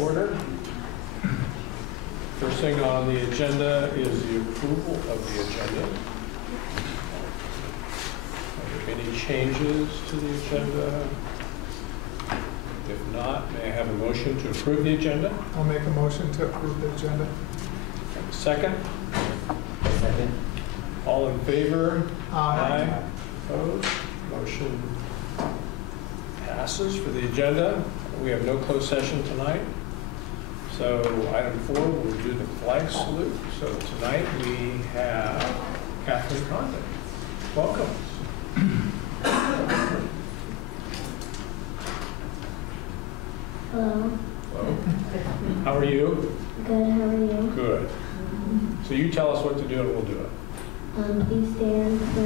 order. First thing on the agenda is the approval of the agenda. Are there any changes to the agenda? If not, may I have a motion to approve the agenda? I'll make a motion to approve the agenda. Second? Second. All in favor? Aye. Opposed? Motion passes for the agenda. We have no closed session tonight. So item 4, we'll do the flag salute. So tonight we have Catherine Condon. Welcome. Hello. Hello. How are you? Good, how are you? Good. So you tell us what to do and we'll do it. You stand for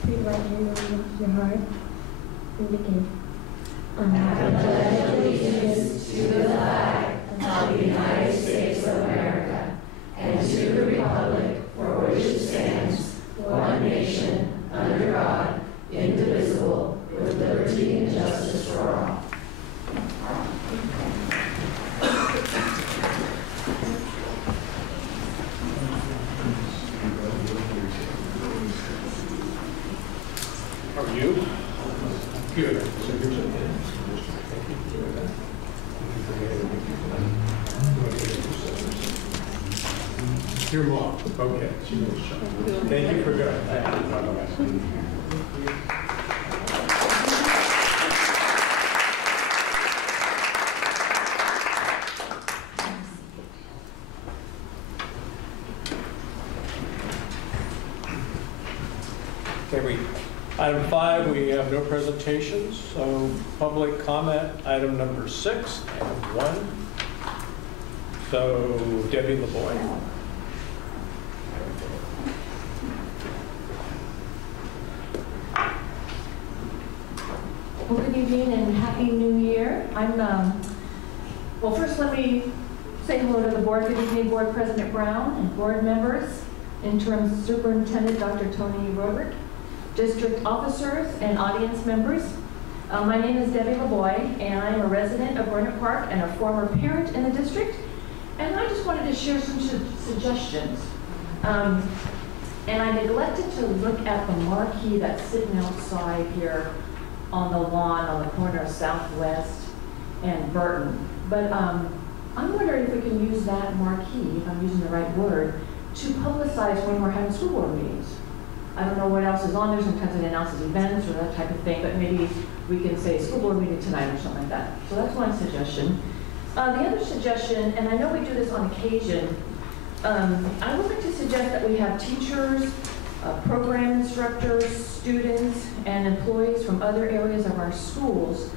Put your right hand on your heart and begin. I pledge allegiance to the flag of the United States of America and to the republic for which it stands, one nation, under God, indivisible, with liberty and justice for all. How are you? Good. Your mom. Okay. Thank you for going. Okay, item 5, we have no presentations, so public comment, item number 6, item 1. So Debbie LeBoy. Well, good evening and Happy New Year. Well, first let me say hello to the board. Good evening, Board President Brown and board members, Interim Superintendent Dr. Tony Roderick, district officers and audience members. My name is Debbie LeBoy and I'm a resident of Burnett Park and a former parent in the district. And I just wanted to share some suggestions. And I neglected to look at the marquee that's sitting outside here on the lawn on the corner of Southwest and Burton. But I'm wondering if we can use that marquee, if I'm using the right word, to publicize when we're having school board meetings. I don't know what else is on there. Sometimes it announces events or that type of thing, but maybe we can say school board meeting tonight or something like that. So that's one suggestion. The other suggestion, and I know we do this on occasion, I would like to suggest that we have teachers, program instructors, students, and employees from other areas of our schools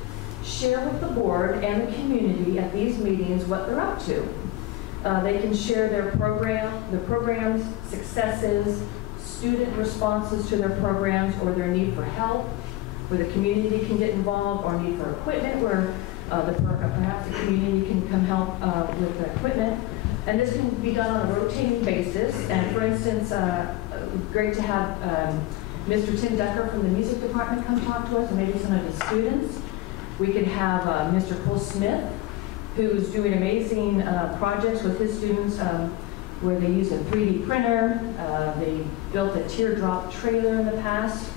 share with the board and the community at these meetings what they're up to. They can share their programs, successes, student responses to their programs, or their need for help, where the community can get involved, or need for equipment, where perhaps the community can come help with the equipment. And this can be done on a rotating basis. And for instance, great to have Mr. Tim Decker from the music department come talk to us, and maybe some of his students. We could have Mr. Cole Smith, who's doing amazing projects with his students where they use a 3D printer. They built a teardrop trailer in the past.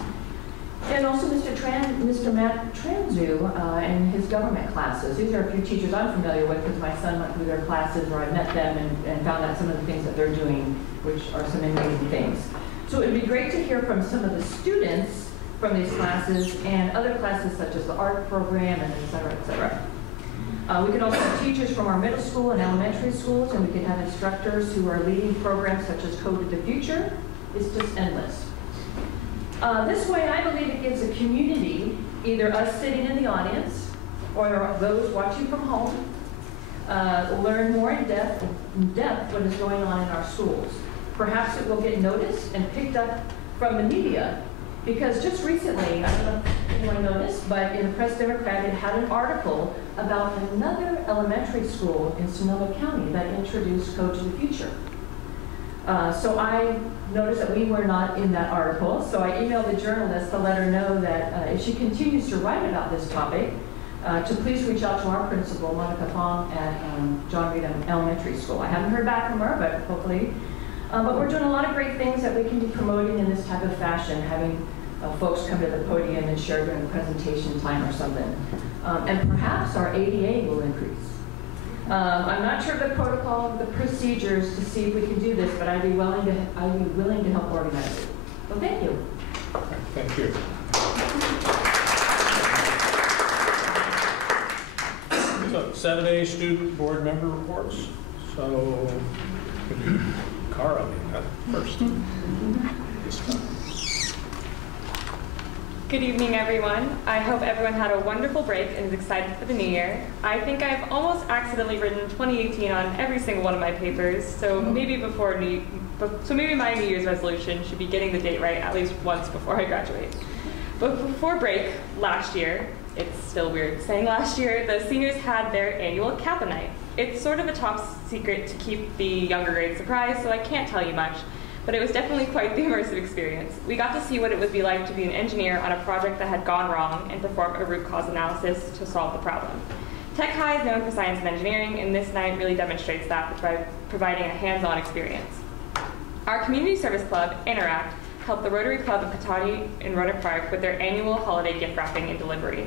And also Mr. Matt Tranzu and his government classes. These are a few teachers I'm familiar with because my son went through their classes, or I met them and found out some of the things that they're doing, which are some amazing things. So it would be great to hear from some of the students from these classes and other classes such as the art program and et cetera, et cetera. We could also have teachers from our middle school and elementary schools, and we could have instructors who are leading programs such as Code of the Future. It's just endless. This way, I believe it gives the community, either us sitting in the audience or those watching from home, learn more in depth what is going on in our schools. Perhaps it will get noticed and picked up from the media, because just recently, I don't know if anyone noticed, but in the Press Democrat, it had an article about another elementary school in Sonoma County that introduced Code to the Future. So I noticed that we were not in that article, so I emailed the journalist to let her know that if she continues to write about this topic, to please reach out to our principal, Monica Fong, at John Reed Elementary School. I haven't heard back from her, but hopefully. But we're doing a lot of great things that we can be promoting in this type of fashion, having folks come to the podium and share during presentation time or something. And perhaps our ADA will increase. I'm not sure of the protocol, the procedures to see if we can do this, but I'd be willing to help organize it. So thank you. Thank you. So, Saturday student board member reports. So, Cara, first. This time. Good evening, everyone. I hope everyone had a wonderful break and is excited for the new year. I think I've almost accidentally written 2018 on every single one of my papers, so maybe maybe my New Year's resolution should be getting the date right at least once before I graduate. But before break last year, it's still weird saying last year, the seniors had their annual Kappa night. It's sort of a top secret to keep the younger grades surprised, so I can't tell you much. But it was definitely quite the immersive experience. We got to see what it would be like to be an engineer on a project that had gone wrong and perform a root cause analysis to solve the problem. Tech High is known for science and engineering, and this night really demonstrates that by providing a hands-on experience. Our community service club, Interact, helped the Rotary Club of Cotati in Rohnert Park with their annual holiday gift wrapping and delivery.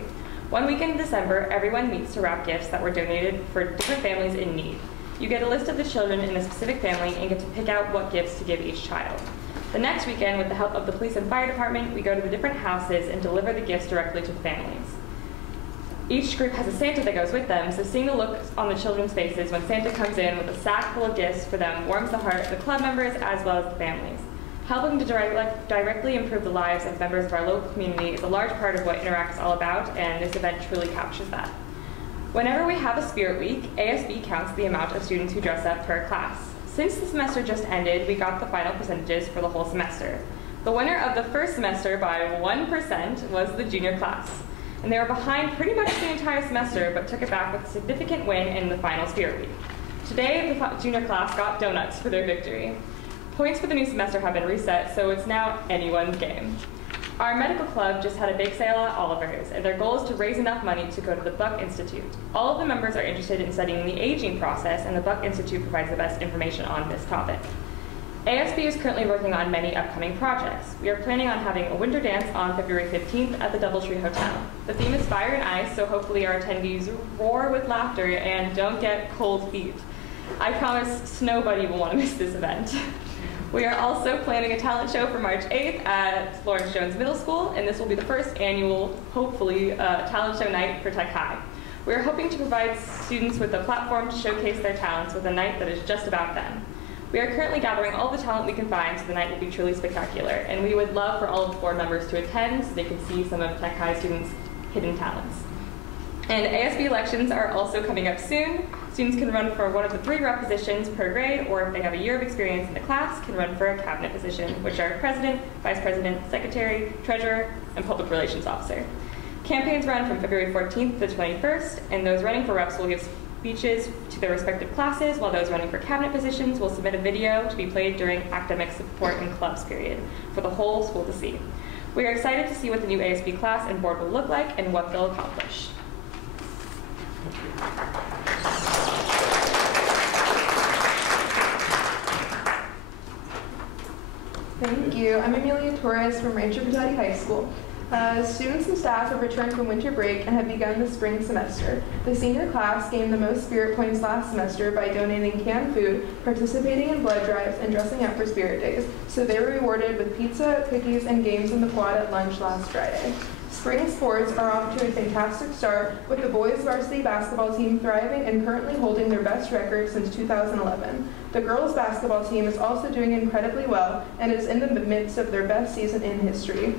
One weekend in December, everyone meets to wrap gifts that were donated for different families in need. You get a list of the children in a specific family and get to pick out what gifts to give each child. The next weekend, with the help of the police and fire department, we go to the different houses and deliver the gifts directly to the families. Each group has a Santa that goes with them, so seeing the looks on the children's faces when Santa comes in with a sack full of gifts for them warms the heart of the club members as well as the families. Helping to directly improve the lives of members of our local community is a large part of what Interact is all about, and this event truly captures that. Whenever we have a Spirit Week, ASB counts the amount of students who dress up per class. Since the semester just ended, we got the final percentages for the whole semester. The winner of the first semester by 1% was the junior class. And they were behind pretty much the entire semester, but took it back with a significant win in the final Spirit Week. Today, the junior class got donuts for their victory. Points for the new semester have been reset, so it's now anyone's game. Our medical club just had a bake sale at Oliver's, and their goal is to raise enough money to go to the Buck Institute. All of the members are interested in studying the aging process, and the Buck Institute provides the best information on this topic. ASB is currently working on many upcoming projects. We are planning on having a winter dance on February 15th at the Doubletree Hotel. The theme is fire and ice, so hopefully our attendees roar with laughter and don't get cold feet. I promise nobody will want to miss this event. We are also planning a talent show for March 8th at Lawrence Jones Middle School, and this will be the first annual, hopefully, talent show night for Tech High. We are hoping to provide students with a platform to showcase their talents with a night that is just about them. We are currently gathering all the talent we can find, so the night will be truly spectacular, and we would love for all of the board members to attend so they can see some of Tech High students' hidden talents. And ASB elections are also coming up soon. Students can run for one of the 3 rep positions per grade, or if they have a year of experience in the class, can run for a cabinet position, which are president, vice president, secretary, treasurer, and public relations officer. Campaigns run from February 14th to the 21st, and those running for reps will give speeches to their respective classes, while those running for cabinet positions will submit a video to be played during academic support and clubs period for the whole school to see. We are excited to see what the new ASB class and board will look like and what they'll accomplish. Thank you. I'm Amelia Torres from Rancho Cotati High School. Students and staff have returned from winter break and have begun the spring semester. The senior class gained the most Spirit points last semester by donating canned food, participating in blood drives, and dressing up for Spirit Days, so they were rewarded with pizza, cookies, and games in the quad at lunch last Friday. Spring sports are off to a fantastic start, with the boys varsity basketball team thriving and currently holding their best record since 2011. The girls basketball team is also doing incredibly well and is in the midst of their best season in history.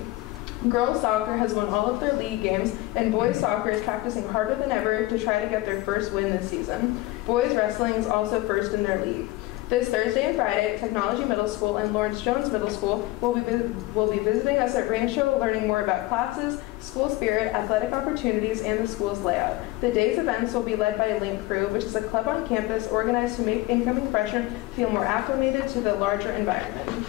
Girls soccer has won all of their league games, and boys soccer is practicing harder than ever to try to get their first win this season. Boys wrestling is also first in their league. This Thursday and Friday, Technology Middle School and Lawrence Jones Middle School will be visiting us at Rancho, learning more about classes, school spirit, athletic opportunities, and the school's layout. The day's events will be led by Link Crew, which is a club on campus organized to make incoming freshmen feel more acclimated to the larger environment.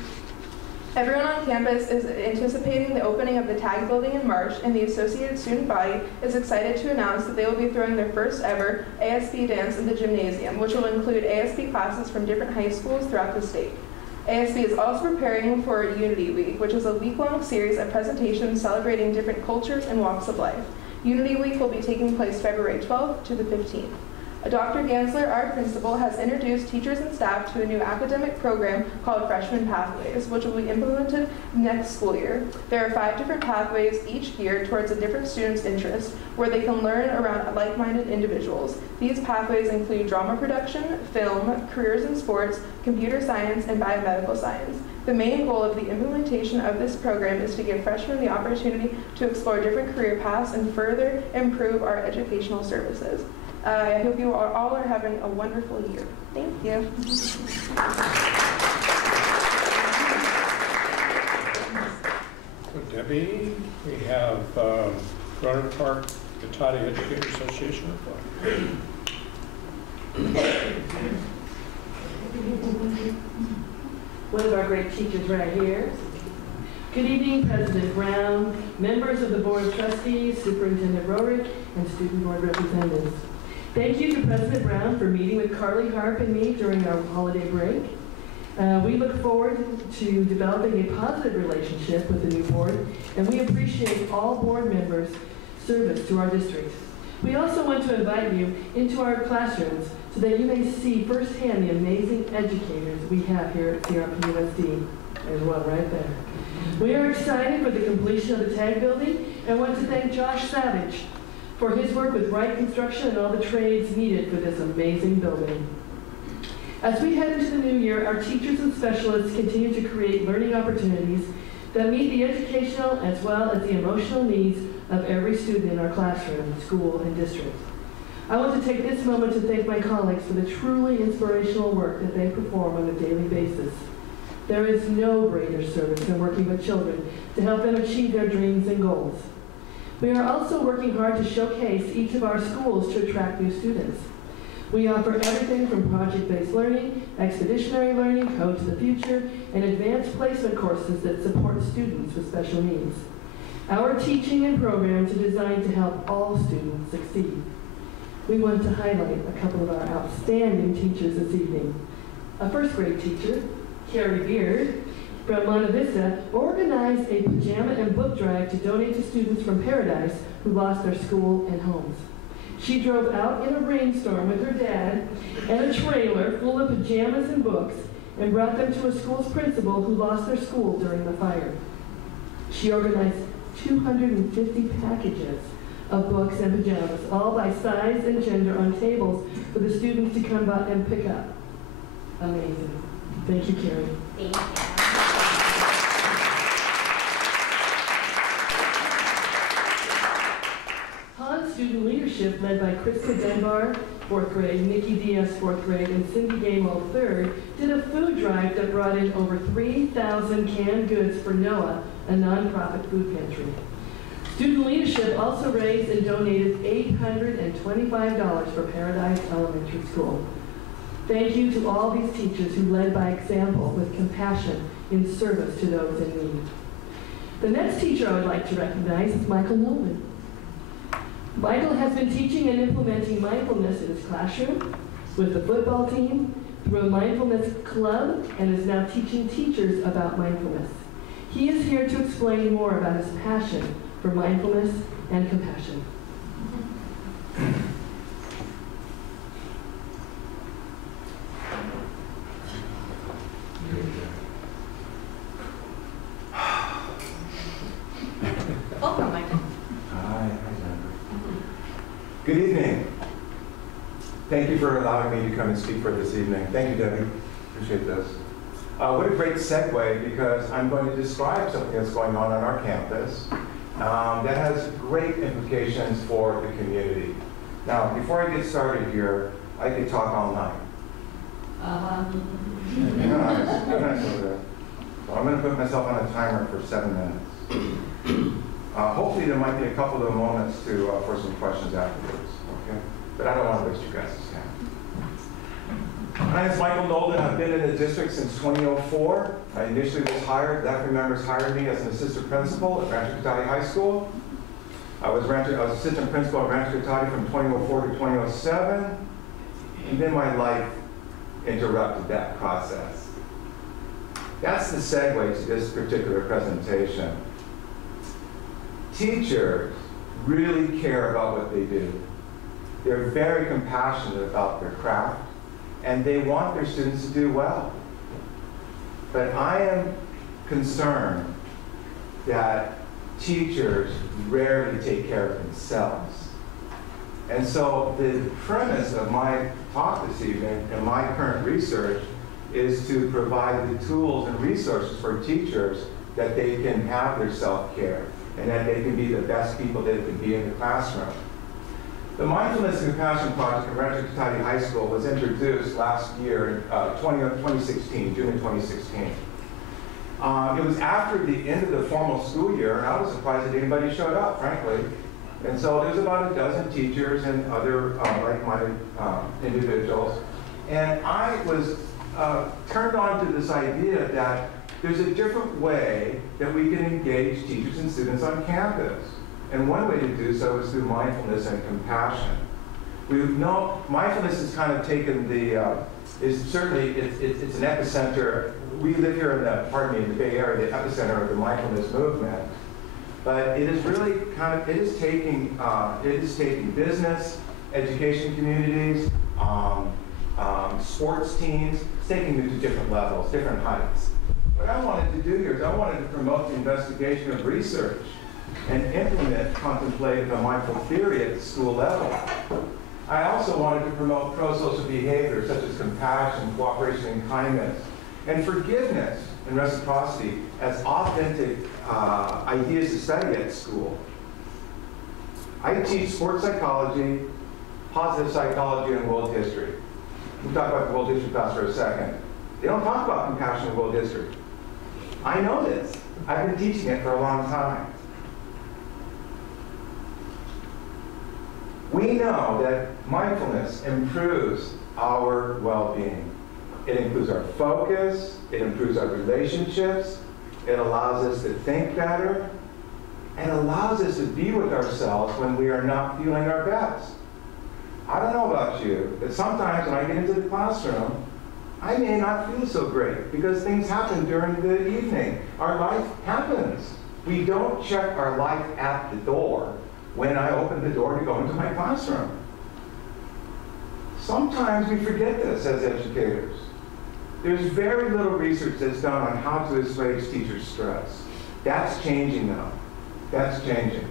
Everyone on campus is anticipating the opening of the Taiga building in March, and the associated student body is excited to announce that they will be throwing their first ever ASB dance in the gymnasium, which will include ASB classes from different high schools throughout the state. ASB is also preparing for Unity Week, which is a week-long series of presentations celebrating different cultures and walks of life. Unity Week will be taking place February 12th to the 15th. Dr. Gansler, our principal, has introduced teachers and staff to a new academic program called Freshman Pathways, which will be implemented next school year. There are 5 different pathways, each geared towards a different student's interest, where they can learn around like-minded individuals. These pathways include drama production, film, careers in sports, computer science, and biomedical science. The main goal of the implementation of this program is to give freshmen the opportunity to explore different career paths and further improve our educational services. I hope you all are having a wonderful year. Thank you. So Debbie, we have Rohnert Park Cotati Educator Association report. One of our great teachers right here. Good evening, President Brown, members of the Board of Trustees, Superintendent Rohrich, and student board representatives. Thank you to President Brown for meeting with Carly Harp and me during our holiday break. We look forward to developing a positive relationship with the new board, and we appreciate all board members' service to our district. We also want to invite you into our classrooms so that you may see firsthand the amazing educators we have here at CRPUSD. There's one right there. We are excited for the completion of the TAG building and want to thank Josh Savage for his work with Wright Construction and all the trades needed for this amazing building. As we head into the new year, our teachers and specialists continue to create learning opportunities that meet the educational as well as the emotional needs of every student in our classroom, school, and district. I want to take this moment to thank my colleagues for the truly inspirational work that they perform on a daily basis. There is no greater service than working with children to help them achieve their dreams and goals. We are also working hard to showcase each of our schools to attract new students. We offer everything from project-based learning, expeditionary learning, Code to the Future, and advanced placement courses that support students with special needs. Our teaching and programs are designed to help all students succeed. We want to highlight a couple of our outstanding teachers this evening. A first grade teacher, Carrie Beard, from Monte Vista, organized a pajama and book drive to donate to students from Paradise who lost their school and homes. She drove out in a rainstorm with her dad and a trailer full of pajamas and books and brought them to a school's principal who lost their school during the fire. She organized 250 packages of books and pajamas, all by size and gender, on tables for the students to come by and pick up. Amazing. Thank you, Carrie. Thank you. Student leadership led by Krista Denbar, 4th grade, Nikki Diaz, 4th grade, and Cindy Gamel, 3rd, did a food drive that brought in over 3,000 canned goods for NOAA, a nonprofit food pantry. Student leadership also raised and donated $825 for Paradise Elementary School. Thank you to all these teachers who led by example with compassion in service to those in need. The next teacher I would like to recognize is Michael Nolan. Michael has been teaching and implementing mindfulness in his classroom, with the football team, through a mindfulness club, and is now teaching teachers about mindfulness. He is here to explain more about his passion for mindfulness and compassion. Welcome, Michael. Hi, good evening. Thank you for allowing me to come and speak for this evening. Thank you, Debbie. Appreciate this. What a great segue, because I'm going to describe something that's going on our campus that has great implications for the community. Now, before I get started here, I could talk all night. Nice, nice over there. So I'm going to put myself on a timer for 7 minutes. Hopefully there might be a couple of moments for some questions afterwards, okay? But I don't want to waste your guys' time. My name is Michael Nolden. I've been in the district since 2004. I initially was hired, DAFRI members hired me as an assistant principal at Rancho Cotati High School. I was assistant principal at Rancho Cotati from 2004 to 2007. And then my life interrupted that process. That's the segue to this particular presentation. Teachers really care about what they do. They're very compassionate about their craft, and they want their students to do well. But I am concerned that teachers rarely take care of themselves. And so the premise of my talk this evening and my current research is to provide the tools and resources for teachers that they can have their self-care and that they can be the best people that they can be in the classroom. The Mindfulness and Compassion Project at Rancho Cotati High School was introduced last year in 2016, June of 2016. It was after the end of the formal school year, and I was surprised that anybody showed up, frankly. And so there's about a dozen teachers and other like-minded individuals. And I was turned on to this idea that there's a different way that we can engage teachers and students on campus. And one way to do so is through mindfulness and compassion. We know mindfulness has kind of taken the, it's an epicenter. We live here in the Bay Area, the epicenter of the mindfulness movement. But it is really kind of, it is taking business, education communities, sports teams, it's taking them to different levels, different heights. What I wanted to do here is I wanted to promote the investigation of research and implement contemplative and mindful theory at the school level. I also wanted to promote pro-social behaviors such as compassion, cooperation, and kindness, and forgiveness and reciprocity as authentic ideas to study at school. I teach sports psychology, positive psychology, and world history. We'll talk about the world history class for a second. They don't talk about compassion in world history. I know this. I've been teaching it for a long time. We know that mindfulness improves our well-being. It improves our focus, it improves our relationships, it allows us to think better, and allows us to be with ourselves when we are not feeling our best. I don't know about you, but sometimes when I get into the classroom, I may not feel so great because things happen during the evening. Our life happens. We don't check our life at the door when I open the door to go into my classroom. Sometimes we forget this as educators. There's very little research that's done on how to assuage teachers' stress. That's changing now. That's changing.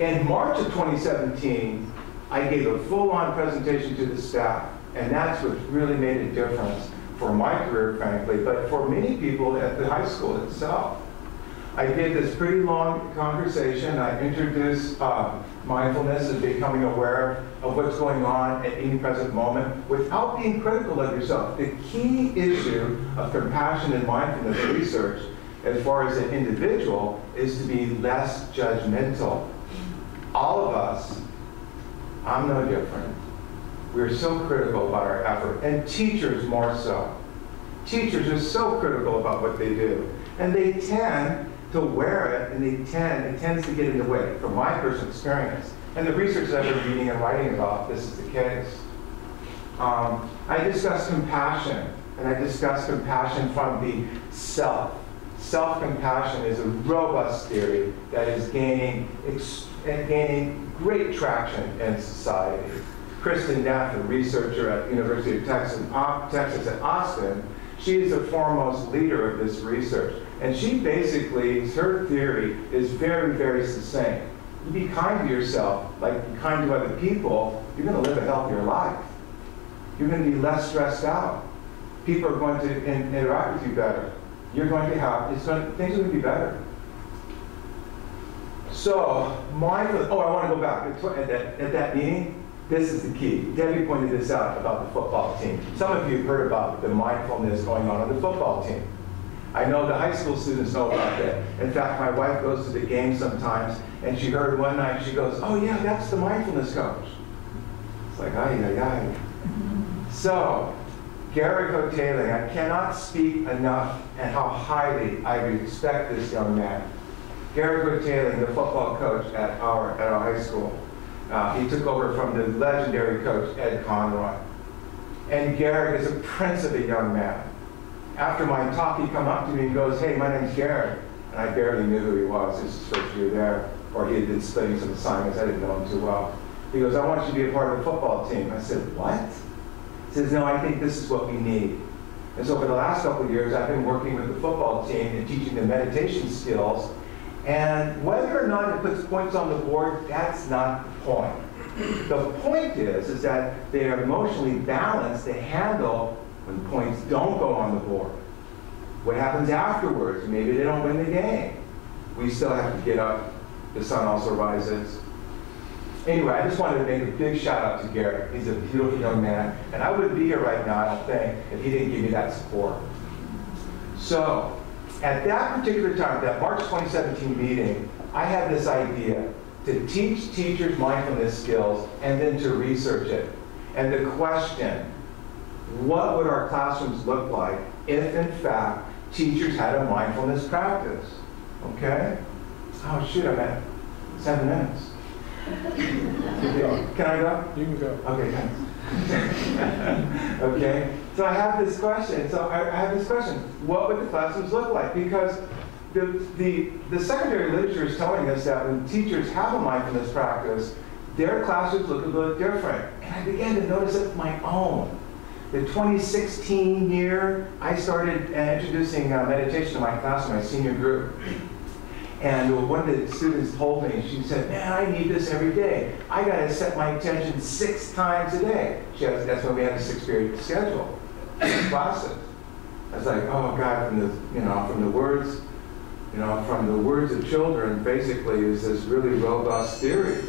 In March of 2017, I gave a full-on presentation to the staff, and that's what really made a difference for my career, frankly, but for many people at the high school itself. I did this pretty long conversation. I introduced mindfulness and becoming aware of what's going on at any present moment without being critical of yourself. The key issue of compassion and mindfulness research, as far as an individual, is to be less judgmental. All of us, I'm no different. We're so critical about our effort, and teachers more so. Teachers are so critical about what they do, and they tend to wear it, and it tends to get in the way, from my personal experience. And the research that I've been reading and writing about, this is the case. I discussed compassion, and I discussed compassion from the self. Self-compassion is a robust theory that is gaining great traction in society. Kristen Neff, a researcher at the University of Texas at Austin, she is the foremost leader of this research. And she basically, her theory is very, very succinct. You be kind to yourself, like be kind to other people, you're going to live a healthier life. You're going to be less stressed out. People are going to interact with you better. You're going to have, things are going to be better. So, mindfulness, I want to go back. At that meeting, this is the key. Debbie pointed this out about the football team. Some of you have heard about the mindfulness going on the football team. I know the high school students know about that. In fact, my wife goes to the game sometimes, and she heard one night, she goes, oh yeah, that's the mindfulness coach. It's like, ay, ay, ay. So, Gary Cotati, I cannot speak enough and how highly I respect this young man. Gary Cotati, the football coach at our high school. He took over from the legendary coach, Ed Conroy. And Gary is a prince of a young man. After my talk, he come up to me and goes, hey, my name's Gary. And I barely knew who he was. This is his first year there. Or he had been splitting some assignments. I didn't know him too well. He goes, I want you to be a part of the football team. I said, what? He says, no, I think this is what we need. And so for the last couple of years, I've been working with the football team and teaching them meditation skills. And whether or not it puts points on the board, that's not the point. The point is that they are emotionally balanced to handle when points don't go on the board. What happens afterwards? Maybe they don't win the game. We still have to get up. The sun also rises. Anyway, I just wanted to make a big shout out to Gary. He's a beautiful young man. And I wouldn't be here right now, I don't think, if he didn't give me that support. So, at that particular time, that March 2017 meeting, I had this idea to teach teachers mindfulness skills and then to research it. And the question, what would our classrooms look like if, in fact, teachers had a mindfulness practice? Okay? Oh, shoot, I'm at 7 minutes. Can I go? You can go. Okay, thanks. Okay, so I have this question. What would the classrooms look like? Because the secondary literature is telling us that when teachers have a mindfulness practice, their classrooms look a little different. And I began to notice it my own. The 2016 year, I started introducing meditation to my class in my senior group. And one of the students told me, she said, man, I need this every day. I got to set my attention 6 times a day. That's when we had a 6-period schedule, 6 classes. I was like, oh God, from the words of children, basically, is this really robust theory.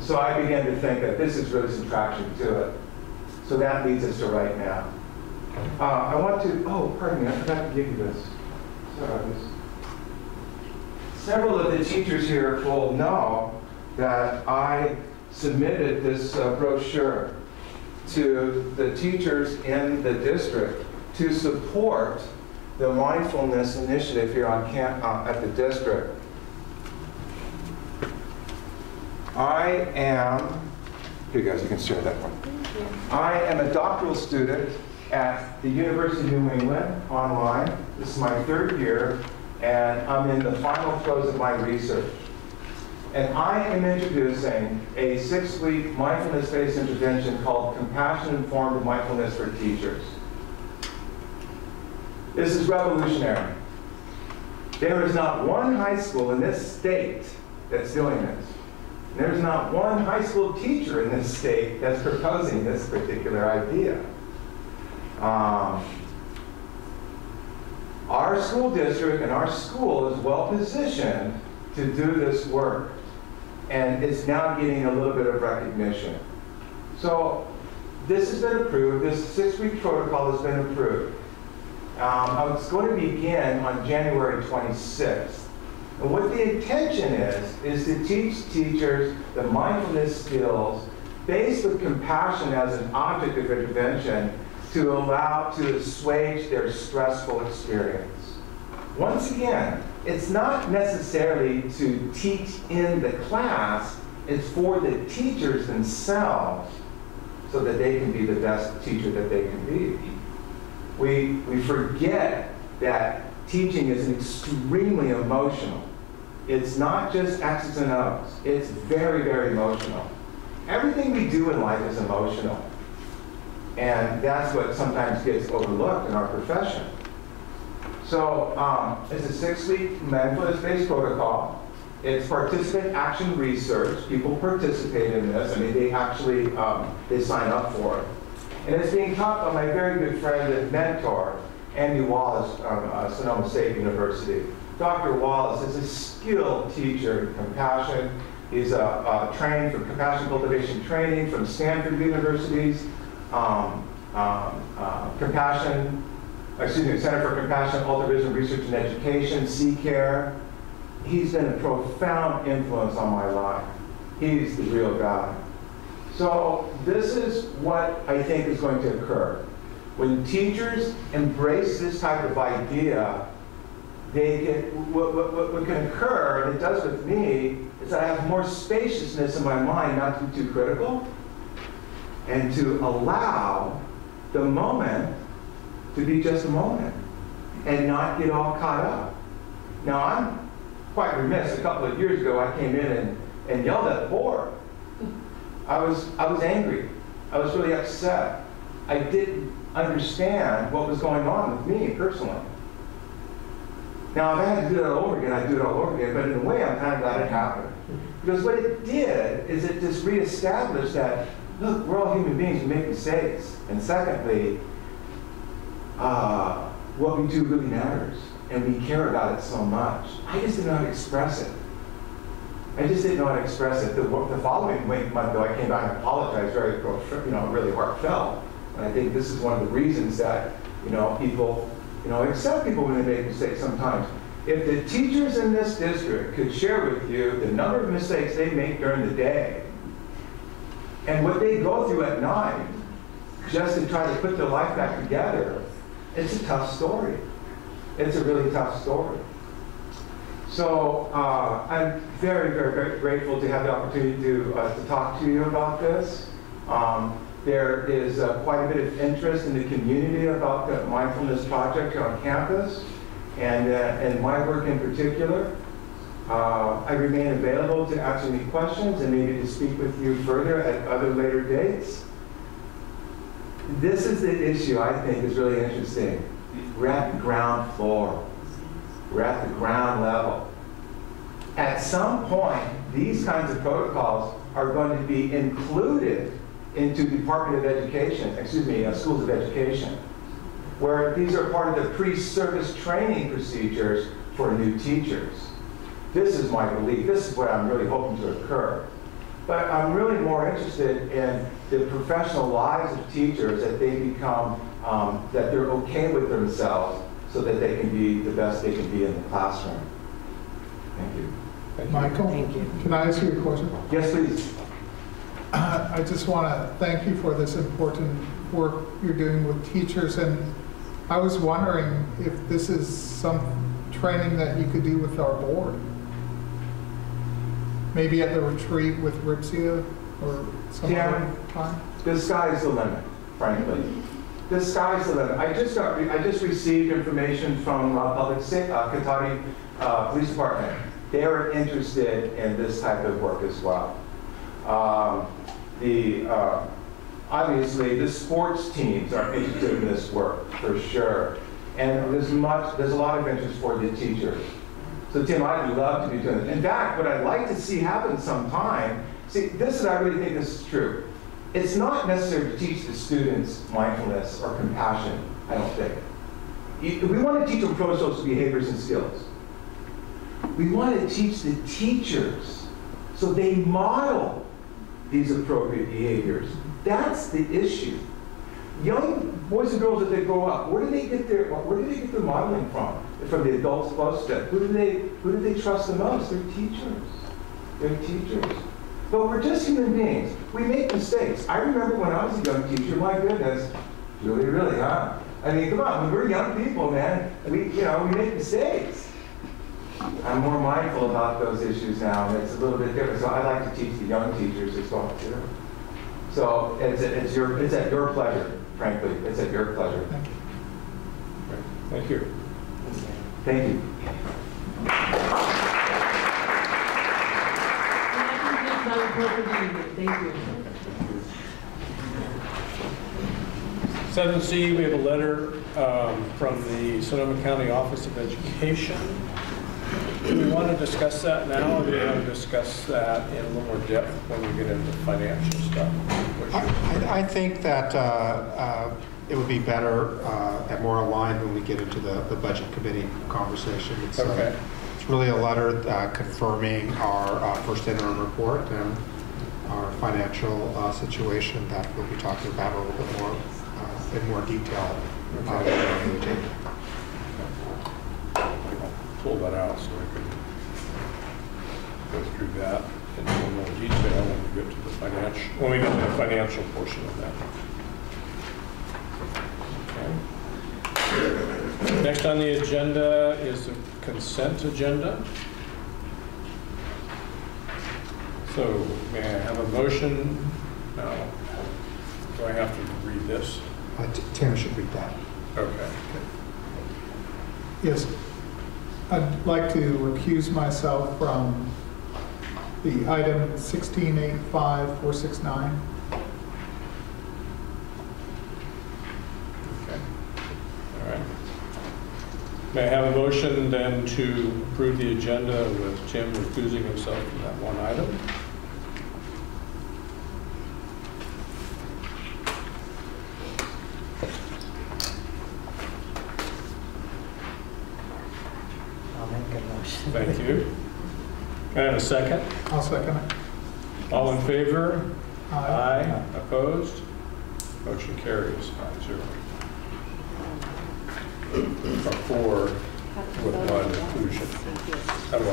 So I began to think that this is really some traction to it. So that leads us to right now. Pardon me, I forgot to give you this. Sorry. Several of the teachers here will know that I submitted this brochure to the teachers in the district to support the mindfulness initiative here on at the district. Here you guys, you can share that one. I am a doctoral student at the University of New England online. This is my 3rd year, and I'm in the final throes of my research. And I am introducing a 6-week mindfulness-based intervention called Compassion-Informed Mindfulness for Teachers. This is revolutionary. There is not one high school in this state that's doing this. There's not one high school teacher in this state that's proposing this particular idea. Our school district and our school is well positioned to do this work, and it's now getting a little bit of recognition. So this has been approved. This 6-week protocol has been approved. It's going to begin on January 26th. And what the intention is to teach teachers the mindfulness skills based with compassion as an object of intervention to assuage their stressful experience. Once again, it's not necessarily to teach in the class, it's for the teachers themselves so that they can be the best teacher that they can be. We forget that teaching is extremely emotional. It's not just X's and O's. It's very, very emotional. Everything we do in life is emotional. And that's what sometimes gets overlooked in our profession. So it's a 6-week mindfulness-based protocol. It's participant action research. People participate in this. I mean, they actually they sign up for it. And it's being taught by my very good friend and mentor, Andy Wallace from Sonoma State University. Dr. Wallace is a skilled teacher in compassion, He's trained from Compassion Cultivation Training from Stanford University's Center for Compassion, Altruism, Research and Education, C-Care. He's been a profound influence on my life. He's the real guy. So this is what I think is going to occur. When teachers embrace this type of idea, what can occur, and it does with me, is that I have more spaciousness in my mind not to be too critical and to allow the moment to be just a moment and not get all caught up. Now, I'm quite remiss. A couple of years ago, I came in and yelled at the board. I was angry. I was really upset. I didn't understand what was going on with me personally. Now, if I had to do it all over again, I'd do it all over again, but in a way, I'm kind of glad it happened. Because what it did is it just reestablished that, look, we're all human beings, we make mistakes. And secondly, what we do really matters, and we care about it so much. I just didn't know how to express it. I just didn't know how to express it. The following month, though, I came back and apologized very, really heartfelt. And I think this is one of the reasons that, people, accept people when they make mistakes sometimes. If the teachers in this district could share with you the number of mistakes they make during the day and what they go through at night just to try to put their life back together, it's a tough story. It's a really tough story. So I'm very, very, very grateful to have the opportunity to talk to you about this. There is quite a bit of interest in the community about the mindfulness project here on campus, and my work in particular. I remain available to answer any questions and maybe to speak with you further at other later dates. This is the issue I think is really interesting. We're at the ground floor. We're at the ground level. At some point, these kinds of protocols are going to be included into Department of Education, Schools of Education, where these are part of the pre-service training procedures for new teachers. This is my belief. This is what I'm really hoping to occur. But I'm really more interested in the professional lives of teachers, that they become, that they're okay with themselves so that they can be the best they can be in the classroom. Thank you. Michael, can I ask you a question? Yes, please. I just want to thank you for this important work you're doing with teachers, and I was wondering if this is some training that you could do with our board. Maybe at the retreat with Ripsia or some other time? The sky's the limit, frankly. The sky's the limit. I just received information from Cotati Police Department. They're interested in this type of work as well. Obviously, the sports teams are interested in this work for sure, and there's a lot of interest for the teachers. So Tim, I'd love to be doing it. In fact, what I'd like to see happen sometime, I really think this is true. It's not necessary to teach the students mindfulness or compassion, I don't think. We want to teach them pro-social behaviors and skills. We want to teach the teachers so they model these appropriate behaviors. That's the issue. Young boys and girls, as they grow up, where do they get their modeling from? From the adults close to them. Who do they trust the most? Their teachers. Their teachers. But we're just human beings. We make mistakes. I remember when I was a young teacher, my goodness, really, huh? I mean, come on, when we're young people, man, we make mistakes. I'm more mindful about those issues now, and it's a little bit different. So I like to teach the young teachers as well, too. So it's at your pleasure, frankly. It's at your pleasure. Thank you. Thank you. Thank you. 7C, we have a letter from the Sonoma County Office of Education. Do we want to discuss that now, or do we want to discuss that in a little more depth when we get into financial stuff? I think that it would be better and more aligned when we get into the budget committee conversation. It's, okay. really a letter confirming our first interim report and our financial situation that we'll be talking about a little bit more in more detail. Pull that out so I can go through that in a little more detail when we get to the financial, when we get to the financial portion of that. Okay. Next on the agenda is the consent agenda. So may I have a motion? No. Do I have to read this? Tim should read that. Okay. Yes. I'd like to recuse myself from the item 1685469. Okay. All right. May I have a motion then to approve the agenda with Tim recusing himself from that one item? I'll make a motion. Thank you. Can I have a second? I'll second it. All in favor? Aye. Opposed? Motion carries 5-0. Or 4 with 1 inclusion. How do I?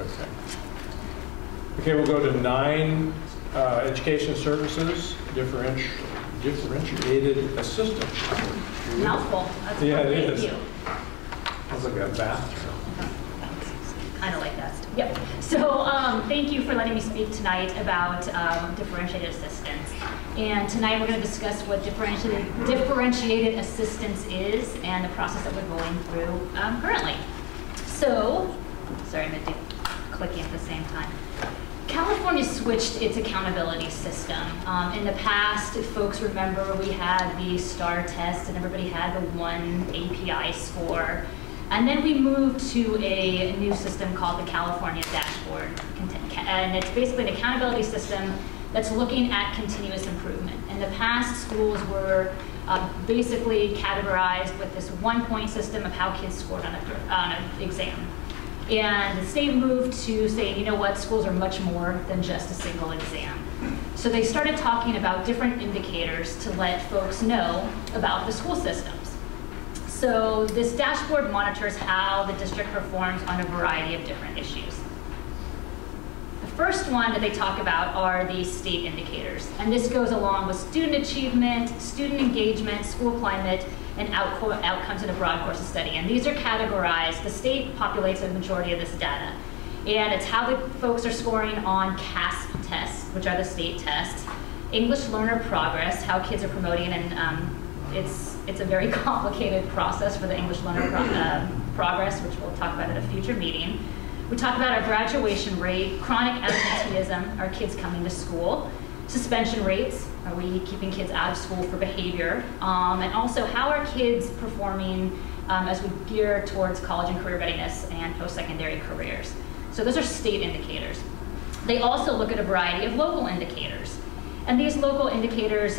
Okay. Okay, we'll go to 9, education services, differentiated assistant. Mouthful. That's Yeah, it thank is. you. Sounds like a bath. Kind of like that. Yep. So thank you for letting me speak tonight about differentiated assistance. And tonight we're going to discuss what differentiated assistance is and the process that we're going through currently. So, sorry, I'm going to do clicking at the same time. California switched its accountability system. In the past, if folks remember, we had the STAR test and everybody had the 1 API score. And then we moved to a new system called the California Dashboard. And it's basically an accountability system that's looking at continuous improvement. In the past, schools were basically categorized with this 1-point system of how kids scored on an exam. And the state moved to saying, you know what, schools are much more than just a single exam. So they started talking about different indicators to let folks know about the school systems. So this dashboard monitors how the district performs on a variety of different issues. The first one that they talk about are the state indicators. And this goes along with student achievement, student engagement, school climate, and outcomes in a broad course of study. And these are categorized. The state populates a majority of this data. And it's how the folks are scoring on CASP tests, which are the state tests, English learner progress, how kids are promoting, and it's a very complicated process for the English learner progress, which we'll talk about at a future meeting. We talk about our graduation rate, chronic absenteeism, are kids coming to school, suspension rates, are we keeping kids out of school for behavior, and also how are kids performing as we gear towards college and career readiness and post-secondary careers. So those are state indicators. They also look at a variety of local indicators. And these local indicators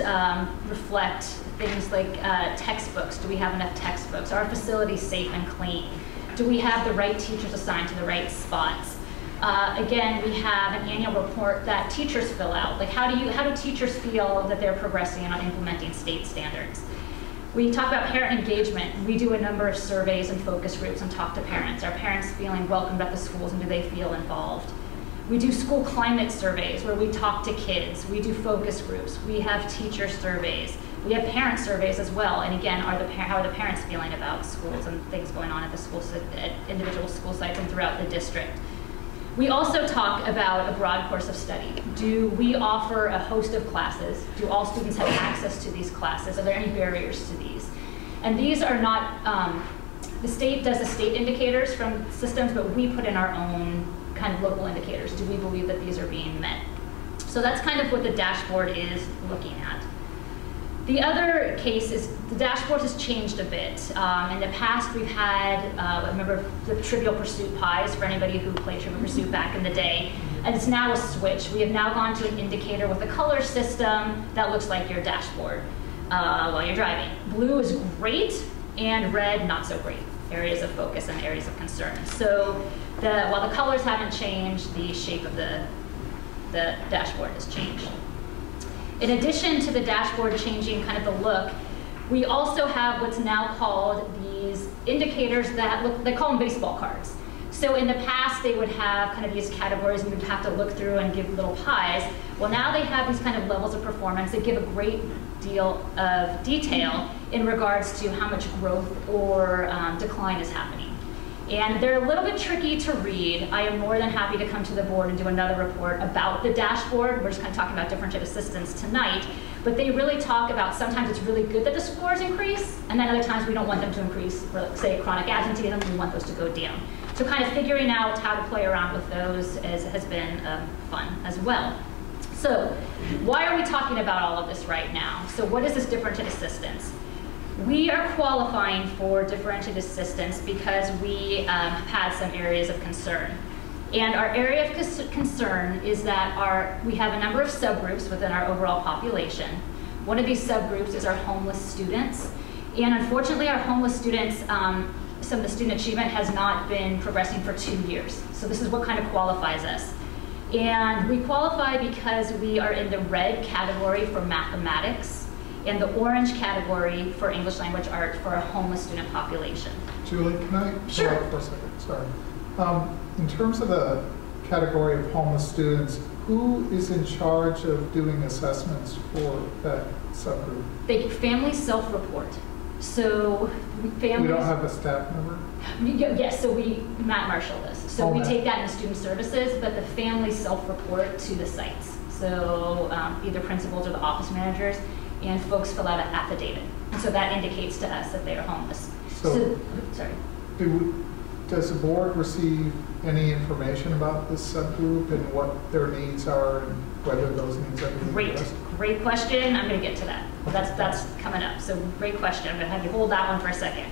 reflect things like textbooks. Do we have enough textbooks? Are our facilities safe and clean? Do we have the right teachers assigned to the right spots? Again, we have an annual report that teachers fill out. Like how do teachers feel that they're progressing on implementing state standards? We talk about parent engagement. We do a number of surveys and focus groups and talk to parents. Are parents feeling welcomed at the schools and do they feel involved? We do school climate surveys where we talk to kids. We do focus groups. We have teacher surveys. We have parent surveys as well. And again, how are the parents feeling about schools and things going on at the schools, at individual school sites and throughout the district? We also talk about a broad course of study. Do we offer a host of classes? Do all students have access to these classes? Are there any barriers to these? And these are not, the state does the state indicators from systems, but we put in our own kind of local indicators. Do we believe that these are being met? So that's kind of what the dashboard is looking at. The other case is the dashboard has changed a bit. In the past, we've had, remember the Trivial Pursuit pies for anybody who played Trivial Pursuit back in the day. And it's now a switch. We have now gone to an indicator with a color system that looks like your dashboard while you're driving. Blue is great, and red not so great. areas of focus and areas of concern. So while the colors haven't changed, the shape of the dashboard has changed. In addition to the dashboard changing kind of the look, we also have what's now called these indicators that look, they call them baseball cards. So in the past, they would have kind of these categories and you'd have to look through and give little pies. Well, now they have these kind of levels of performance that give a great deal of detail in regards to how much growth or decline is happening. And they're a little bit tricky to read. I am more than happy to come to the board and do another report about the dashboard. We're just kind of talking about differentiated assistance tonight. But they really talk about sometimes it's really good that the scores increase, and then other times we don't want them to increase. For, like, say, chronic absenteeism, we want those to go down. So kind of figuring out how to play around with those has been fun as well. So why are we talking about all of this right now? So what is this differentiated assistance? We are qualifying for differentiated assistance because we have had some areas of concern. And our area of concern is that we have a number of subgroups within our overall population. One of these subgroups is our homeless students. And unfortunately, our homeless students, some of the student achievement has not been progressing for 2 years. So this is what kind of qualifies us. And we qualify because we are in the red category for mathematics and the orange category for English language arts for a homeless student population. Julie, can I Sure. interrupt for a second? Sorry. In terms of the category of homeless students, who is in charge of doing assessments for that subgroup? Families self-report. So families... We don't have a staff member? Yes, so Matt Marshall does. So we take that into student services, but the families self-report to the sites. So either principals or the office managers, and folks fill out an affidavit. And so that indicates to us that they are homeless. So sorry. Does the board receive any information about this subgroup and what their needs are and whether those needs are being addressed? Great question. I'm going to get to that. That's coming up. So great question. I'm going to have you hold that one for a second.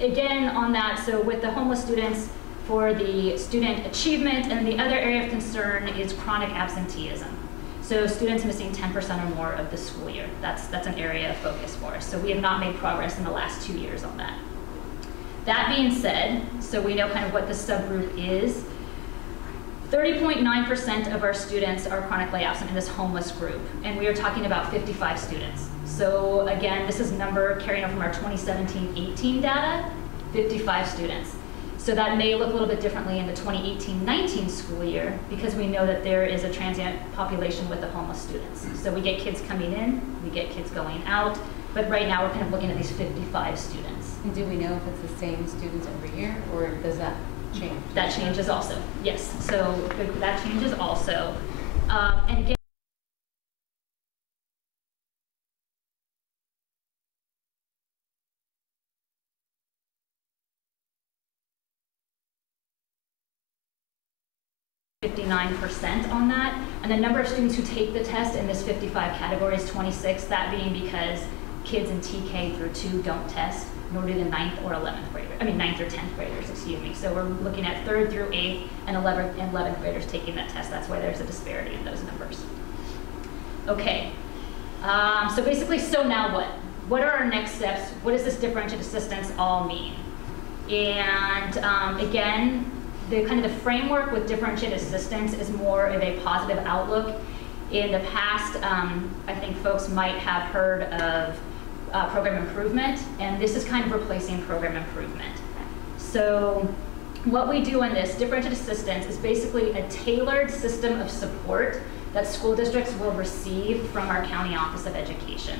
Again, on that, so with the homeless students, for the student achievement, and the other area of concern is chronic absenteeism. So students missing 10% or more of the school year. That's an area of focus for us. So we have not made progress in the last 2 years on that. That being said, so we know kind of what the subgroup is. 30.9% of our students are chronically absent in this homeless group, and we are talking about 55 students. So again, this is number carrying over from our 2017-18 data, 55 students. So that may look a little bit differently in the 2018-19 school year because we know that there is a transient population with the homeless students. So we get kids coming in, we get kids going out, but right now we're kind of looking at these 55 students. And do we know if it's the same students every year, or does that change? That changes also, yes. So that changes also. And again, %, on that, and the number of students who take the test in this 55 category is 26, that being because kids in TK through 2 don't test, nor do the 9th or 11th graders, 9th or 10th graders, excuse me. So we're looking at 3rd through 8th and 11th graders taking that test. That's why there's a disparity in those numbers. Okay, so basically, so now what? What are our next steps? What does this differentiated assistance all mean? And again, the kind of the framework with differentiated assistance is more of a positive outlook. In the past, I think folks might have heard of program improvement, and this is kind of replacing program improvement. So what we do in this differentiated assistance is basically a tailored system of support that school districts will receive from our county office of education.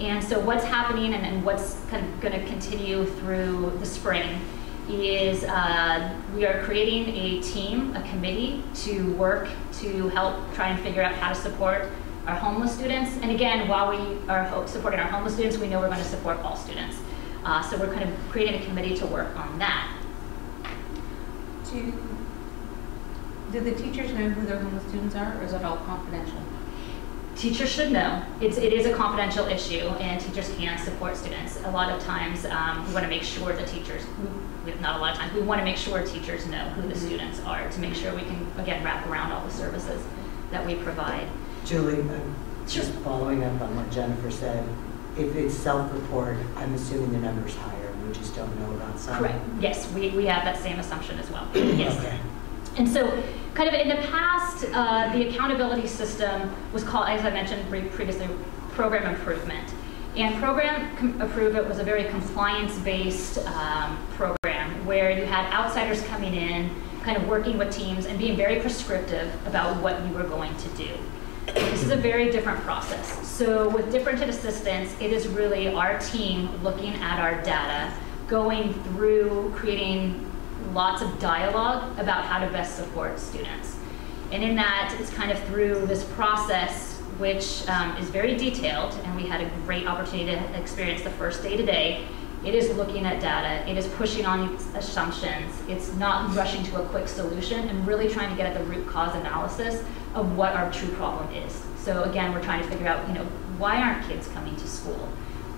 And so what's happening and what's kind of going to continue through the spring is we are creating a team, a committee, to work to help try and figure out how to support our homeless students. And again, while we are supporting our homeless students, we know we're going to support all students. So we're kind of creating a committee to work on that. Do the teachers know who their homeless students are, or is it all confidential? Teachers should know. It is a confidential issue, and teachers can support students. A lot of times, we want to make sure the teachers, not a lot of times, we want to make sure teachers know who the students are to make sure we can, again, wrap around all the services that we provide. Julie, just following up on what Jennifer said, if it's self-report, I'm assuming the number's higher we just don't know about some. Correct. Yes, we have that same assumption as well. Yes. Okay. And so, kind of in the past, the accountability system was called, as I mentioned previously, program improvement. And program improvement was a very compliance-based program where you had outsiders coming in, kind of working with teams and being very prescriptive about what you were going to do. This is a very different process. So with differentiated assistance, it is really our team looking at our data, going through creating lots of dialogue about how to best support students. And in that, it's kind of through this process, which is very detailed, and we had a great opportunity to experience the first day today. It is looking at data, it is pushing on assumptions, it's not rushing to a quick solution, and really trying to get at the root cause analysis of what our true problem is. So again, we're trying to figure out, why aren't kids coming to school?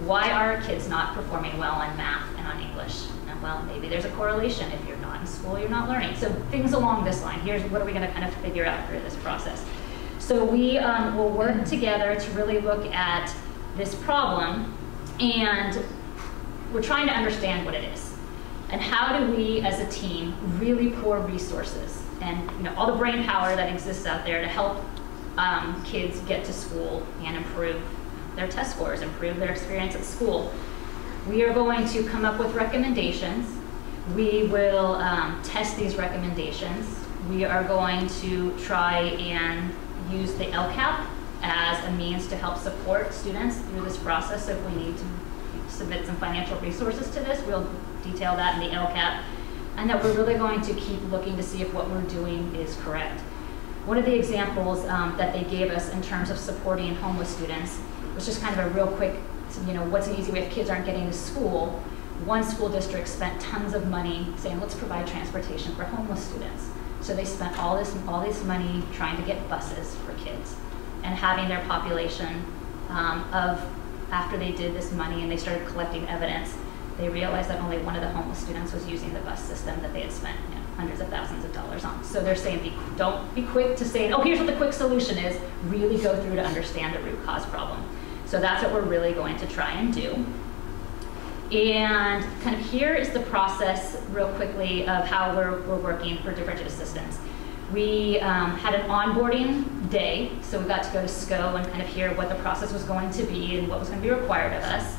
Why are kids not performing well on math and on English? And well, maybe there's a correlation. If you're not in school, you're not learning. So things along this line. Here's what are we going to kind of figure out through this process. So we will work together to really look at this problem, and we're trying to understand what it is. And how do we, as a team, really pour resources and all the brain power that exists out there to help kids get to school and improve their test scores, improve their experience at school. We are going to come up with recommendations. We will test these recommendations. We are going to try and use the LCAP as a means to help support students through this process. So if we need to submit some financial resources to this, we'll detail that in the LCAP. And that we're really going to keep looking to see if what we're doing is correct. One of the examples that they gave us in terms of supporting homeless students was just kind of a real quick, what's an easy way if kids aren't getting to school? One school district spent tons of money saying, let's provide transportation for homeless students. So they spent all this money trying to get buses for kids, and having their population after they did this money and they started collecting evidence, they realized that only one of the homeless students was using the bus system that they had spent hundreds of thousands of dollars on. So they're saying, don't be quick to say, oh, here's what the quick solution is. Really go through to understand the root cause problem. So that's what we're really going to try and do. And kind of here is the process real quickly of how we're working for differentiated assistance. We had an onboarding day, so we got to go to SCO and kind of hear what the process was going to be and what was going to be required of us.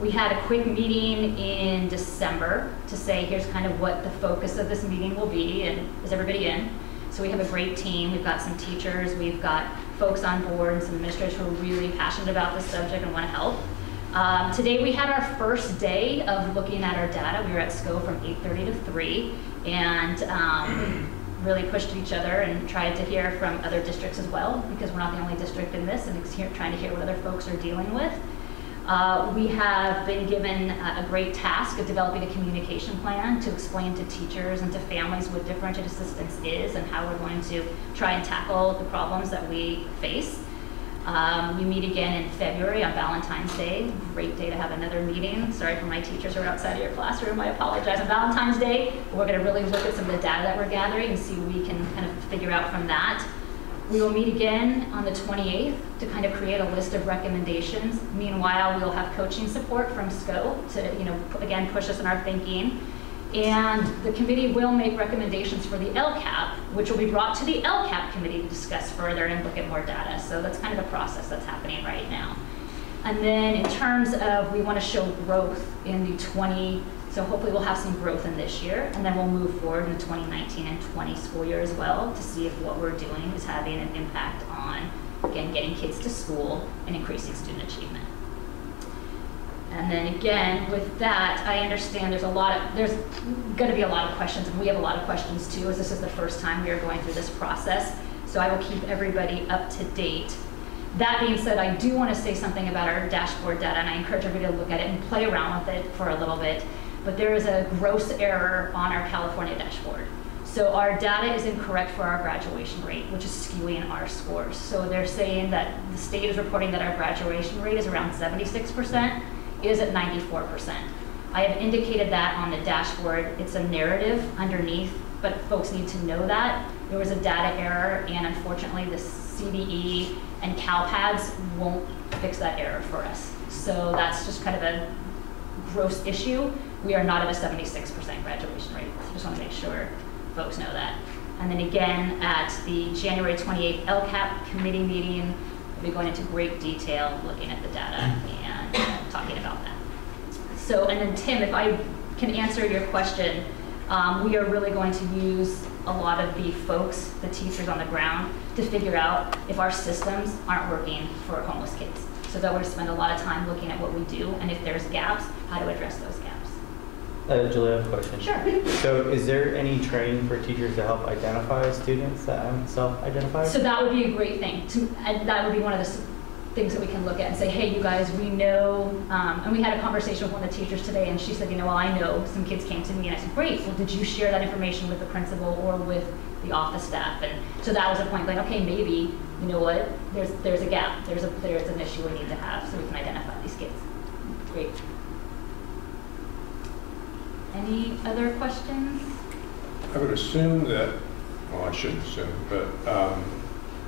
We had a quick meeting in December to say, here's kind of what the focus of this meeting will be, and is everybody in? So we have a great team. We've got some teachers, we've got folks on board, and some administrators who are really passionate about this subject and want to help. Today we had our first day of looking at our data. We were at SCO from 8:30 to 3, and really pushed each other and tried to hear from other districts as well, because we're not the only district in this, and trying to hear what other folks are dealing with. We have been given a great task of developing a communication plan to explain to teachers and to families what differentiated assistance is and how we're going to try and tackle the problems that we face. We meet again in February on Valentine's Day. Great day to have another meeting. Sorry for my teachers who are outside of your classroom. I apologize. On Valentine's Day, we're going to really look at some of the data that we're gathering and see what we can kind of figure out from that. We will meet again on the 28th to kind of create a list of recommendations. Meanwhile, we'll have coaching support from SCO to, again, push us in our thinking. And the committee will make recommendations for the LCAP, which will be brought to the LCAP committee to discuss further and look at more data. So that's kind of the process that's happening right now. And then in terms of, we want to show growth in the so hopefully we'll have some growth in this year, and then we'll move forward in the 2019 and 20 school year as well to see if what we're doing is having an impact on, again, getting kids to school and increasing student achievement. And then again, with that, I understand there's going to be a lot of questions, and we have a lot of questions too, as this is the first time we are going through this process. So I will keep everybody up to date. That being said, I do want to say something about our dashboard data, and I encourage everybody to look at it and play around with it for a little bit. But there is a gross error on our California dashboard. So our data is incorrect for our graduation rate, which is skewing our scores. So they're saying that the state is reporting that our graduation rate is around 76%. It is at 94%. I have indicated that on the dashboard. It's a narrative underneath, but folks need to know that. There was a data error, and unfortunately the CDE and CalPADS won't fix that error for us. So that's just kind of a gross issue We are not at a 76% graduation rate. So just want to make sure folks know that. And then again, at the January 28th LCAP committee meeting, we'll be going into great detail looking at the data and talking about that. So, and then Tim, if I can answer your question, we are really going to use a lot of the folks, the teachers on the ground, to figure out if our systems aren't working for homeless kids. So that we're going to spend a lot of time looking at what we do, and if there's gaps, how to address those gaps. Julie, I have a question. Sure. So is there any training for teachers to help identify students that haven't self-identified? So that would be a great thing. And that would be one of the things that we can look at and say, hey, you guys, we know, and we had a conversation with one of the teachers today, and she said, you know, well, I know some kids came to me, and I said, great, well, did you share that information with the principal or with the office staff? And so that was a point, like, okay, maybe, you know what, there's a gap, there's an issue we need to have so we can identify these kids. Great. Any other questions? I would assume that, well, I shouldn't assume, but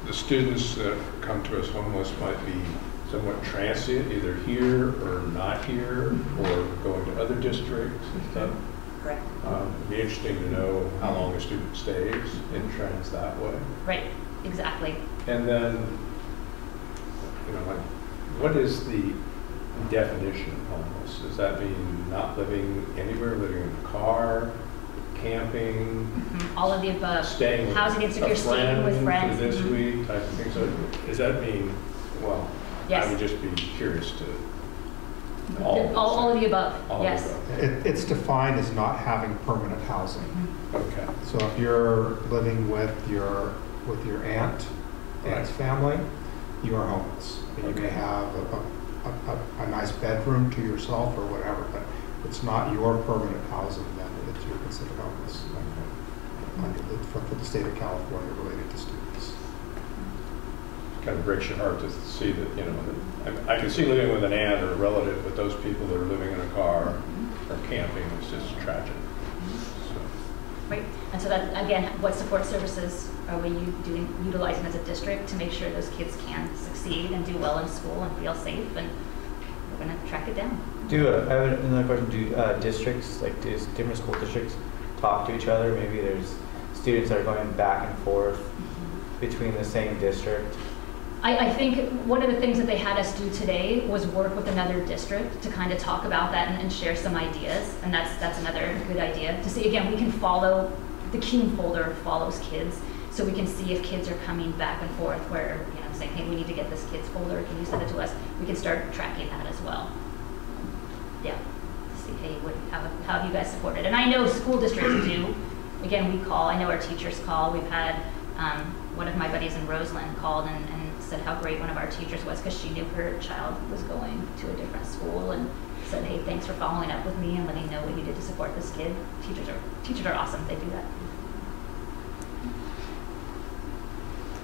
the students that come to us homeless might be somewhat transient, either here or not here, or going to other districts. Correct. It'd be interesting to know how long a student stays in trends that way. Right, exactly. And then, you know, like, what is the definition of homeless? Does that mean not living anywhere, living in a car, camping? All of the above. Staying with housing insecure, staying with friends. for this week type of thing. So does that mean, well, yes. I would just be curious to all of the above, all yes. of the above. It's defined as not having permanent housing. Okay. So if you're living with your aunt's family, you are homeless. And you may have a nice bedroom to yourself or whatever, but it's not your permanent housing then that you're considered homeless for the state of California related to students. Kind of breaks your heart to see that, you know, I can see living with an aunt or a relative, but those people that are living in a car or camping, it's just tragic. So. Right, and so that, again, what support services are we utilizing as a district to make sure those kids can succeed and do well in school and feel safe, and we're going to track it down. I have another question. Do districts, like do different school districts, talk to each other? Maybe there's students that are going back and forth between the same district. I think one of the things that they had us do today was work with another district to kind of talk about that and share some ideas, and that's another good idea. To see, again, we can follow, the Keen folder follows kids, so we can see if kids are coming back and forth where, you know, saying, hey, we need to get this kid's folder, can you send it to us? We can start tracking that as well. Yeah, to see, hey, how have you guys supported? And I know school districts do. Again, we call, I know our teachers call. We've had one of my buddies in Roseland called and said how great one of our teachers was because she knew her child was going to a different school and said, hey, thanks for following up with me and letting me know what you did to support this kid. Teachers are awesome, they do that.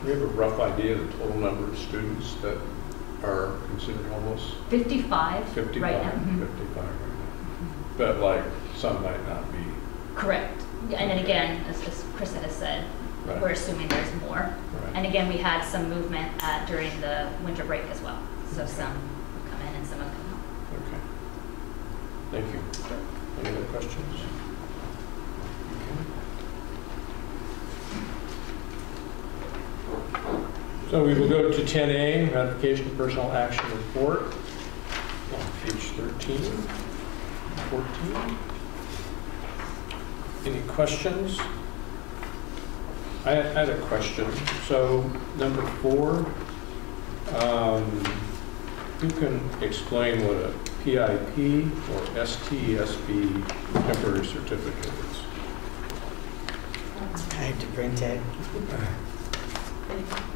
Do you have a rough idea of the total number of students that are considered homeless? 55, 55 right now. 55 right now. But like, some might not be. Correct. And then again, as Chris has said, right. We're assuming there's more. Right. And again, we had some movement during the winter break as well. So some have come in and some have come out. Okay. Thank you. Any other questions? Okay. So we will go to 10A, ratification of personnel action report on page 13, 14. Any questions? I had a question. So number 4, who can explain what a PIP or STSB temporary certificate is? I have to print it.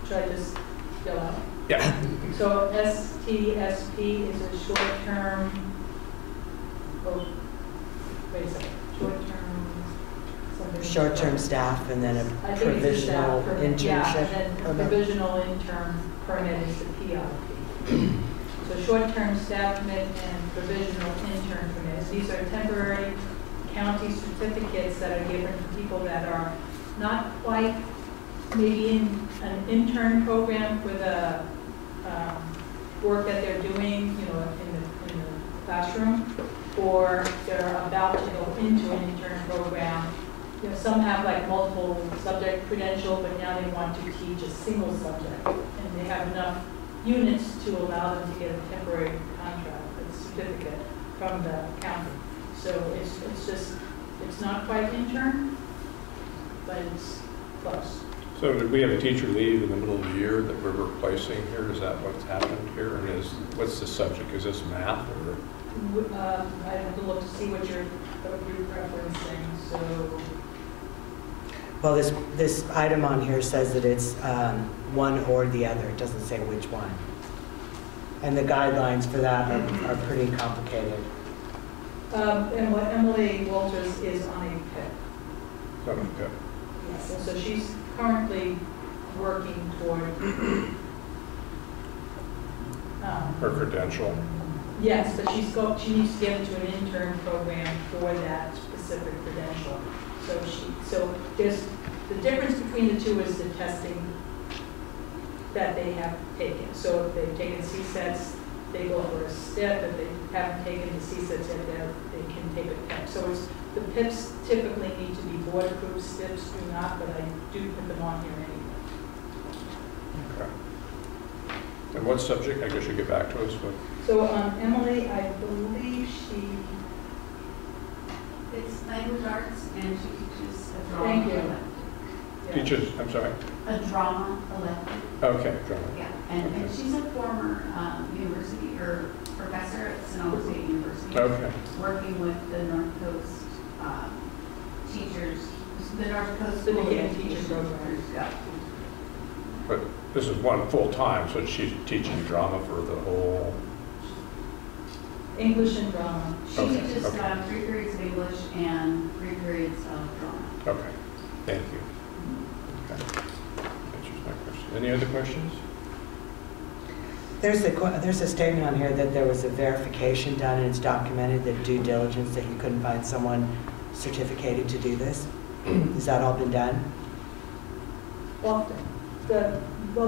Should I just fill out? Yeah. So STSP is a short-term, oh, wait a second, short-term staff and then a provisional internship. Yeah, and then a provisional intern permit is the PIP. So short-term staff permit and provisional intern permit. These are temporary county certificates that are given to people that are not quite maybe in an intern program for the work that they're doing, you know, in the classroom, or they're about to go into an intern program. You know, some have like multiple subject credential, but now they want to teach a single subject, and they have enough units to allow them to get a temporary contract, a certificate from the county. So it's not quite intern, but it's close. So did we have a teacher leave in the middle of the year that we're replacing here? Is that what's happened here? And what's the subject? Is this math or? I have to look to see what you're referencing, so. Well, this item on here says that it's one or the other. It doesn't say which one. And the guidelines for that are pretty complicated. And what Emily Walters is on a PIP. On a PIP. Yes, and so she's currently working toward her credential. Yes, but she needs to get into an intern program for that specific credential. So there's the difference between the two is the testing that they have taken. So if they've taken CSETs, they go for a STIP. If they haven't taken the CSETs yet, they can take a PIP. So the PIPs typically need to be board approved. STIPs do not, but I do put them on here anyway. Okay. And what subject? I guess you'll get back to us with. So Emily, I believe It's language arts, and she teaches a drama. Thank you. elective. Yeah. Teaches, I'm sorry? A drama elective. Okay, drama. Yeah, and she's a former university or professor at Sonoma State University. Okay. Working with the North Coast teachers, the North Coast The School of beginning teacher Education. program. Yeah. But this is one full-time, so she's teaching drama for the whole. English and drama. She teaches 3 periods of English and 3 periods of drama. Okay, thank you. Okay. Answers my question. Any other questions? There's a statement on here that there was a verification done, and it's documented that due diligence, that you couldn't find someone certificated to do this. Has that all been done? Often.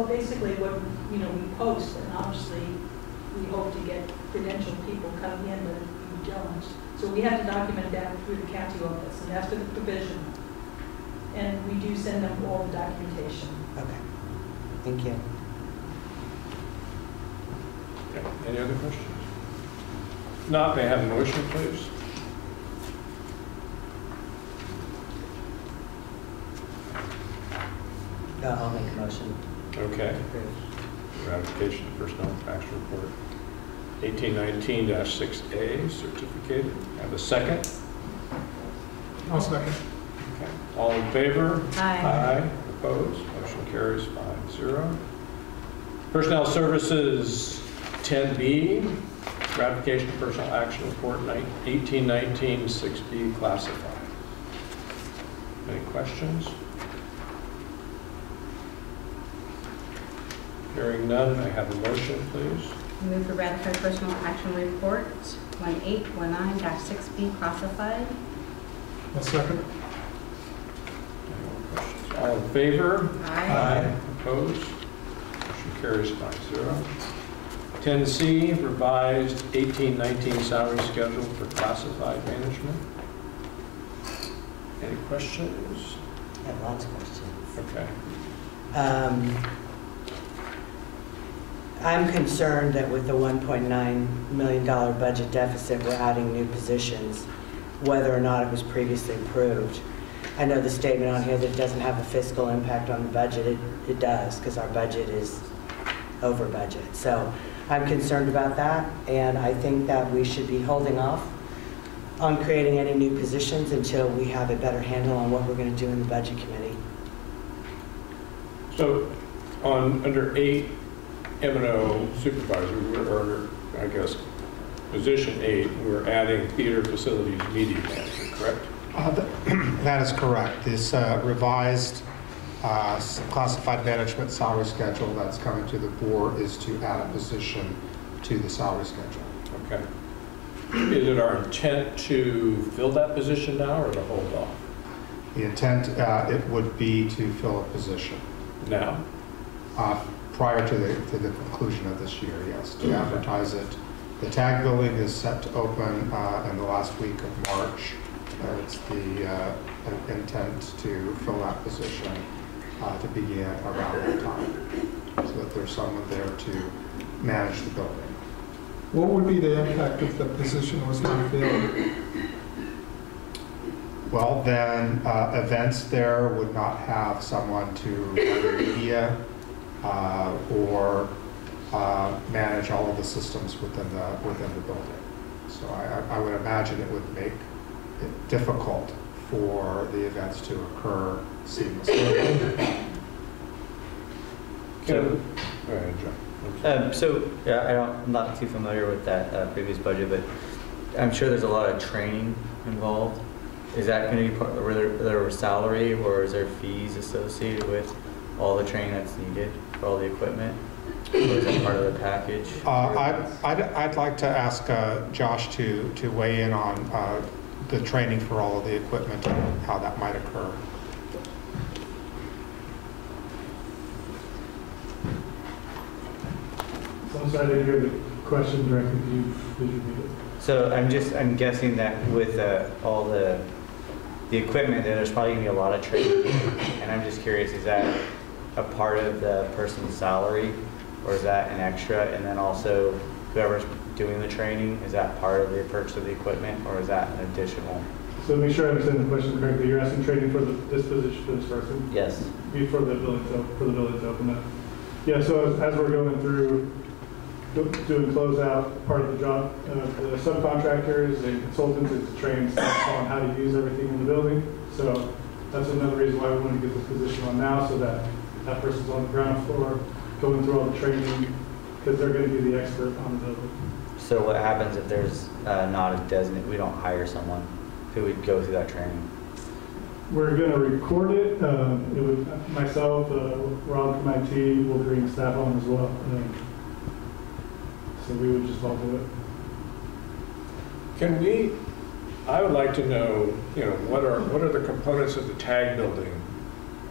Basically what, we post, and obviously we hope to get credentialed people coming in, but we don't. So we have to document that through the county office, and that's for the provision. And we do send them all the documentation. Okay. Thank you. Okay. Any other questions? If not, may I have a motion, please? I'll make a motion. Okay. Ratification of personnel tax report 1819-6A certificated. Have a second? I'll second. Okay. All in favor? Aye. Aye. Opposed? Motion carries 5-0. Personnel services 10B, ratification of personnel action report 1819-6B classified. Any questions? Hearing none, I have a motion, please. Move to ratify personal action report 1819-6B classified. I'll second. Any more questions? All in favor? Aye. Opposed? Motion carries 5-0. 10C, revised 1819 salary schedule for classified management. Any questions? I have lots of questions. Okay. I'm concerned that with the $1.9 million budget deficit, we're adding new positions, whether or not it was previously approved. I know the statement on here that it doesn't have a fiscal impact on the budget. It does, because our budget is over budget. So I'm concerned about that, and I think that we should be holding off on creating any new positions until we have a better handle on what we're going to do in the budget committee. So under 8 M&O supervisor, we're under, I guess, position 8, we're adding theater facilities media manager, correct? That is correct. This revised classified management salary schedule that's coming to the board is to add a position to the salary schedule. Okay. Is it our intent to fill that position now or to hold off? The intent, it would be to fill a position. Now? Prior to the conclusion of this year, yes, to advertise it The TAG building is set to open in the last week of March. It's the intent to fill that position to begin around that time, so that there's someone there to manage the building. What would be the impact if the position was not filled? Well, then events there would not have someone to run media or manage all of the systems within the building. So I would imagine it would make it difficult for the events to occur seamlessly. I'm not too familiar with that previous budget, but I'm sure there's a lot of training involved. Is that going to be part of their salary, or is there fees associated with all the training that's needed for all the equipment? Or is that part of the package? I'd like to ask Josh to weigh in on the training for all of the equipment and how that might occur. So I'm sorry to hear the question directly to you. Did you read it? So I'm guessing that with all the equipment, there's probably going to be a lot of training. And I'm just curious, is that a part of the person's salary, or is that an extra? And then also, whoever's doing the training, is that part of the purchase of the equipment, or is that an additional? So make sure I understand the question correctly. You're asking training for this position, for this person? Yes. For the building to open up. Yeah, so as we're going through doing closeout, part of the job, the subcontractors and consultants is to train staff on how to use everything in the building. So that's another reason why we want to get this position on now, so that that person's on the ground floor going through all the training, because they're going to be the expert on the building. So what happens if there's not a designate, we don't hire someone who would go through that training? We're going to record it. It would, myself, Rob from IT will bring staff on as well. So we would just all do it. I would like to know, what are the components of the TAG building?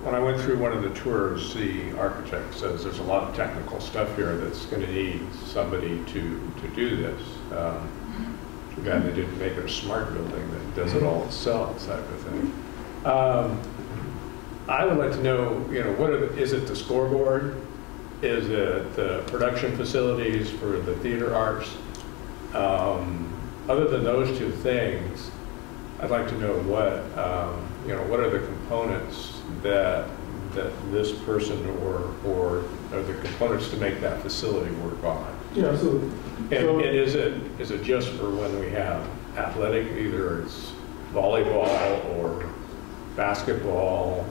When I went through one of the tours, the architect says there's a lot of technical stuff here that's going to need somebody to do this. Too bad they didn't make it a smart building that does it all itself, type of thing. I would like to know, is it the scoreboard? Is it the production facilities for the theater arts? Other than those two things, I'd like to know what are the components that this person or the components to make that facility work on? Yeah, absolutely. And is it just for when we have athletic, either it's volleyball or basketball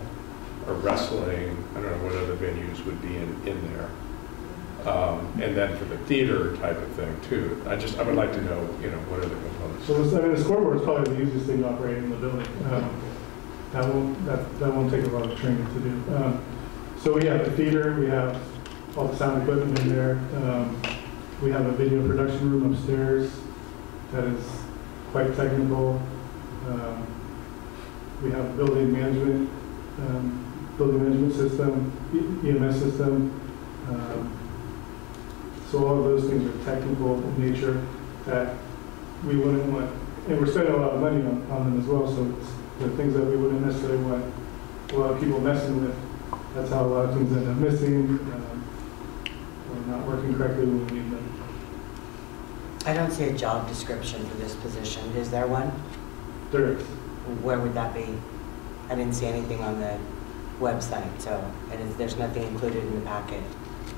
or wrestling? I don't know what other venues would be in there. And then for the theater type of thing too. I would like to know, what are the components? So the scoreboard is probably the easiest thing to operate in the building. That won't take a lot of training to do. So we have the theater, we have all the sound equipment in there. We have a video production room upstairs that is quite technical. We have building management system, EMS system. So all of those things are technical in nature that we wouldn't want, and we're spending a lot of money on them as well, so it's the things that we wouldn't necessarily want a lot of people messing with. That's how a lot of things end up missing or not working correctly when we need them. I don't see a job description for this position. Is there one? There is. Where would that be? I didn't see anything on the website, there's nothing included in the packet.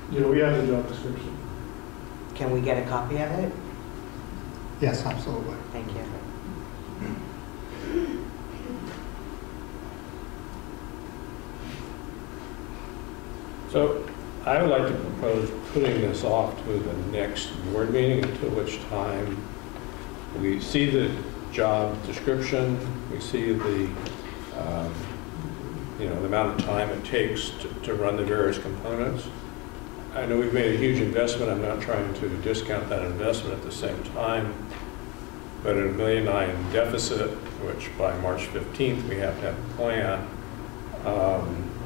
Yeah, we have the job description. Can we get a copy of it? Yes, absolutely. Thank you. So I would like to propose putting this off to the next board meeting, until which time we see the job description, we see the the amount of time it takes to run the various components. I know we've made a huge investment. I'm not trying to discount that investment at the same time, but at $1.9 million deficit, which by March 15th we have to have a plan.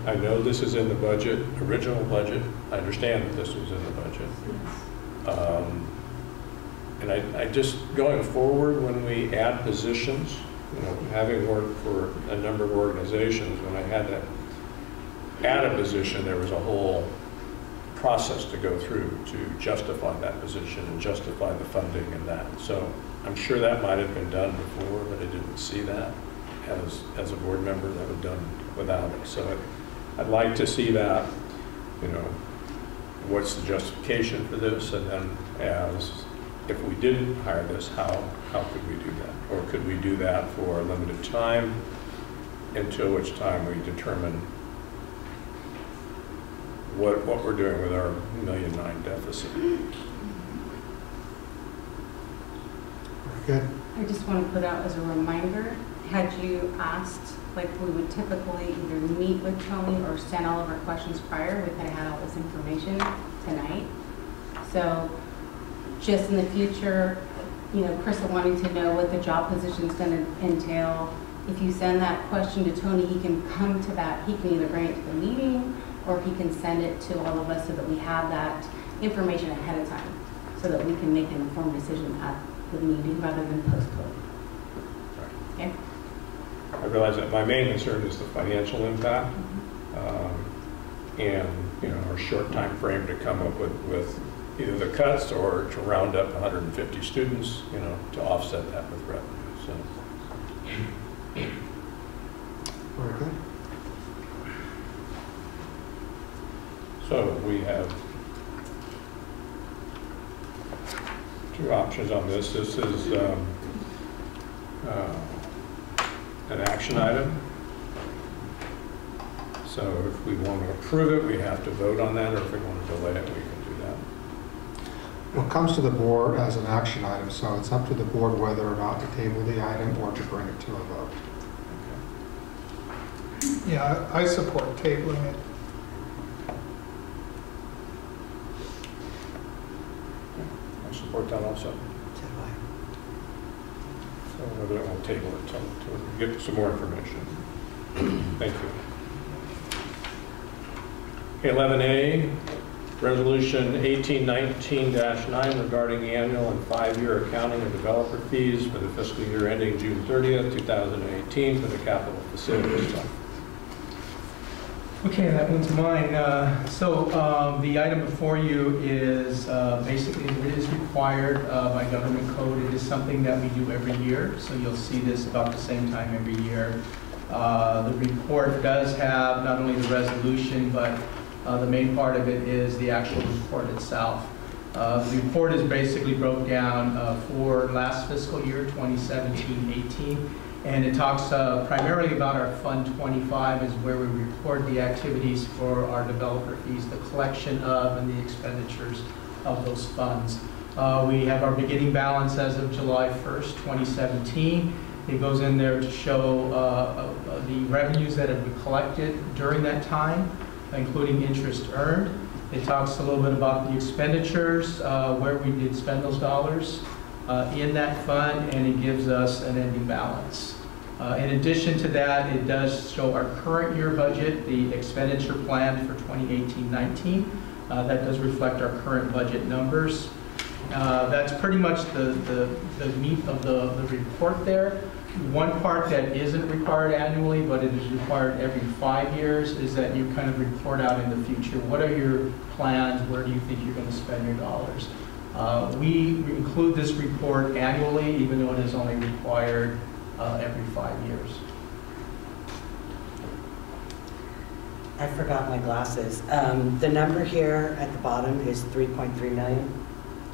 I know this is in the budget, original budget. I understand that this was in the budget. And I just, going forward, when we add positions, you know, having worked for a number of organizations, when I had to add a position, there was a whole process to go through to justify that position and justify the funding and that. So I'm sure that might have been done before, but I didn't see that as a board member. That was done without it. So I'd like to see that, you know, what's the justification for this, and then as if we didn't hire this, how could we do that? Or could we do that for a limited time, until which time we determine what we're doing with our $1.9 million deficit. Good. I just want to put out as a reminder, had you asked, like we would typically either meet with Tony or send all of our questions prior, we could have had all this information tonight. So just in the future, you know, Crystal wanting to know what the job position is going to entail, if you send that question to Tony, he can come to that, he can either bring it to the meeting or he can send it to all of us so that we have that information ahead of time so that we can make an informed decision at the meeting rather than postpone. Okay? I realize that my main concern is the financial impact, and you know, our short time frame to come up with either the cuts or to round up 150 students, you know, to offset that with revenue. So. Very good. So we have two options on this. This is an action item. So if we want to approve it, we have to vote on that, or if we want to delay it, we can do that. Well, it comes to the board as an action item, so it's up to the board whether or not to table the item or to bring it to a vote. Okay. Yeah, I support tabling it. I support that also. So whether it will table it to get some more information. Thank you. Okay, 11A, Resolution 1819-9 regarding annual and 5-year accounting of developer fees for the fiscal year ending June 30th, 2018 for the Capital Facilities Fund. Okay, that one's mine. The item before you is basically, it is required by government code. It is something that we do every year, so you'll see this about the same time every year. The report does have not only the resolution, but the main part of it is the actual report itself. The report is basically broke down for last fiscal year, 2017-18. And it talks primarily about our Fund 25 is where we report the activities for our developer fees, the collection of and the expenditures of those funds. We have our beginning balance as of July 1st, 2017. It goes in there to show the revenues that have been collected during that time, including interest earned. It talks a little bit about the expenditures, where we did spend those dollars in that fund, and it gives us an ending balance. In addition to that, it does show our current year budget, the expenditure plan for 2018-19. That does reflect our current budget numbers. That's pretty much the meat of the report there. One part that isn't required annually, but it is required every 5 years, is that you kind of report out in the future. What are your plans? Where do you think you're going to spend your dollars? We include this report annually, even though it is only required every 5 years. I forgot my glasses. The number here at the bottom is 3.3 million?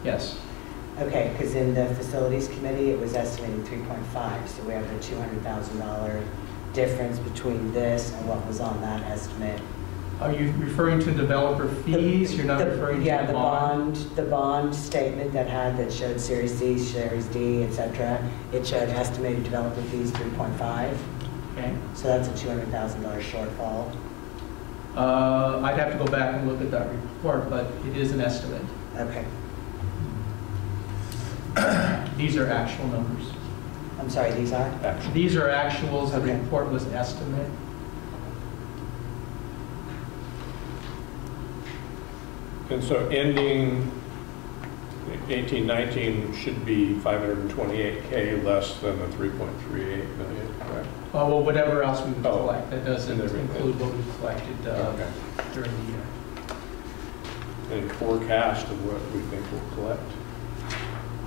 Yes. Okay, because in the facilities committee, it was estimated 3.5, so we have a $200,000 difference between this and what was on that estimate. Are you referring to developer fees? You're not referring to the bond? The bond statement that showed Series C, Series D, etc. It showed estimated developer fees 3.5. Okay. So that's a $200,000 shortfall. I'd have to go back and look at that report, but it is an estimate. Okay. These are actual numbers. I'm sorry, these are? Actual. These are actuals. The Okay. report was estimate. And so ending 18-19 should be 528K less than the 3.38 million, correct? Well, whatever else we collect, that doesn't include what we collected Okay. during the year. Any forecast of what we think we'll collect?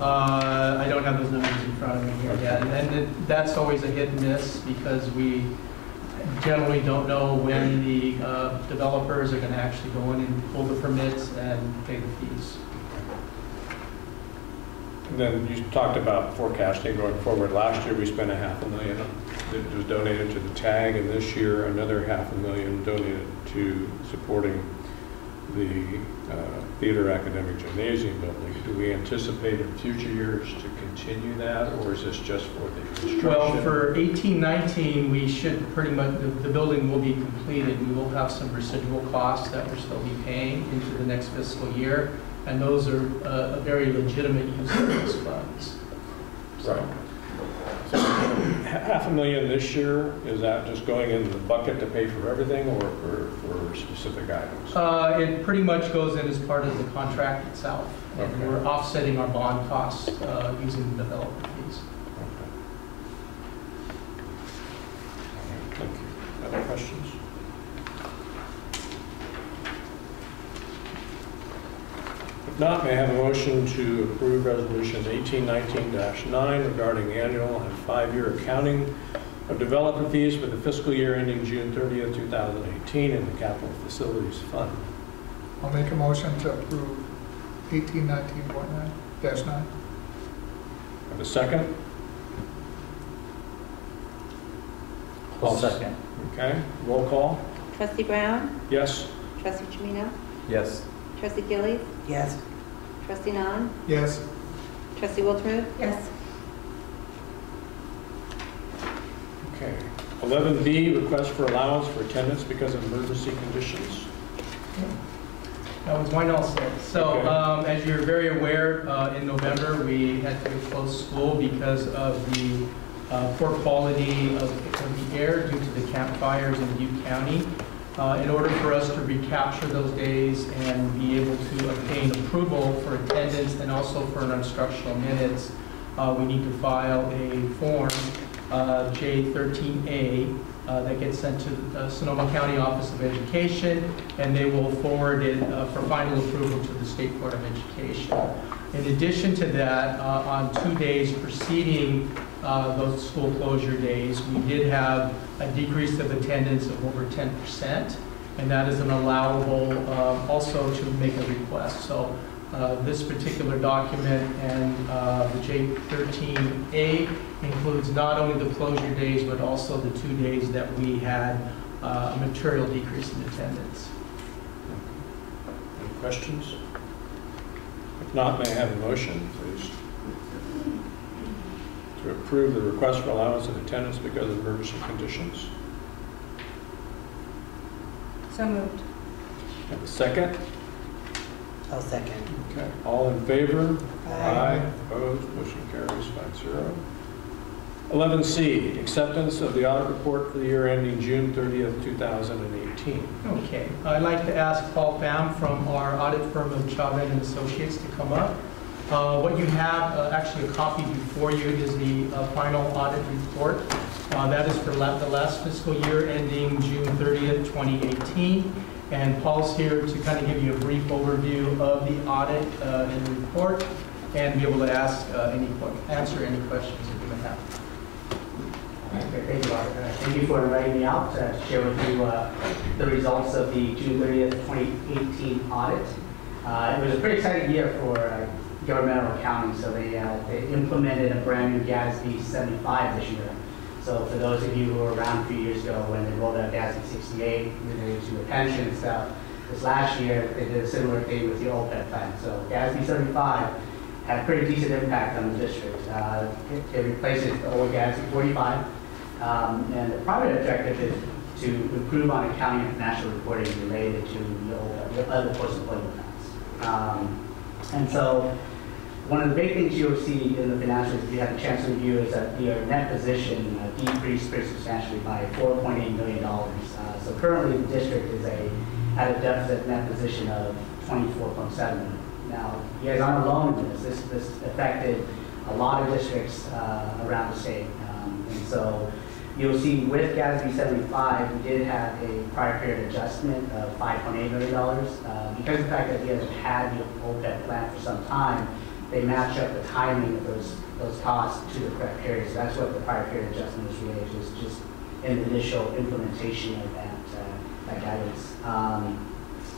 I don't have those numbers in front of me here yet, and that's always a hit and miss because we generally don't know when the developers are going to actually go in and pull the permits and pay the fees. And then you talked about forecasting going forward. Last year we spent $500,000 that was donated to the TAG, and this year another $500,000 donated to supporting the Theater Academic Gymnasium building. Do we anticipate in future years to continue that, or is this just for the construction? Well, for 18-19, we should pretty much, the building will be completed. We will have some residual costs that we'll still be paying into the next fiscal year, and those are a very legitimate use of those funds. Right. So $500,000 this year, is that just going in the bucket to pay for everything or for specific items? It pretty much goes in as part of the contract itself. And Okay. we're offsetting our bond costs using the development fees. Okay. Thank you. Other questions? If not, may I have a motion to approve Resolution 18-19-9 regarding annual and 5-year accounting of development fees for the fiscal year ending June 30th, 2018 in the Capital Facilities Fund? I'll make a motion to approve 18-19.9-9. Have a second? I'll second. Okay, roll call. Trustee Brown? Yes? Trustee Chimino? Yes. Trustee Gillies? Yes. Trustee Nahn? Yes. Trustee Wiltmuth? Yes. Okay. 11B, request for allowance for attendance because of emergency conditions. That was mine also. So Okay. as you're very aware, in November, we had to close school because of the poor quality of the air due to the campfires in Butte County. In order for us to recapture those days and be able to obtain approval for attendance and also for our instructional minutes, we need to file a form, J13A, that gets sent to the Sonoma County Office of Education, and they will forward it for final approval to the State Board of Education. In addition to that, on 2 days preceding those school closure days, we did have a decrease of attendance of over 10%, and that is an allowable also to make a request. So this particular document and the J13A includes not only the closure days, but also the 2 days that we had a material decrease in attendance. Any questions? If not, may I have a motion, please? To approve the request for allowance of attendance because of emergency conditions. So moved. Have a second? I'll second. Okay. All in favor? Aye. Opposed? Motion carries 5-0. 11C, acceptance of the audit report for the year ending June 30th, 2018. Okay, I'd like to ask Paul Pham from our audit firm of Chavin and Associates to come up. What you have, actually a copy before you, is the final audit report. That is for the last fiscal year ending June 30th, 2018. And Paul's here to kind of give you a brief overview of the audit and the report, and be able to answer any questions that you may have. Okay, thank you, Art. Thank you for inviting me out to share with you the results of the June 30th, 2018 audit. It was a pretty exciting year for governmental accounting, so they implemented a brand new GASB 75 this year. So for those of you who were around a few years ago when they rolled out GASB 68 related to the pension stuff, this last year they did a similar thing with the OPEB plan. So GASB 75 had a pretty decent impact on the district. It replaces the old GASB 45, and the primary objective is to improve on accounting and financial reporting related to the other post-employment plans. And so one of the big things you'll see in the financials, if you have a chance to review, is that your net position decreased pretty substantially by $4.8 million. So currently the district is at a deficit net position of $24.7 million. Now, you guys aren't alone in this. This affected a lot of districts around the state. And so you'll see with GASB 75, we did have a prior period adjustment of $5.8 million. Because of the fact that you guys have had the OPEB plan for some time, they match up the timing of those costs to the correct period. So that's what the prior period adjustment is related to, is just in the initial implementation of that guidance.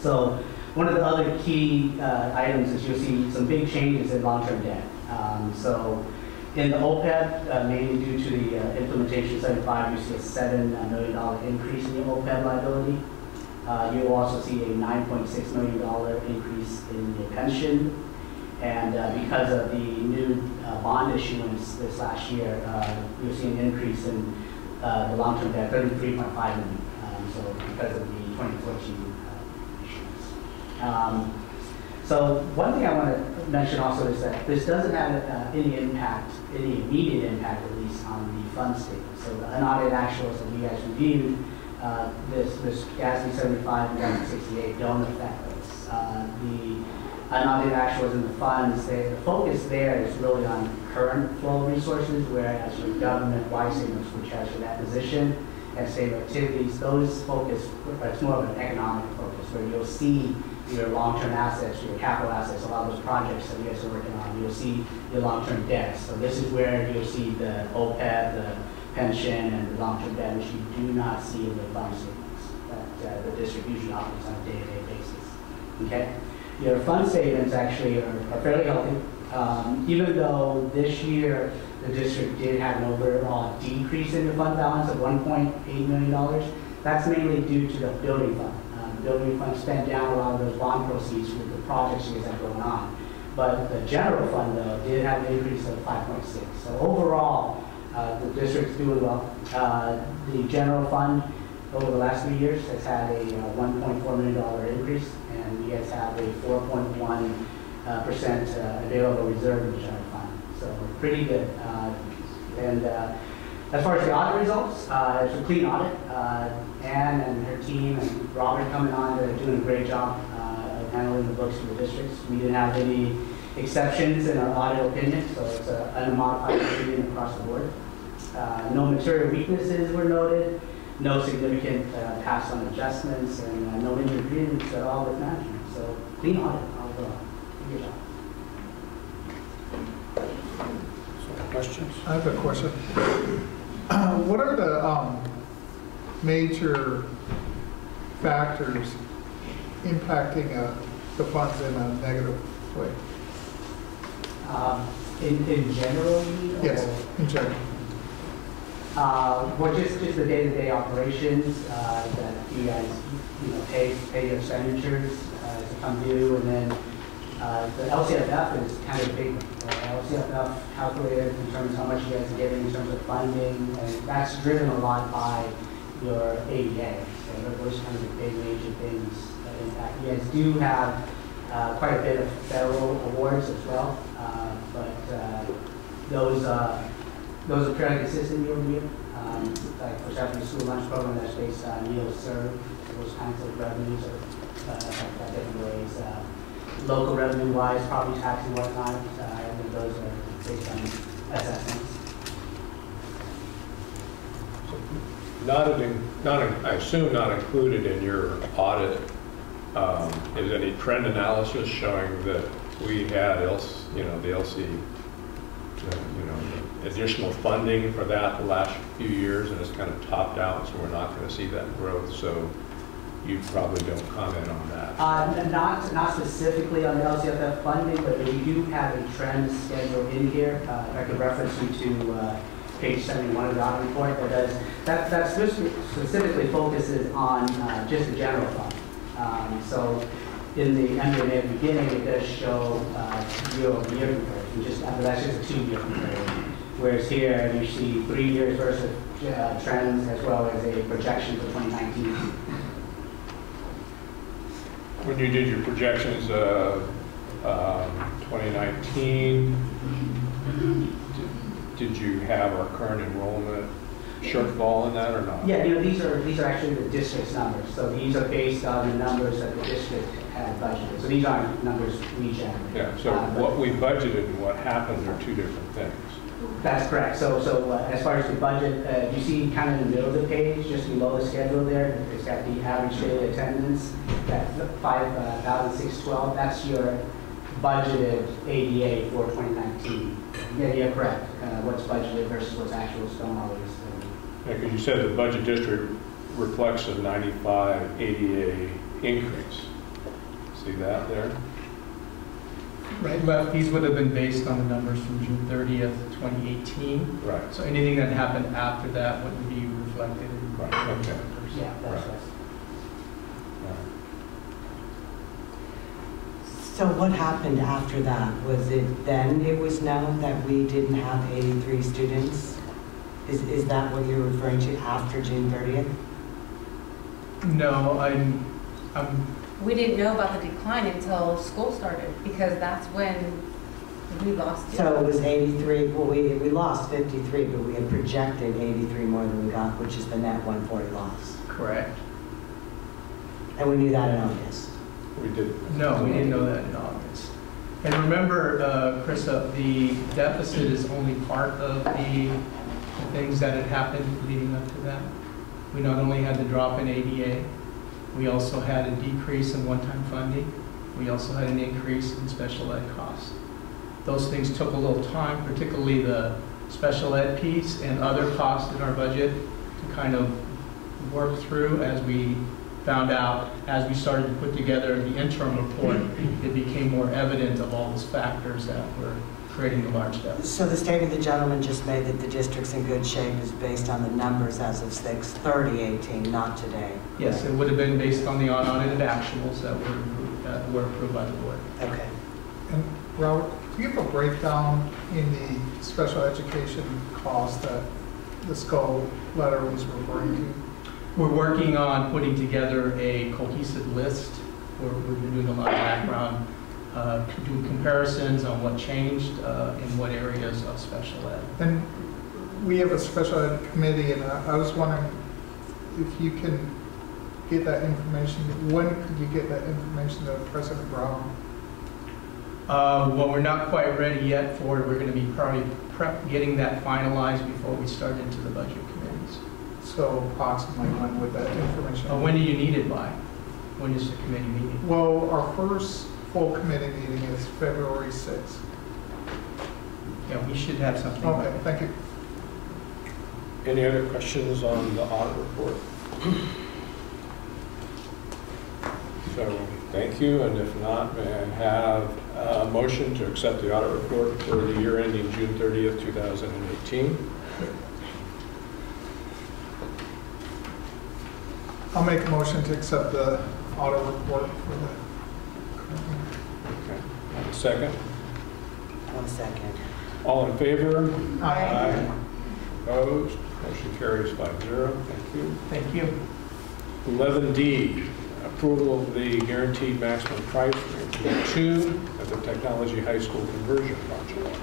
So one of the other key items is you'll see some big changes in long-term debt. So in the OPEB, mainly due to the implementation of 75, you see a $7 million increase in your OPEB liability. You'll also see a $9.6 million increase in your pension. And because of the new bond issuance this last year, you'll see an increase in the long-term debt, $33.5 million. So because of the 2014 issuance. So one thing I want to mention also is that this doesn't have any impact, any immediate impact at least, on the fund statement. So the unaudited actuals that you guys reviewed, this GASB 75 and GASB 68 don't affect those. The unaudited actuals in the funds, the focus there is really on current flow resources, whereas your government-wide statements, which has your acquisition and statement activities, those focus, it's more of an economic focus, where you'll see your long-term assets, your capital assets, a lot of those projects that you guys are working on, you'll see your long-term debts. So this is where you'll see the OPEB, the pension, and the long-term debt, which you do not see in the fund statements that the district usually operates on a day-to-day basis. Okay? Your fund statements actually are fairly healthy. Even though this year the district did have an overall decrease in the fund balance of $1.8 million, that's mainly due to the building fund. The building fund spent down a lot of those bond proceeds with the projects you guys have going on. But the general fund, though, did have an increase of 5.6. So overall, the district's doing well. The general fund over the last 3 years has had a $1.4 million increase, and you guys have a 4.1% available reserve in the general fund. So pretty good. As far as the audit results, it's a clean audit. Ann and her team and Robert coming on, they're doing a great job of handling the books for the districts. We didn't have any exceptions in our audit opinion, so it's an unmodified opinion across the board. No material weaknesses were noted, no significant pass-on adjustments, and no interagreements at all with management. So clean audit overall. Good job. Questions? I have a question. What are the major factors impacting the funds in a negative way? In general? Yes, in general. Well, just the day-to-day operations that you guys pay your expenditures to come due, and then the LCFF is kind of big. LCFF calculated in terms of how much you guys are getting in terms of funding, and that's driven a lot by your ADA. So those kind of the big major things that impact. You guys do have quite a bit of federal awards as well, but those are fairly consistent year over year. Like for example, the school lunch program that's based on meals served, those kinds of revenues are affected different ways. Local revenue-wise, property tax and whatnot, and those are based on assessments. I assume not included in your audit is any trend analysis showing that we had the LC, additional funding for that the last few years, and it's kind of topped out, so we're not going to see that growth. So you probably don't comment on that. Not specifically on the LCFF funding, but we do have a trend schedule in here. I could reference you to page 71 of the audit report that specifically focuses on just the general fund. So in the MD&A at the beginning, it does show year-over-year comparison. That's just a 2-year comparison. Whereas here you see 3 years versus trends, as well as a projection for 2019. When you did your projections, 2019, did you have our current enrollment shortfall in that or not? Yeah, these are actually the district's numbers. So these are based on the numbers that the district had budgeted. So these aren't numbers we generate. Yeah, so what we budgeted and what happened are two different things. That's correct. So as far as the budget, you see kind of in the middle of the page, just below the schedule there, it's got the average daily attendance, that 5,612. That's your budgeted ADA for 2019. Yeah, you're correct. What's budgeted versus what's actual is don't always. Yeah, because you said the budget district reflects a 95 ADA increase. See that there? Right, but these would have been based on the numbers from June 30th, 2018. Right. So anything that happened after that wouldn't be reflected in right. Okay. Yeah, that's right. So what happened after that? Was it then it was known that we didn't have 83 students? Is that what you're referring to after June 30th? No, I'm We didn't know about the decline until school started, because that's when we lost. So it was 83, well, we lost 53, but we had projected 83 more than we got, which is the net 140 loss. correct. And we knew that in August. We did. No, we didn't know that in August. And remember, Krista, the deficit is only part of the things that had happened leading up to that. We not only had the drop in ADA, we also had a decrease in one-time funding. We also had an increase in special ed costs. Those things took a little time, particularly the special ed piece and other costs in our budget to kind of work through as we found out, as we started to put together the interim report, it became more evident of all those factors that were creating the large deficit. So the statement the gentleman just made that the district's in good shape is based on the numbers as of 6/30/18, not today. Yes, it would have been based on the unaudited actuals that were approved by the board. Okay. And Robert, do you have a breakdown in the special education cost that the SCO letter was referring to? We're working on putting together a cohesive list. We've been doing a lot of background, doing comparisons on what changed in what areas of special ed. And we have a special ed committee, and I was wondering if you can get that information. When could you get that information to President Brown? Well, we're not quite ready yet for it. We're going to be probably getting that finalized before we start into the budget committees. So approximately when would that information? When do you need it by? When is the committee meeting? Well, our first full committee meeting is February 6th. Yeah, we should have something. Okay, thank you. Any other questions on the audit report? So, thank you, and if not, may I have a motion to accept the audit report for the year ending June 30th, 2018? I'll make a motion to accept the audit report for the. Okay. Second? 1 second. All in favor? Aye. Opposed? Motion carries 5-0. Thank you. Thank you. 11D, approval of the guaranteed maximum price for Year 2 of the Technology High School conversion project.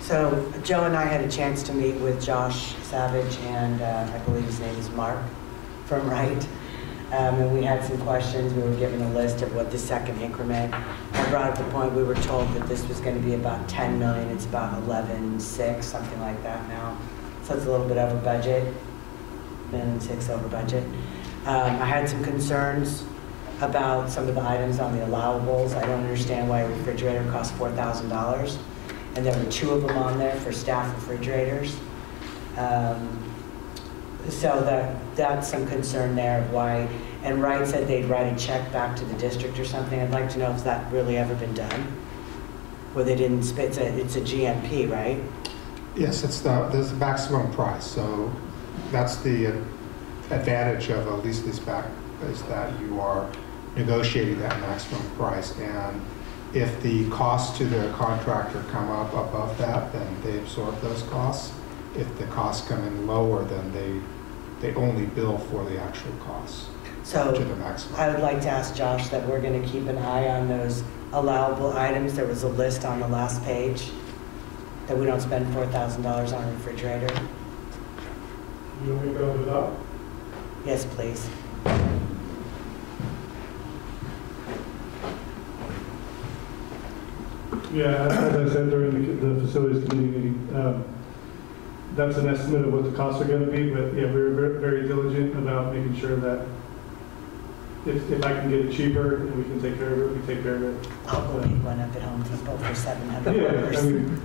So Joe and I had a chance to meet with Josh Savage and I believe his name is Mark from Wright. And we had some questions. We were given a list of what the second increment. I brought up the point we were told that this was going to be about 10 million. It's about 11.6, something like that now. So it's a little bit over budget, 1.6 over budget. I had some concerns about some of the items on the allowables. I don't understand why a refrigerator costs $4,000. And there were 2 of them on there for staff refrigerators. So that's some concern there of why, and Wright said they'd write a check back to the district or something. I'd like to know if that really ever been done. Where they didn't, it's a GMP, right? Yes, there's the maximum price. So that's the advantage of a lease-leaseback is that you are negotiating that maximum price. And if the costs to the contractor come up above that, then they absorb those costs. If the costs come in lower, then they only bill for the actual costs So to the maximum. I would like to ask Josh that we're going to keep an eye on those allowable items. There was a list on the last page that we don't spend $4,000 on a refrigerator. You want me to go to Yes, please. Yeah, as I said during the facilities committee meeting, that's an estimate of what the costs are going to be, but yeah, we're very diligent about making sure that if I can get it cheaper and we can take care of it, we take care of it. I'll go pick one up at Home Depot for 700 Yeah, workers. I mean,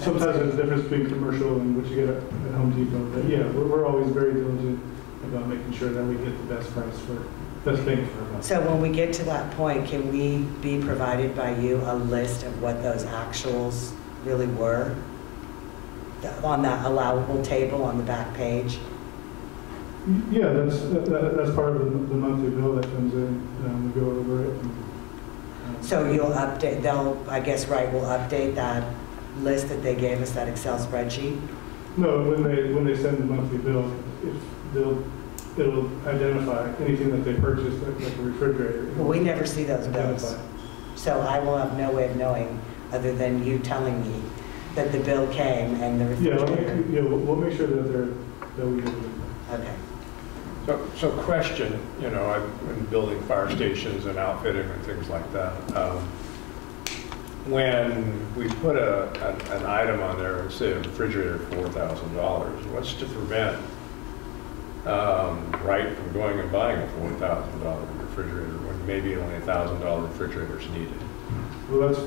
sometimes there's a difference between commercial and what you get at Home Depot, but yeah, we're always very diligent about making sure that we get the best price for, best bang for our buck. So when we get to that point, can we be provided by you a list of what those actuals really were? On that allowable table on the back page? Yeah, that's part of the monthly bill that comes in. We go over it. So you'll update, I guess, right, we'll update that list that they gave us, that Excel spreadsheet? No, when they send the monthly bill, it'll identify anything that they purchased, like a refrigerator. Well, we never see those bills. So I will have no way of knowing, other than you telling me that the bill came and the refrigerator. Yeah, we'll make sure that we get it. Okay. So question, you know, I've been building fire stations and outfitting and things like that. When we put an item on there, say a refrigerator, $4,000, what's to prevent Wright from going and buying a $4,000 refrigerator when maybe only a $1,000 refrigerator is needed? Well, that's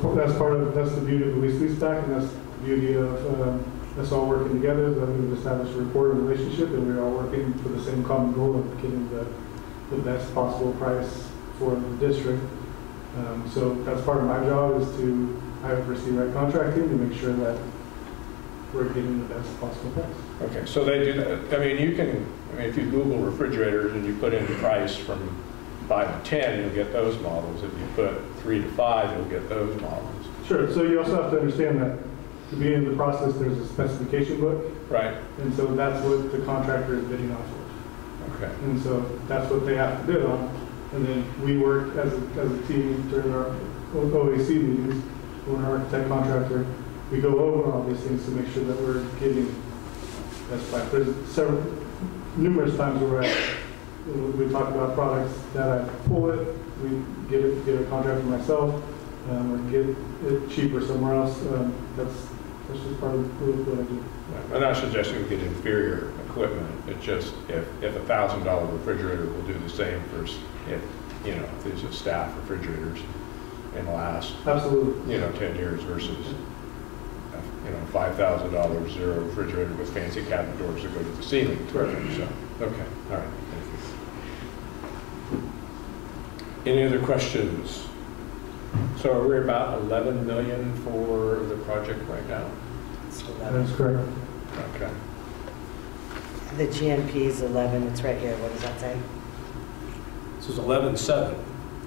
the beauty of the lease back, and that's the beauty of us all working together, that we've established a rapport and relationship, and we're all working for the same common goal of getting the best possible price for the district. So that's part of my job, is to oversee Wright Contracting to make sure that we're getting the best possible price. Okay, so they do that. I mean, if you Google refrigerators and you put in the price from 5 to 10, you'll get those models. If you put 3 to 5, you'll get those models. Sure. So you also have to understand that to be in the process, there's a specification book. Right. And so that's what the contractor is bidding off of. Okay. And so that's what they have to bid on. And then we work as a team during our OAC meetings, when our architect contractor, we go over all these things to make sure that we're getting best price. There's numerous times where we talk about products that I pull it, we get a contract for myself, or get it cheaper somewhere else. That's just part of what I do. I'm not suggesting we get inferior equipment. It's just if a $1,000 refrigerator will do the same for if these are staff refrigerators in the last 10 years versus $5,000 zero refrigerator with fancy cabinet doors that go to the ceiling. So okay, all right, thank you. Any other questions? So are we about 11 million for the project right now? That's correct. Okay. The GMP is 11, it's right here, what does that say? This is 11.7,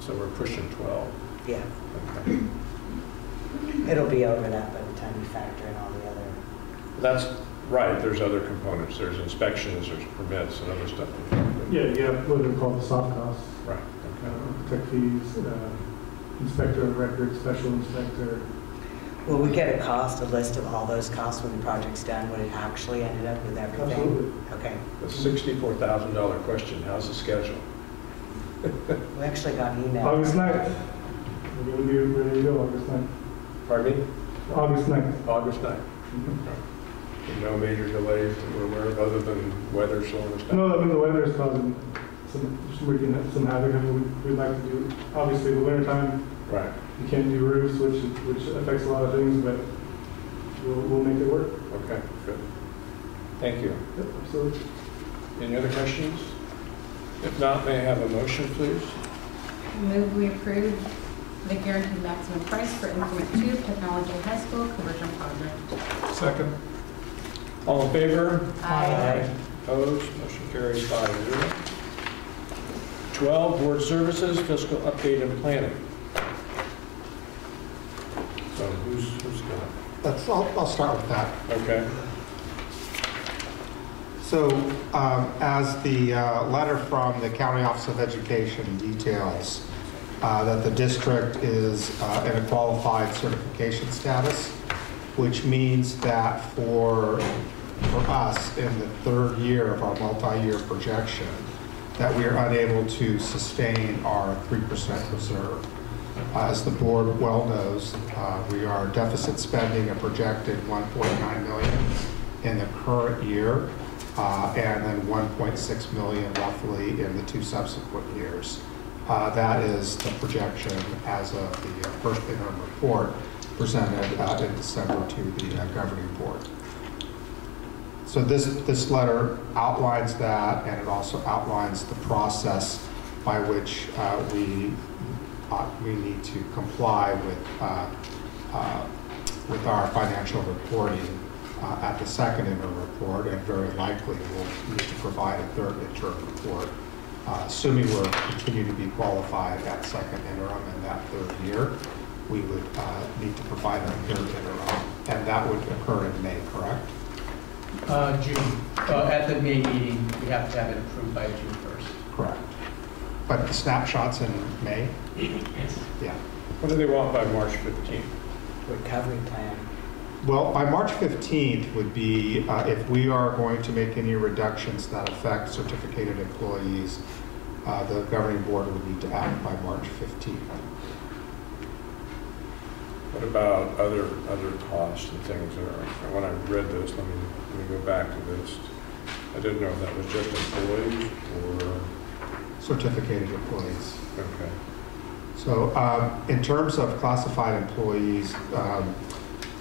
so we're pushing 12. Yeah. Okay. It'll be over that by the time you factor in all the other. That's right, there's other components. There's inspections, there's permits and other stuff. Yeah, you have what are called the soft costs. Right. Okay. Architect fees, inspector of record, special inspector. Will we get a list of all those costs when the project's done, when it actually ended up with everything? Absolutely. Okay. The $64,000 question, how's the schedule? We actually got email. August 9th. We're going to be ready to go August 9th. Pardon me? August 9th. August 9th. Mm-hmm. No major delays that we're aware of other than weather slowing us down? No, I mean, the weather is causing some havoc. I mean, we'd like to do, obviously, the winter time. Right. You can't do roofs, which affects a lot of things, but we'll make it work. Okay, good. Thank you. Yep, absolutely. Any other questions? If not, may I have a motion, please? Move we approve the guaranteed maximum price for Increment 2 Technology High School conversion project. Second. All in favor? Aye. Opposed? Motion carries 5-0. 12, Board Services, Fiscal Update and Planning. So who's going? I'll start with that. Okay. So as the letter from the County Office of Education details, that the district is in a qualified certification status, which means that for for us in the third year of our multi-year projection that we are unable to sustain our 3% reserve. As the board well knows, we are deficit spending a projected $1.9 million in the current year, and then $1.6 million roughly in the 2 subsequent years. That is the projection as of the first interim report presented in December to the governing board. So this letter outlines that, and it also outlines the process by which we need to comply with our financial reporting at the second interim report, and very likely we'll need to provide a third interim report, assuming we'll continue to be qualified at second interim in that third year. We would need to provide a third interim, and that would occur in May, correct? June. At the May meeting, we have to have it approved by June 1st. Correct. But the snapshots in May? Yes. Yeah. What do they want by March 15th? Recovery plan. Well, by March 15th would be if we are going to make any reductions that affect certificated employees, the governing board would need to act by March 15th. What about other costs and things? When I read this, let me go back to this. I didn't know if that was just employees or certificated employees. Okay. So in terms of classified employees,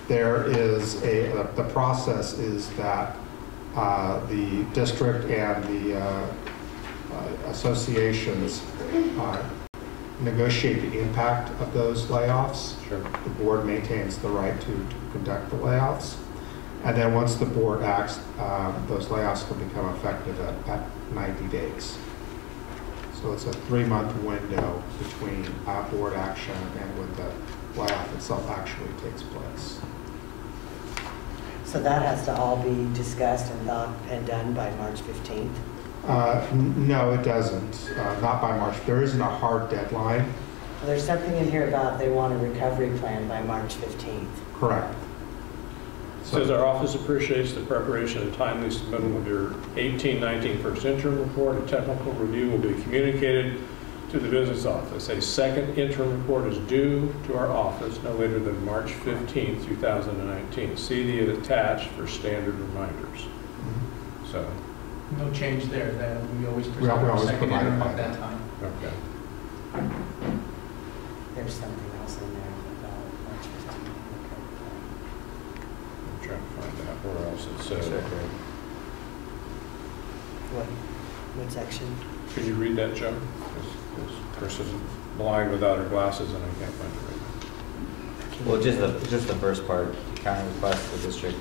there is the process is that the district and the associations negotiate the impact of those layoffs. Sure. The board maintains the right to conduct the layoffs. And then once the board acts, those layoffs can become effective at 90 days. So it's a 3-month window between board action and when the layoff itself actually takes place. So that has to all be discussed and done by March 15th? No, it doesn't. Not by March. There isn't a hard deadline. Well, there's something in here about they want a recovery plan by March 15th. Correct. Says our office appreciates the preparation and timely submittal of your 18-19 first interim report. A technical review will be communicated to the business office. A second interim report is due to our office no later than March 15, 2019. See the attached for standard reminders. Mm-hmm. So, no change there. That we always present we our always second provide interim it by at that time. Okay. There's something else in there about March 15th. I'm trying to find out where else it says. What section? Could you read that, Joe? This person's blind without her glasses, and I can't find it right now. Well, just the first part. County requests the district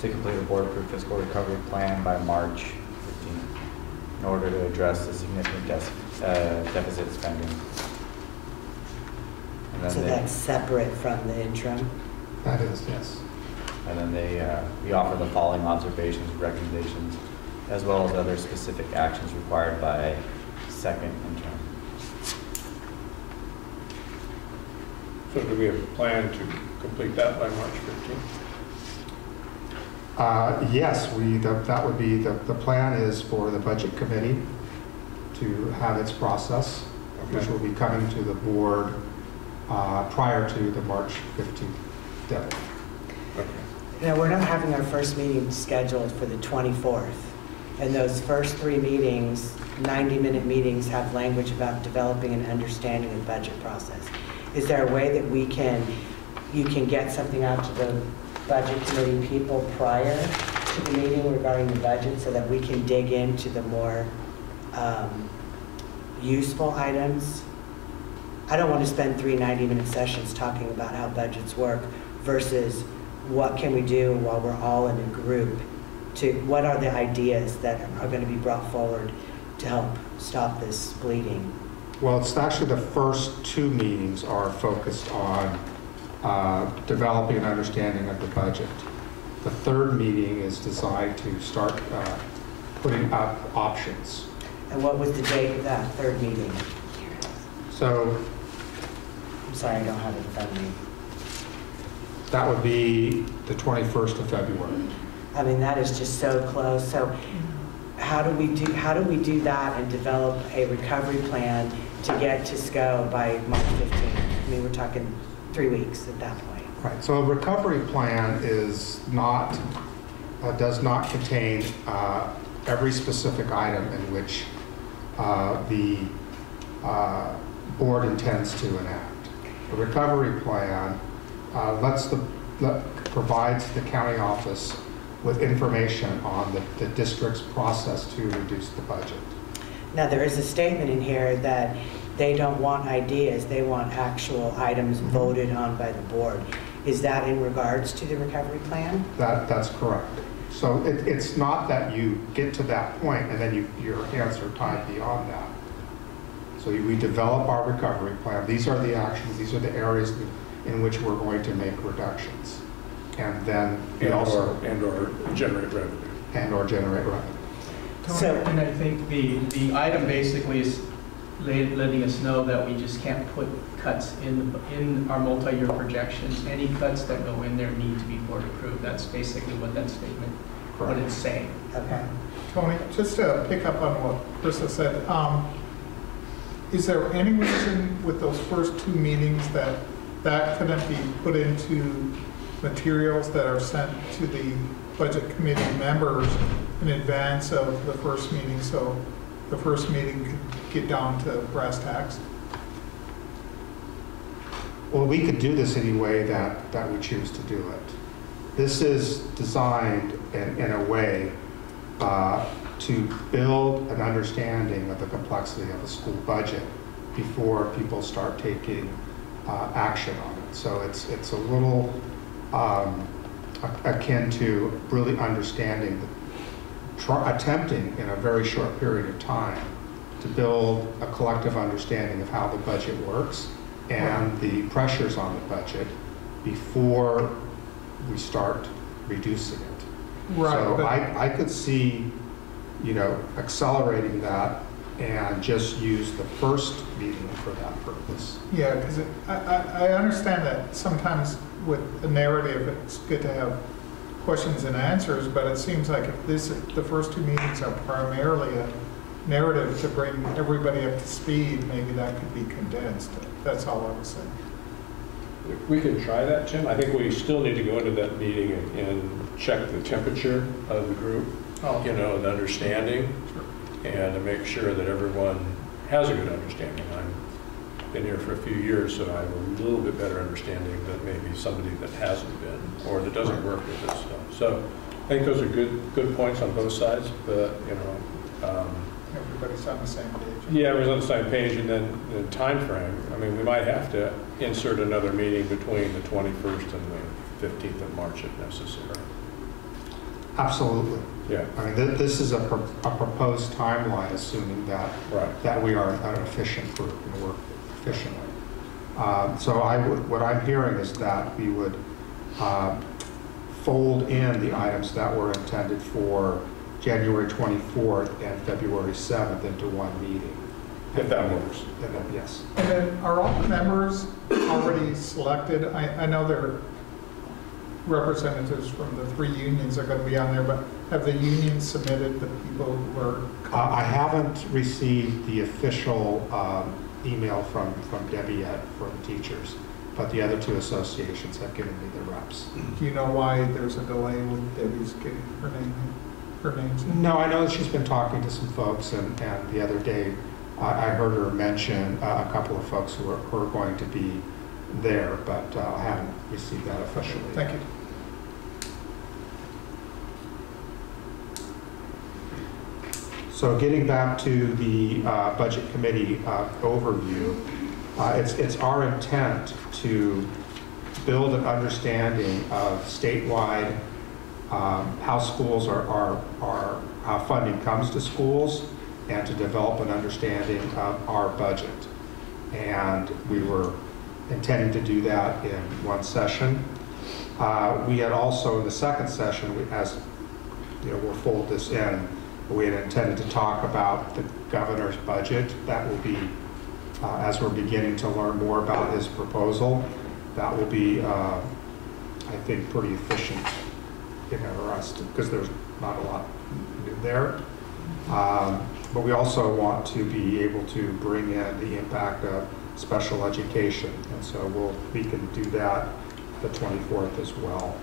to complete a board-approved fiscal recovery plan by March 15th in order to address the significant deficit spending. And then So that's separate from the interim? That is, yes. And then we offer the following observations and recommendations, as well as other specific actions required by second interim. So do we have a plan to complete that by March 15th? Yes, that would be, the plan is for the budget committee to have its process, which will be coming to the board prior to the March 15th deadline. Now, we're not having our first meeting scheduled for the 24th. And those first 3 meetings, 90-minute meetings, have language about developing an understanding of the budget process. Is there a way that you can get something out to the budget committee people prior to the meeting regarding the budget so that we can dig into the more useful items? I don't want to spend 3 90-minute sessions talking about how budgets work versus what can we do while we're all in a group what are the ideas that are going to be brought forward to help stop this bleeding? Well, it's actually the first 2 meetings are focused on developing an understanding of the budget. The third meeting is designed to start putting up options. And what was the date of that third meeting? So, I'm sorry, I don't have it in front of me. That would be the 21st of February. I mean, that is just so close. So how do we do that and develop a recovery plan to get to SCO by March 15th? I mean, we're talking 3 weeks at that point. Right. So a recovery plan is not, does not contain every specific item in which the board intends to enact. A recovery plan provides the county office with information on the district's process to reduce the budget. Now, there is a statement in here that they don't want ideas, they want actual items voted on by the board. Is that in regards to the recovery plan? That's correct. So it's not that you get to that point and then your hands are tied beyond that. So we develop our recovery plan. These are the actions, these are the areas in which we're going to make reductions. And then we also... or generate revenue. And or generate revenue. So, and I think the item basically is letting us know that we just can't put cuts in our multi-year projections. Any cuts that go in there need to be board approved. That's basically what that statement, what it's saying. Okay. Tony, just to pick up on what Krista said, is there any reason with those first 2 meetings that couldn't be put into materials that are sent to the budget committee members in advance of the first meeting, so the first meeting could get down to brass tacks? Well, we could do this any way that we choose to do it. This is designed in a way to build an understanding of the complexity of a school budget before people start taking action on it. So it's a little akin to really understanding, attempting in a very short period of time to build a collective understanding of how the budget works and the pressures on the budget before we start reducing it. Right. So I could see, accelerating that and just use the first meeting for that purpose. Yeah, because I understand that sometimes with a narrative, it's good to have questions and answers, but it seems like if the first 2 meetings are primarily a narrative to bring everybody up to speed, maybe that could be condensed. That's all I was saying. We can try that, Jim. I think we still need to go into that meeting and check the temperature of the group, the understanding, and to make sure that everyone has a good understanding. I've been here for a few years, so I have a little bit better understanding than maybe somebody that hasn't been or that doesn't work with this stuff. So I think those are good points on both sides, but everybody's on the same page. Yeah, everyone's on the same page, and then the time frame. I mean, we might have to insert another meeting between the 21st and the 15th of March if necessary. Absolutely. Yeah. I mean, this is a proposed timeline, assuming that we are an efficient group and work efficiently. So what I'm hearing is that we would fold in the items that were intended for January 24th and February 7th into one meeting. If that works. Yes. And then are all the members already selected? I know there are representatives from the 3 unions are going to be on there, but have the unions submitted the people who are coming? I haven't received the official email from Debbie yet for the teachers, but the other 2 associations have given me the reps. Do you know why there's a delay with Debbie's getting her name? No, I know that she's been talking to some folks, and the other day I heard her mention a couple of folks who are going to be there, but I haven't received that officially. Thank you. So getting back to the Budget Committee overview, it's our intent to build an understanding of statewide how schools how funding comes to schools, and to develop an understanding of our budget. And we were intending to do that in one session. We had also, in the second session, we'll fold this in, we had intended to talk about the governor's budget. That will be, as we're beginning to learn more about his proposal, that will be a I think, pretty efficient in us, because there's not a lot new there. But we also want to be able to bring in the impact of special education, and so we can do that the 24th as well.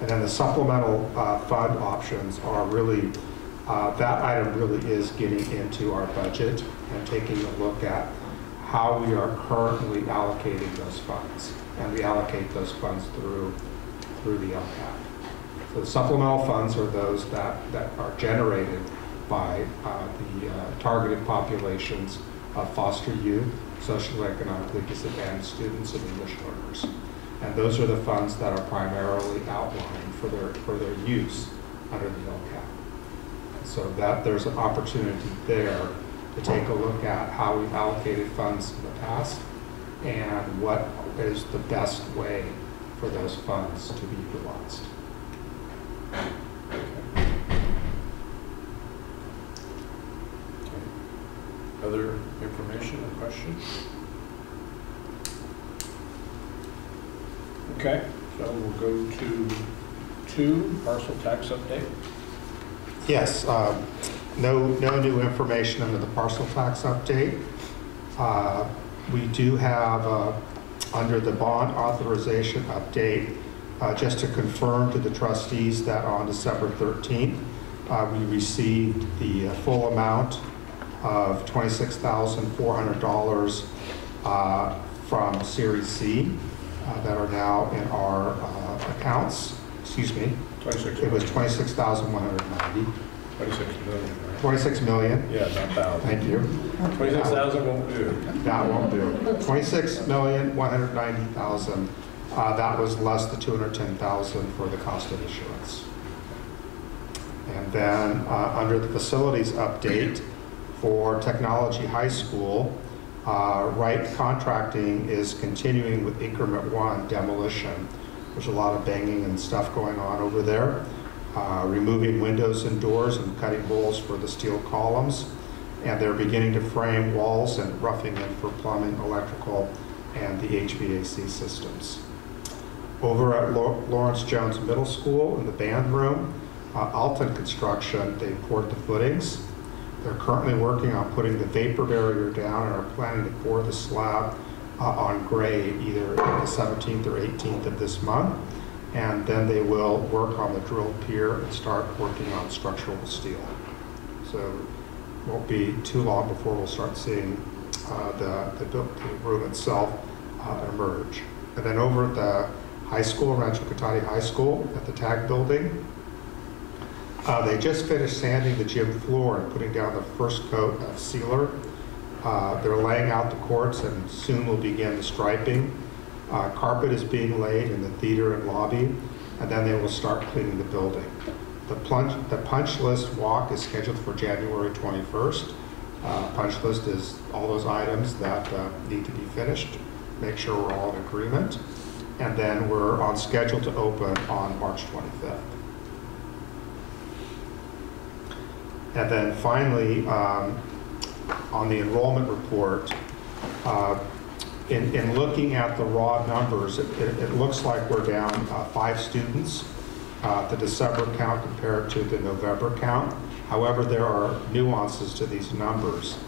And then the supplemental fund options are really, that item really is getting into our budget and taking a look at how we are currently allocating those funds. And we allocate those funds through the LCAP. So the supplemental funds are those that are generated by the targeted populations of foster youth, socially economically disadvantaged students, and English learners. And those are the funds that are primarily outlined for their use under the LCAP. So that there's an opportunity there to take a look at how we've allocated funds in the past and what is the best way for those funds to be utilized. Other information or questions? Okay, so we'll go to 2, parcel tax update. Yes, no new information under the parcel tax update. We do have, under the bond authorization update, just to confirm to the trustees that on December 13th, we received the full amount of $26,400 from Series C that are now in our accounts. Excuse me. 26. It was 26,190. 26 million, right? 26 million. Yeah, not thousand. Thank you. 26,000 won't do. That won't do. 26,190,000. That was less the 210,000 for the cost of issuance. And then under the facilities update for Technology High School, Wright Contracting is continuing with increment 1 demolition. There's a lot of banging and stuff going on over there. Removing windows and doors and cutting holes for the steel columns. And they're beginning to frame walls and roughing in for plumbing, electrical, and the HVAC systems. Over at Lawrence Jones Middle School in the band room, Alton Construction, they poured the footings. They're currently working on putting the vapor barrier down and are planning to pour the slab on grade either the 17th or 18th of this month. And then they will work on the drill pier and start working on structural steel. So it won't be too long before we'll start seeing the room itself emerge. And then over at the high school, Rancho Cotati High School, at the TAG building, they just finished sanding the gym floor and putting down the first coat of sealer. They're laying out the courts and soon will begin the striping. Carpet is being laid in the theater and lobby, and then they will start cleaning the building. The punch list walk is scheduled for January 21st. Punch list is all those items that need to be finished. Make sure we're all in agreement. And then we're on schedule to open on March 25th. And then finally, on the enrollment report, in looking at the raw numbers, it looks like we're down 5 students, the December count compared to the November count. However, there are nuances to these numbers,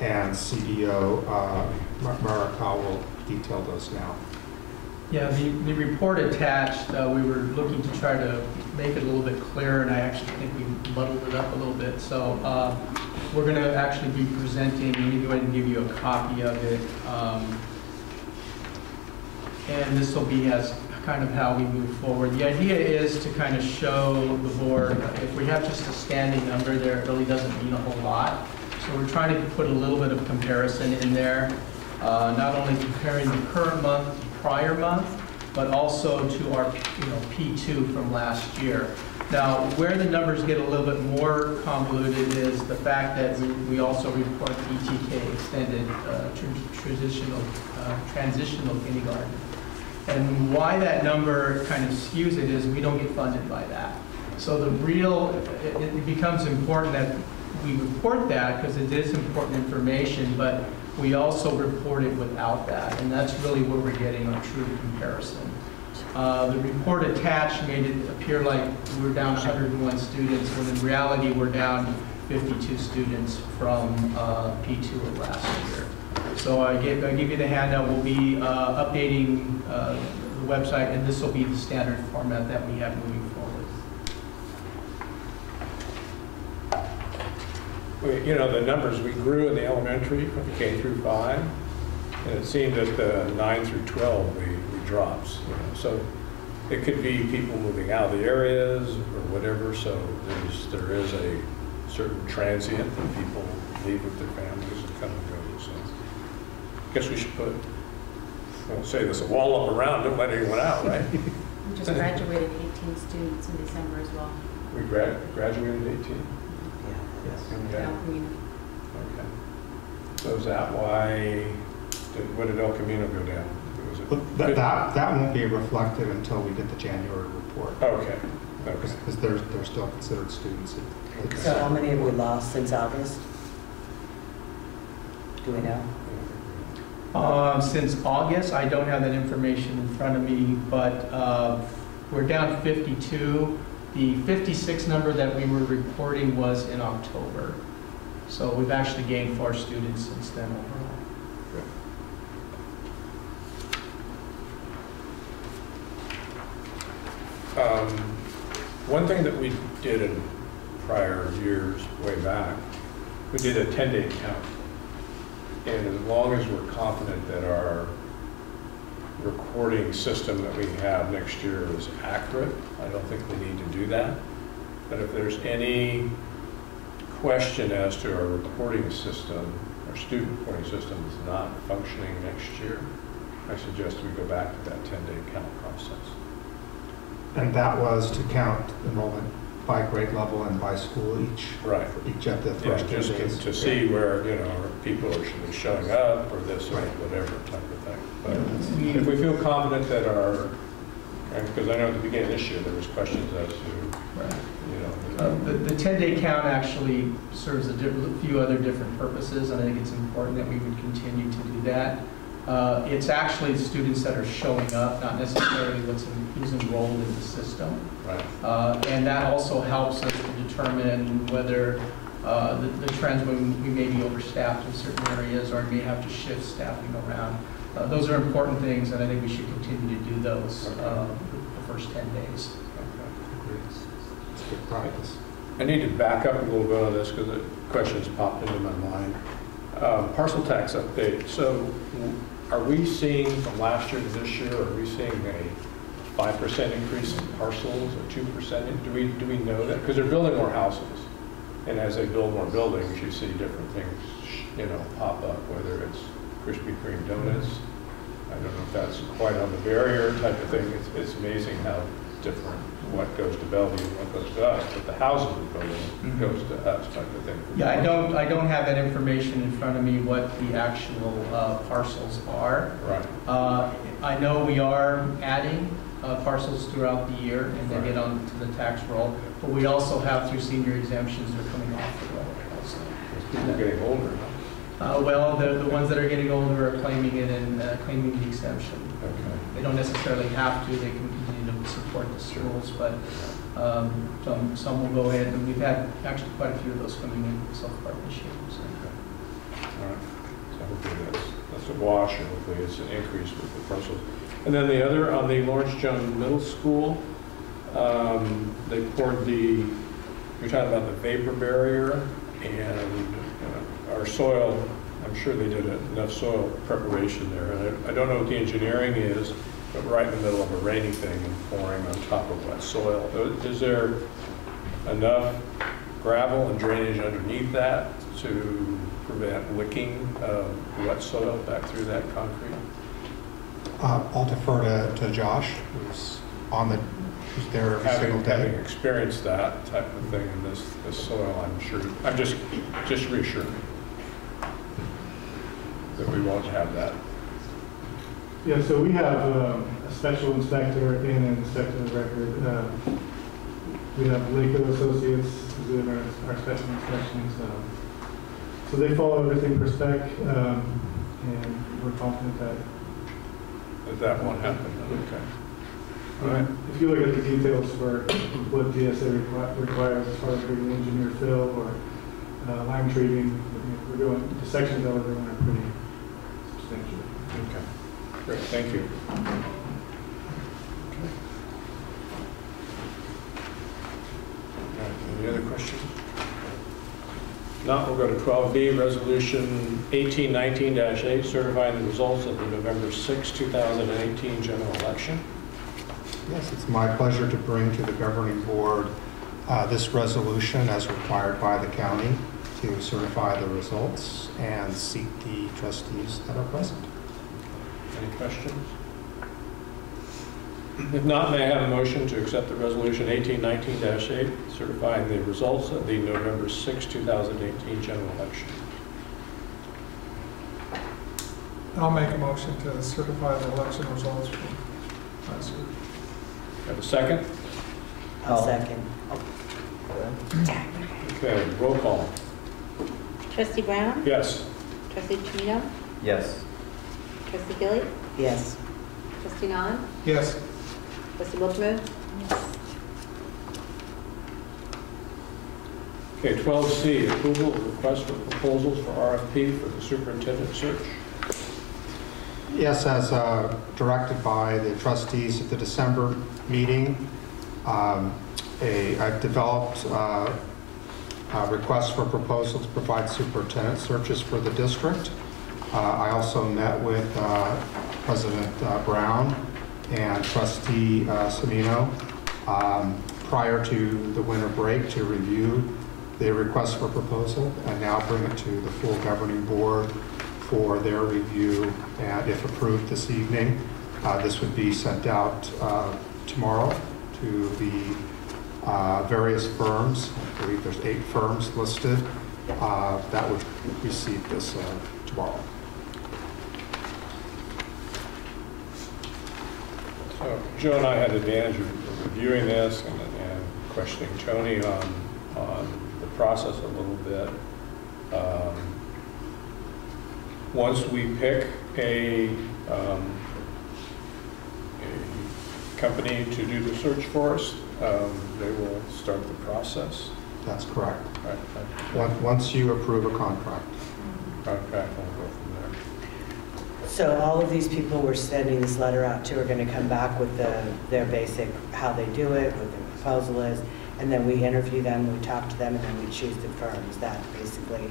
and CEO Marikawa will detail those now. Yeah, the report attached, we were looking to try to make it a little bit clearer, and I actually think we muddled it up a little bit. So we're going to actually be presenting, let me go ahead and give you a copy of it. And this will be as kind of how we move forward. The idea is to kind of show the board, if we have just a standing number there, it really doesn't mean a whole lot. So we're trying to put a little bit of comparison in there, not only comparing the current month to prior month, but also to our P2 from last year. Now, where the numbers get a little bit more convoluted is the fact that we also report ETK, extended transitional kindergarten. And why that number kind of skews it is we don't get funded by that. So it becomes important that we report that because it is important information, but we also report it without that. And that's really where we're getting a true comparison. The report attached made it appear like we're down 101 students, when in reality we're down 52 students from P2 of last year. So I give you the handout. We'll be updating the website, and this will be the standard format that we have moving forward. You know, the numbers, we grew in the elementary from the K through 5, and it seemed that the 9 through 12 we drops. You know, so it could be people moving out of the areas or whatever. So there is a certain transient that people leave with their families and come and go. So I guess we should put, I won't say this, a wall up around, don't let anyone out, right? We just graduated 18 students in December as well. We graduated 18? Yes. Okay. Okay. So is that why, what did El Camino go down? Was it that won't be reflected until we get the January report. Okay. Because they're still considered students. So how many have we lost since August? Do we know? Since August, I don't have that information in front of me, but we're down 52. The 56 number that we were reporting was in October. So we've actually gained 4 students since then overall. One thing that we did in prior years, way back, we did a 10-day count. And as long as we're confident that our recording system that we have next year is accurate, I don't think we need to do that. But if there's any question as to our reporting system, our student reporting system is not functioning next year, I suggest we go back to that 10-day count process. And that was to count enrollment by grade level and by school each. Right. For each of the first 10 just days. to see where, you know, people are showing up or this or whatever type of thing. But if we feel confident that our, because I know at the beginning of this year there was questions as to, you know. The 10-day count actually serves a few other different purposes, and I think it's important that we would continue to do that. It's actually the students that are showing up, not necessarily who's enrolled in the system. Right. And that also helps us to determine whether the trends when we may be overstaffed in certain areas or may have to shift staffing around. Those are important things, and I think we should continue to do those the first 10 days. It's good practice. I need to back up a little bit on this because the questions popped into my mind. Parcel tax update. So are we seeing from last year to this year, are we seeing a 5% increase in parcels or 2%? Do we know that? Because they're building more houses. And as they build more buildings, you see different things, you know, pop up, whether it's Krispy Kreme donuts. I don't know if that's quite on the barrier type of thing. It's amazing how different what goes to Bellevue and what goes to us, but the houses we're building goes to us type of thing. Yeah, I don't have that information in front of me what the actual parcels are. Right. I know we are adding parcels throughout the year and they get onto the tax roll, but we also have through senior exemptions they're coming off the roll also. People are getting older, huh? Well, the ones that are getting older are claiming it and claiming the exemption. Okay. They don't necessarily have to. They can continue to support the schools, but some will go ahead. And we've had actually quite a few of those coming in so far this year. So. Okay. All right. So hopefully that's a wash, and hopefully it's an increase with the parcels. And then the other, on the Lawrence Jones Middle School, they poured you're talking about the vapor barrier and our soil. I'm sure they did enough soil preparation there. And I don't know what the engineering is, but right in the middle of a rainy thing and pouring on top of wet soil. Is there enough gravel and drainage underneath that to prevent wicking of wet soil back through that concrete? I'll defer to Josh, who's there every single day. Having experienced that type of thing in this soil, I'm sure, I'm just reassuring that we won't have that. Yeah, so we have a special inspector and an inspector of record. We have Lakewood Associates doing our special inspections. So they follow everything per spec, and we're confident that that won't happen. Okay. All right. If you look at the details for what DSA requires as far as bringing engineer fill or lime treating, the sections that we're doing are pretty substantial. Okay. Great, thank you. All right, any other questions? Now we'll go to 12B, Resolution 1819-8, certifying the results of the November 6, 2018 general election. Yes, it's my pleasure to bring to the governing board this resolution as required by the county to certify the results and seat the trustees that are present. Any questions? If not, may I have a motion to accept the Resolution 1819-8, certifying the results of the November 6, 2018 general election? I'll make a motion to certify the election results from last year. Have a second? I'll second. Okay, roll call. Trustee Brown? Yes. Trustee Chimino? Yes. Trustee Gilly? Yes. Trustee Nahn? Yes. Trustee Wiltmuth? Okay, 12C, approval of request for proposals for RFP for the superintendent search. Yes, as directed by the trustees at the December meeting, I've developed a request for proposal to provide superintendent searches for the district. I also met with President Brown and Trustee Semino prior to the winter break to review the request for proposal and now bring it to the full governing board for their review, and if approved this evening, this would be sent out tomorrow to the various firms. I believe there's 8 firms listed that would receive this tomorrow. So Joe and I had the advantage of reviewing this and questioning Tony on the process a little bit. Once we pick a company to do the search for us, they will start the process. That's correct. Right. Once you approve a contract. Contract will go from there. So all of these people we're sending this letter out to are going to come back with their basic, how they do it, what their proposal is, and then we interview them, we talk to them, and then we choose the firm. Is that basically?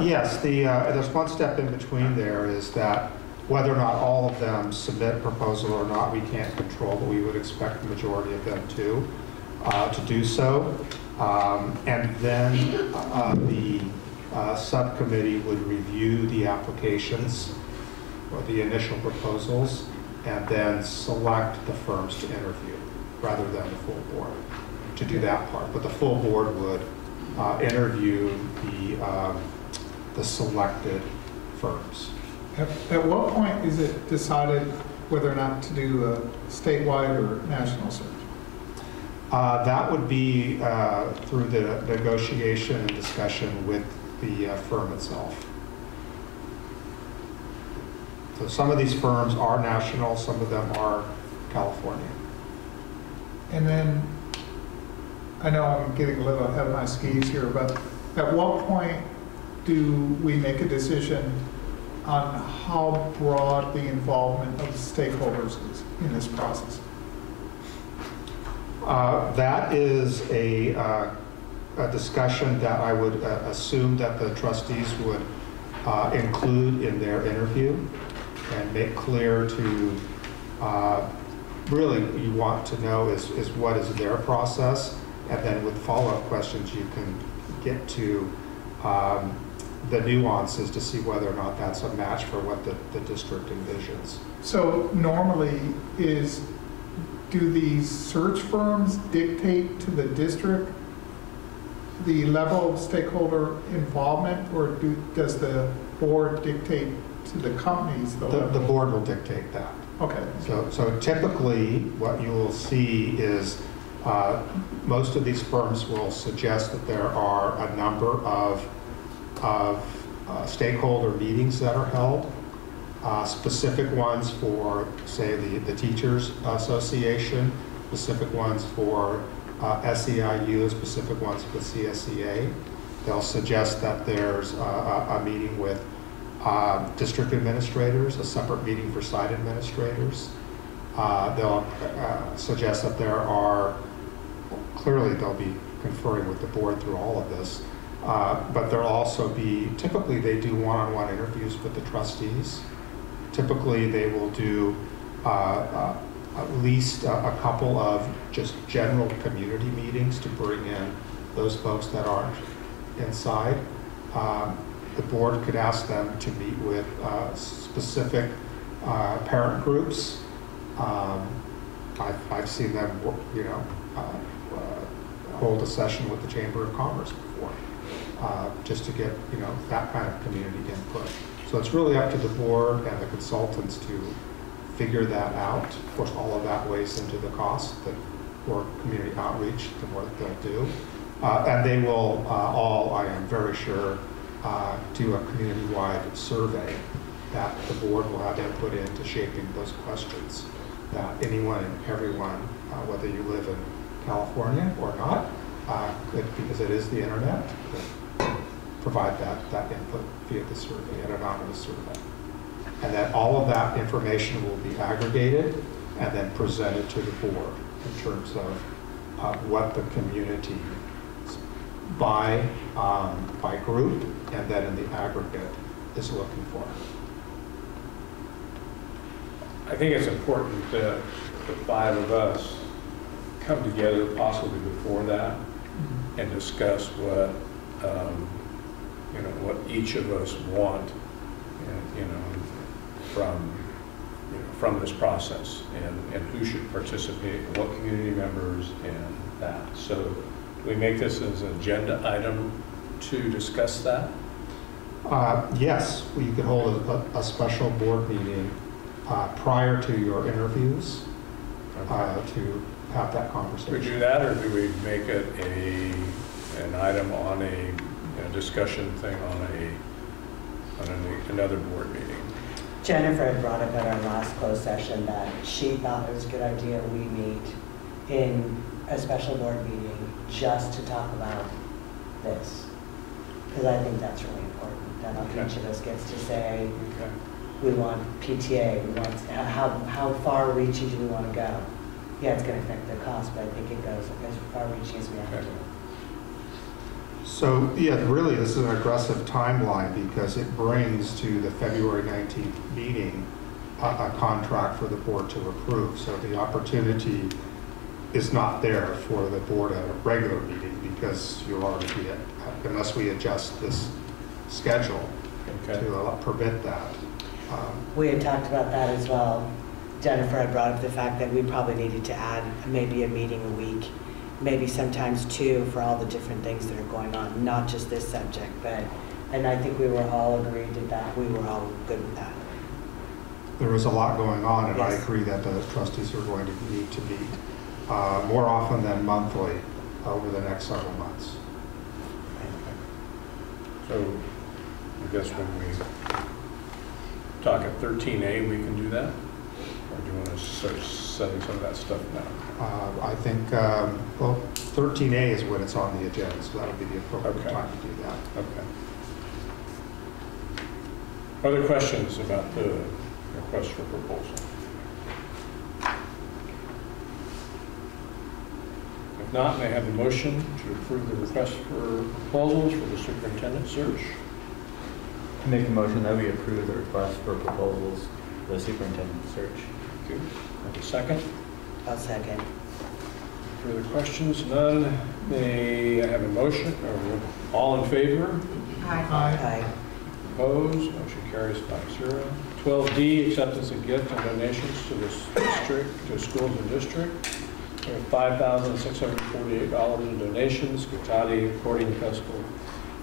Yes, there's one step in between there is that whether or not all of them submit a proposal or not, we can't control, but we would expect the majority of them to do so. And then the subcommittee would review the applications or the initial proposals and then select the firms to interview rather than the full board to do that part. But the full board would interview the selected firms. At what point is it decided whether or not to do a statewide or national search? That would be through the negotiation and discussion with the firm itself. So some of these firms are national, some of them are California. And then, I know I'm getting a little ahead of my skis here, but at what point do we make a decision on how broad the involvement of the stakeholders is in this process? That is a discussion that I would assume that the trustees would include in their interview and make clear to, really you want to know is what is their process, and then with follow-up questions you can get to the nuances to see whether or not that's a match for what the district envisions. So normally do these search firms dictate to the district the level of stakeholder involvement, or does the board dictate to the companies the level? The board will dictate that. Okay. So typically what you will see is most of these firms will suggest that there are a number of stakeholder meetings that are held. specific ones for, say, the Teachers Association, specific ones for SEIU, specific ones for CSEA. They'll suggest that there's a meeting with district administrators, a separate meeting for site administrators. They'll suggest that there are, clearly they'll be conferring with the board through all of this, but there'll also be, typically they do one-on-one interviews with the trustees. Typically they will do at least a couple of just general community meetings to bring in those folks that aren't inside. The board could ask them to meet with specific parent groups. I've seen them, you know, hold a session with the Chamber of Commerce before, just to get, you know, that kind of community input. So it's really up to the board and the consultants to figure that out. Of course, all of that weighs into the cost. The more community outreach, the more that they'll do. And they will all, I am very sure, do a community-wide survey that the board will have input into shaping those questions that anyone and everyone, whether you live in California or not, because it is the internet, provide that input via the survey, an anonymous survey. And that all of that information will be aggregated and then presented to the board in terms of what the community by group and then in the aggregate is looking for. I think it's important that the five of us come together possibly before that and discuss what you know, what each of us want, and, you know, from this process, and who should participate, and what community members, and that. So do we make this as an agenda item to discuss that? Yes, you could hold a special board meeting prior to your interviews to have that conversation. We do that, or do we make it an item on a discussion thing on another board meeting? Jennifer had brought up at our last closed session that she thought it was a good idea we meet in a special board meeting just to talk about this. Because I think that's really important, that each of us gets to say, we want PTA, we want, how far reaching do we want to go? Yeah, it's going to affect the cost, but I think it goes as far reaching as we have to. So, yeah, really this is an aggressive timeline because it brings to the February 19th meeting a contract for the board to approve. So the opportunity is not there for the board at a regular meeting because you'll already be at, unless we adjust this schedule to permit that. We had talked about that as well. Jennifer had brought up the fact that we probably needed to add maybe a meeting a week, maybe sometimes two, for all the different things that are going on, not just this subject, but, and I think we were all agreed that we were all good with that. There is a lot going on, and yes. I agree that the trustees are going to need to meet more often than monthly over the next several months. So I guess when we talk at 13A, we can do that? Or do you want to start setting some of that stuff now? I think, well, 13A is when it's on the agenda, so that would be the appropriate time to do that. Okay. Other questions about the request for proposal? If not, may I have a motion to approve the request for proposals for the superintendent search? I make a motion that we approve the request for proposals for the superintendent search. Thank you. Have a second? I'll second. Further questions? None. May I have a motion? All in favor? Aye. Aye. Opposed? Motion carries 5-0. 12D, acceptance of gift and donations to the district, to schools and district. We have $5,648 in donations. Cotati Recording Festival,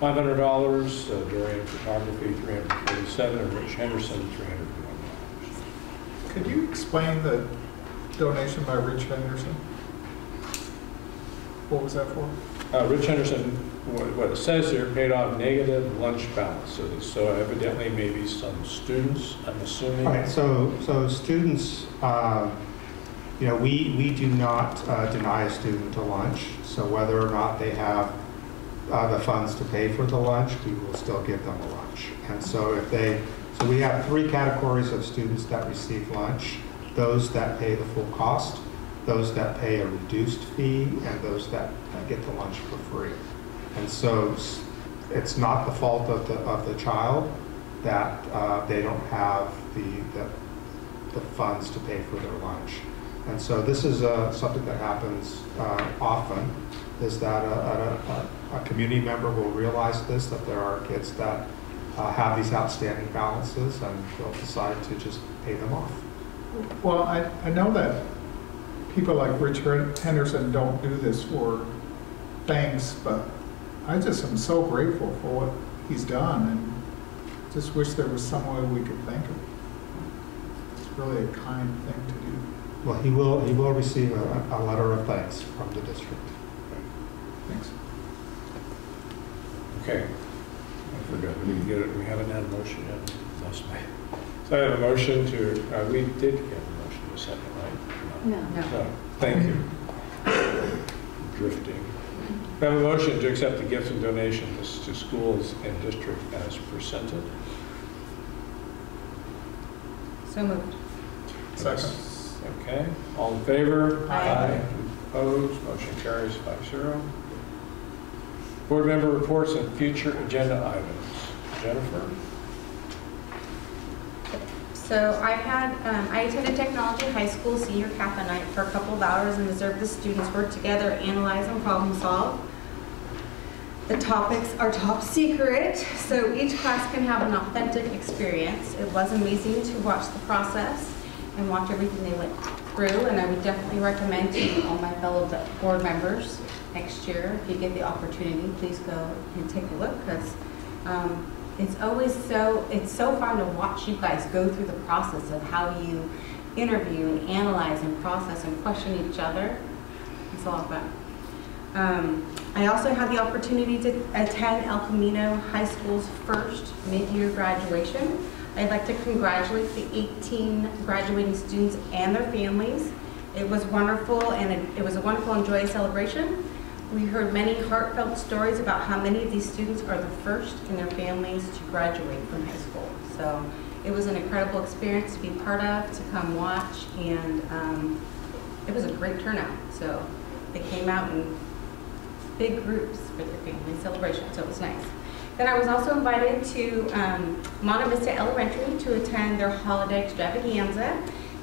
$500. Dorian Photography, $347. And Rich Henderson, $301. Could you explain the donation by Rich Henderson? What was that for? Rich Henderson what it says here, paid off negative lunch balances. So evidently maybe some students, I'm assuming. Right, so students, you know, we do not deny a student a lunch. So whether or not they have the funds to pay for the lunch, we will still give them a lunch. And so so we have 3 categories of students that receive lunch: those that pay the full cost, those that pay a reduced fee, and those that get the lunch for free. And so it's not the fault of the child that they don't have the funds to pay for their lunch. And so this is something that happens often, is that a community member will realize this, that there are kids that have these outstanding balances, and they'll decide to just pay them off. Well, I know that people like Richard Henderson don't do this for thanks, but I just am so grateful for what he's done, and just wish there was some way we could thank him. It's really a kind thing to do. Well, he will receive a letter of thanks from the district. Thanks. Okay. I forgot, we didn't get it, we haven't had a motion yet. Lost my. So I have a motion to, we did get a motion in a second, right? No. Thank you. Drifting. We have a motion to accept the gifts and donations to schools and district as presented. So moved. Second. Okay, all in favor? Aye. Opposed? Motion carries 5-0. Board member reports and future agenda items. Jennifer? So I attended Technology High School senior CAPA night for a couple of hours and observed the students work together, analyze, and problem solve. The topics are top secret, so each class can have an authentic experience. It was amazing to watch the process and watch everything they went through, and I would definitely recommend to all my fellow board members next year, if you get the opportunity, please go and take a look, because it's so fun to watch you guys go through the process of how you interview and analyze and process and question each other. It's a lot of fun. I also had the opportunity to attend El Camino High School's first mid-year graduation. I'd like to congratulate the 18 graduating students and their families. It was wonderful, and it was a wonderful and joyous celebration. We heard many heartfelt stories about how many of these students are the first in their families to graduate from high school. So it was an incredible experience to be part of, to come watch, and it was a great turnout. So they came out in big groups for their family celebration, so it was nice. Then I was also invited to Monte Vista Elementary to attend their holiday extravaganza.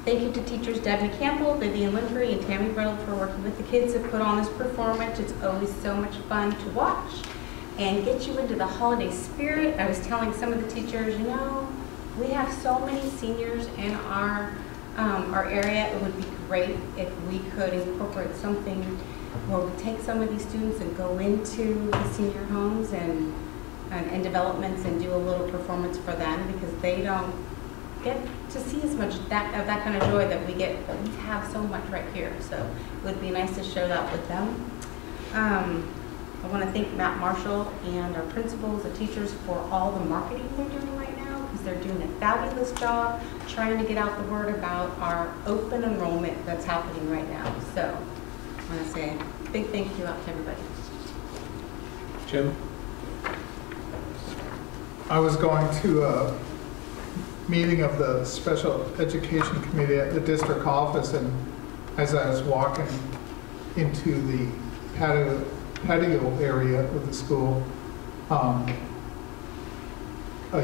Thank you to teachers Debney Campbell, Vivian Winfrey, and Tammy Riddle for working with the kids to put on this performance. It's always so much fun to watch and get you into the holiday spirit. I was telling some of the teachers, you know, we have so many seniors in our area. It would be great if we could incorporate something where we take some of these students and go into the senior homes and developments and do a little performance for them, because they don't get to see as much of that kind of joy that we get, that we have so much right here. So it would be nice to share that with them. I want to thank Matt Marshall and our principals, the teachers, for all the marketing they're doing right now, because they're doing a fabulous job trying to get out the word about our open enrollment that's happening right now. So I want to say a big thank you out to everybody. Jim? I was going to a meeting of the Special Education Committee at the district office, and as I was walking into the patio area of the school, a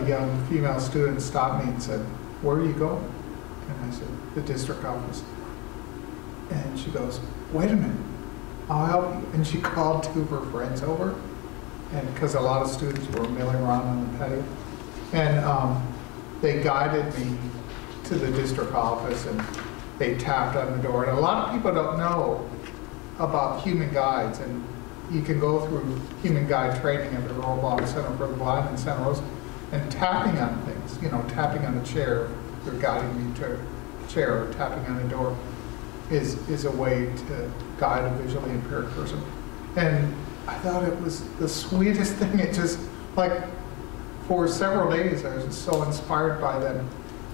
young female student stopped me and said, "Where are you going?" And I said, "The district office." And she goes, "Wait a minute, I'll help you." And she called 2 of her friends over, and because a lot of students were milling around on the patio, and they guided me to the district office, and they tapped on the door. And a lot of people don't know about human guides, and you can go through human guide training at the Rollbach Center for the Blind in Santa Rosa, and tapping on things, you know, tapping on a chair, they're guiding me to a chair, or tapping on a door is a way to guide a visually impaired person. And I thought it was the sweetest thing. It just, like, for several days, I was just so inspired by them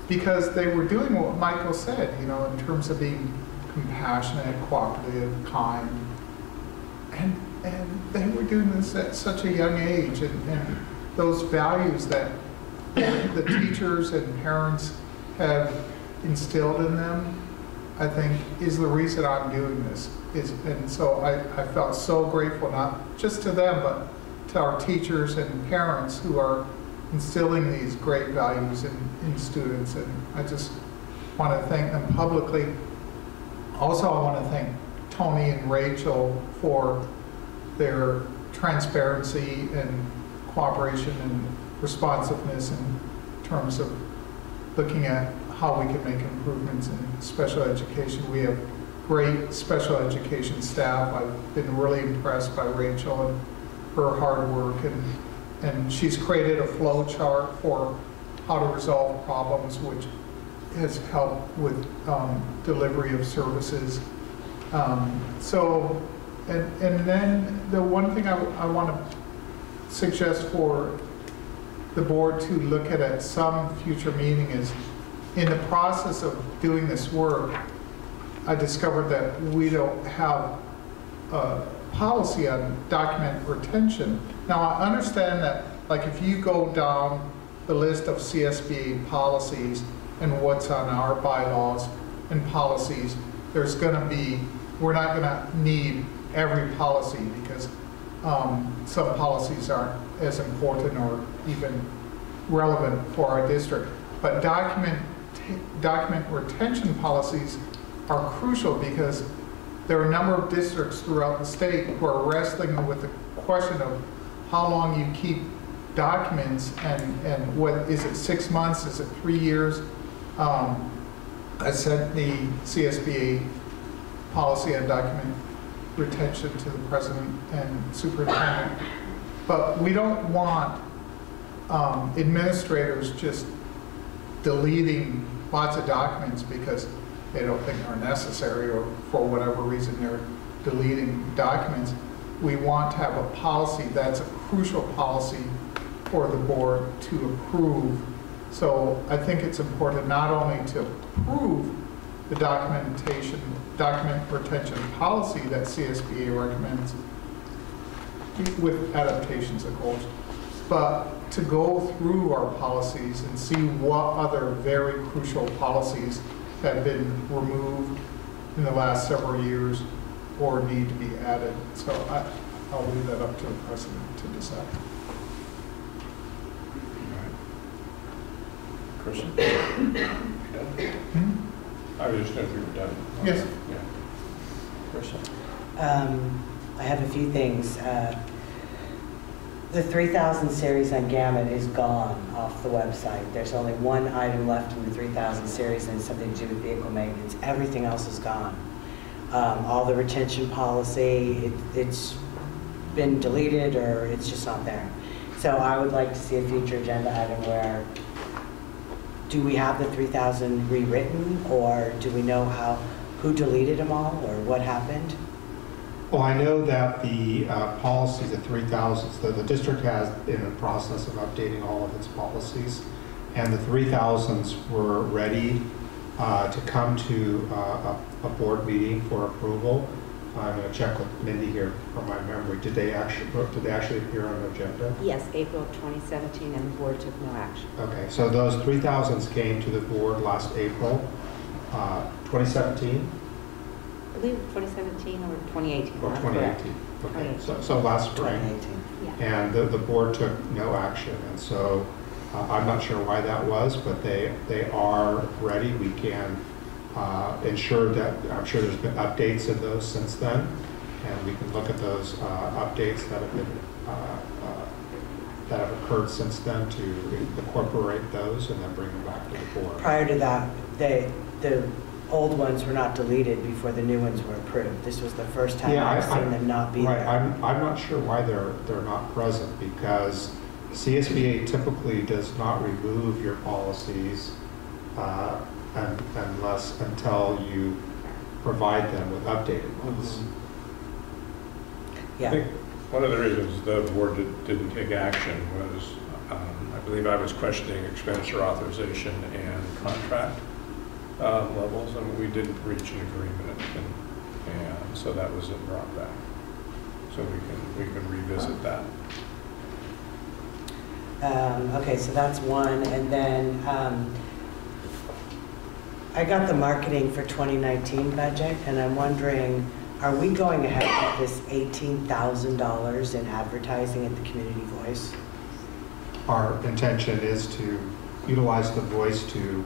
because they were doing what Michael said, you know, in terms of being compassionate, cooperative, kind. And they were doing this at such a young age, and those values that the teachers and parents have instilled in them, I think, is the reason I'm doing this. And so I felt so grateful, not just to them, but to our teachers and parents who are instilling these great values in students. And I just want to thank them publicly. Also, I want to thank Tony and Rachel for their transparency and cooperation and responsiveness in terms of looking at how we can make improvements in special education. We have great special education staff. I've been really impressed by Rachel and her hard work, and she's created a flow chart for how to resolve problems, which has helped with delivery of services. And then the one thing I want to suggest for the board to look at some future meeting is, in the process of doing this work, I discovered that we don't have a policy on document retention. Now, I understand that, like, if you go down the list of CSBA policies and what's on our bylaws and policies, there's going to be, we're not going to need every policy because some policies aren't as important or even relevant for our district. But document retention policies are crucial because there are a number of districts throughout the state who are wrestling with the question of how long you keep documents and what, is it 6 months, is it 3 years? I sent the CSBA policy on document retention to the president and superintendent. But we don't want administrators just deleting lots of documents because they don't think are necessary or for whatever reason they're deleting documents. We want to have a policy that's a crucial policy for the board to approve. So I think it's important not only to approve the document retention policy that CSBA recommends with adaptations, of course, but to go through our policies and see what other very crucial policies have been removed in the last several years or need to be added. So I'll leave that up to the president to decide. Christian? I was just going to be done. Yes. Yeah. Christian? I have a few things. The 3000 series on Gamut is gone off the website. There's only one item left in the 3000 series, and it's something to do with vehicle maintenance. Everything else is gone. All the retention policy, it's been deleted or it's just not there. So I would like to see a future agenda item where, do we have the 3000 rewritten, or do we know who deleted them all or what happened? Well, I know that the policies, the 3000s, the district has in the process of updating all of its policies, and the 3000s were ready to come to a board meeting for approval. I'm going to check with Mindy here from my memory. Did they actually appear on the agenda? Yes, April of 2017, and the board took no action. Okay, so those 3000s came to the board last April, 2017? I believe 2017 or 2018. Or 2018. Okay, so last spring. 2018. Yeah. And the board took no action, and so I'm not sure why that was, but they are ready. We can ensure that, I'm sure there's been updates of those since then, and we can look at those updates that have been that have occurred since then to incorporate those and then bring them back to the board. Prior to that, the old ones were not deleted before the new ones were approved. This was the first time I've seen them not be right. there. I'm not sure why they're not present, because CSBA typically does not remove your policies until you provide them with updated ones. Yeah. One of the reasons the board didn't take action was, I believe I was questioning expenditure authorization and contract levels, and we didn't reach an agreement, and so that was brought back. So we can revisit that. Okay, so that's one, and then I got the marketing for 2019 budget, and I'm wondering, are we going ahead with this $18,000 in advertising at the Community Voice? Our intention is to utilize the Voice to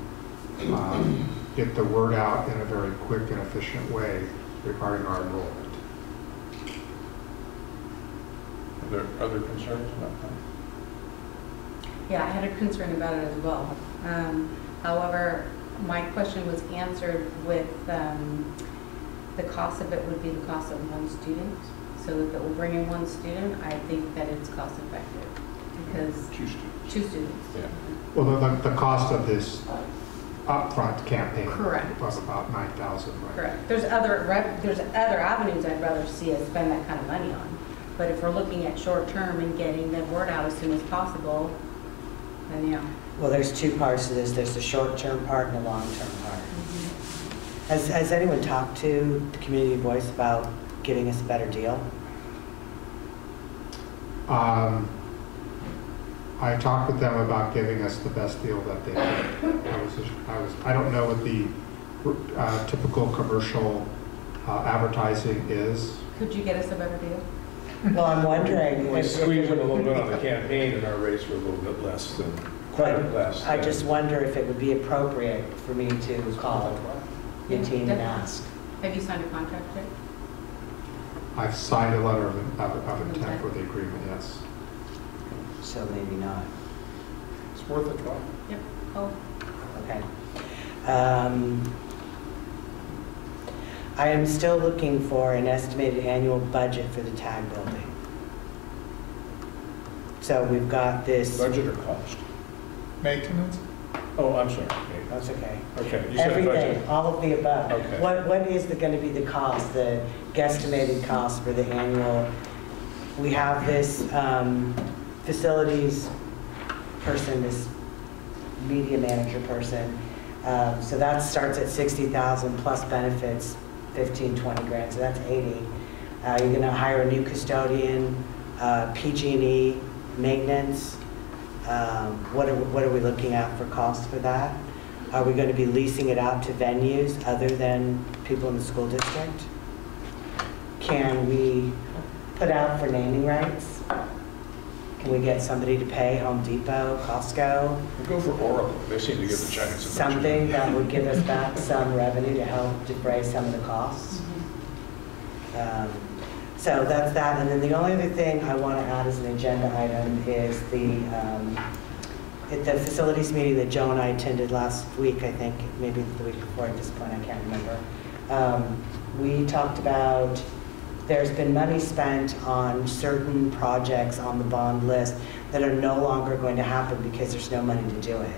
get the word out in a very quick and efficient way regarding our enrollment. Are there other concerns about that? Yeah, I had a concern about it as well. However, my question was answered with the cost of it would be the cost of one student. So if it will bring in one student, I think that it's cost effective because two students. Yeah. Well, the cost of this upfront campaign Correct. was about $9,000, right? Correct. There's other avenues I'd rather see us spend that kind of money on. But if we're looking at short term and getting the word out as soon as possible, then yeah. Well, there's two parts to this. There's the short-term part and the long-term part. Has anyone talked to the Community Voice about giving us a better deal? I talked with them about giving us the best deal that they could. I don't know what the typical commercial advertising is. Could you get us a better deal? Well, I'm wondering. We squeezed it a little bit on the campaign, and our rates were a little bit less than, quite a bit less. I just wonder if it would be appropriate for me to call your team and ask. Have you signed a contract yet? I've signed a letter of intent for the agreement, yes. So maybe not. It's worth a try. Yep. Oh. Okay. I am still looking for an estimated annual budget for the tag building. So we've got this. Budget or cost? Maintenance? Oh, I'm sorry. That's okay. Okay. You said Everything, budget. all of the above. Okay. What is going to be the cost, the guesstimated cost for the annual? We have this facilities person, this media manager person. So that starts at 60,000 plus benefits, 15, 20 grand, so that's 80. You're gonna hire a new custodian, PG&E, maintenance. What are we looking at for costs for that? Are we gonna be leasing it out to venues other than people in the school district? Can we put out for naming rights? Can we get somebody to pay, Home Depot, Costco? We'll go for Oracle. They seem to give the Giants a bunch of Something that would give us back some revenue to help defray some of the costs. So that's that. And then the only other thing I want to add as an agenda item is at the facilities meeting that Joe and I attended last week, I think, maybe the week before at this point, I can't remember. We talked about there's been money spent on certain projects on the bond list that are no longer going to happen because there's no money to do it.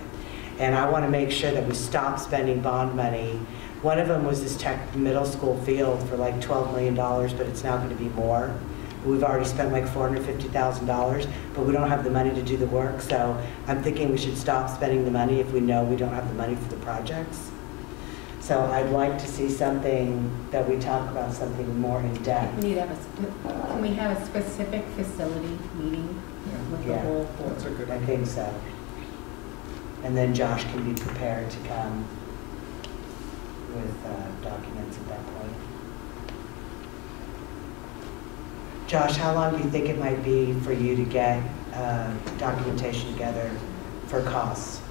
And I want to make sure that we stop spending bond money. One of them was this middle school field for like $12 million, but it's now going to be more. We've already spent like $450,000, but we don't have the money to do the work. So I'm thinking we should stop spending the money if we know we don't have the money for the projects. So I'd like to see something that we talk about something more in depth. We need to have can we have a specific facility meeting with the whole board? That's a good I think so. And then Josh can be prepared to come with documents at that point. Josh, how long do you think it might be for you to get documentation together for costs?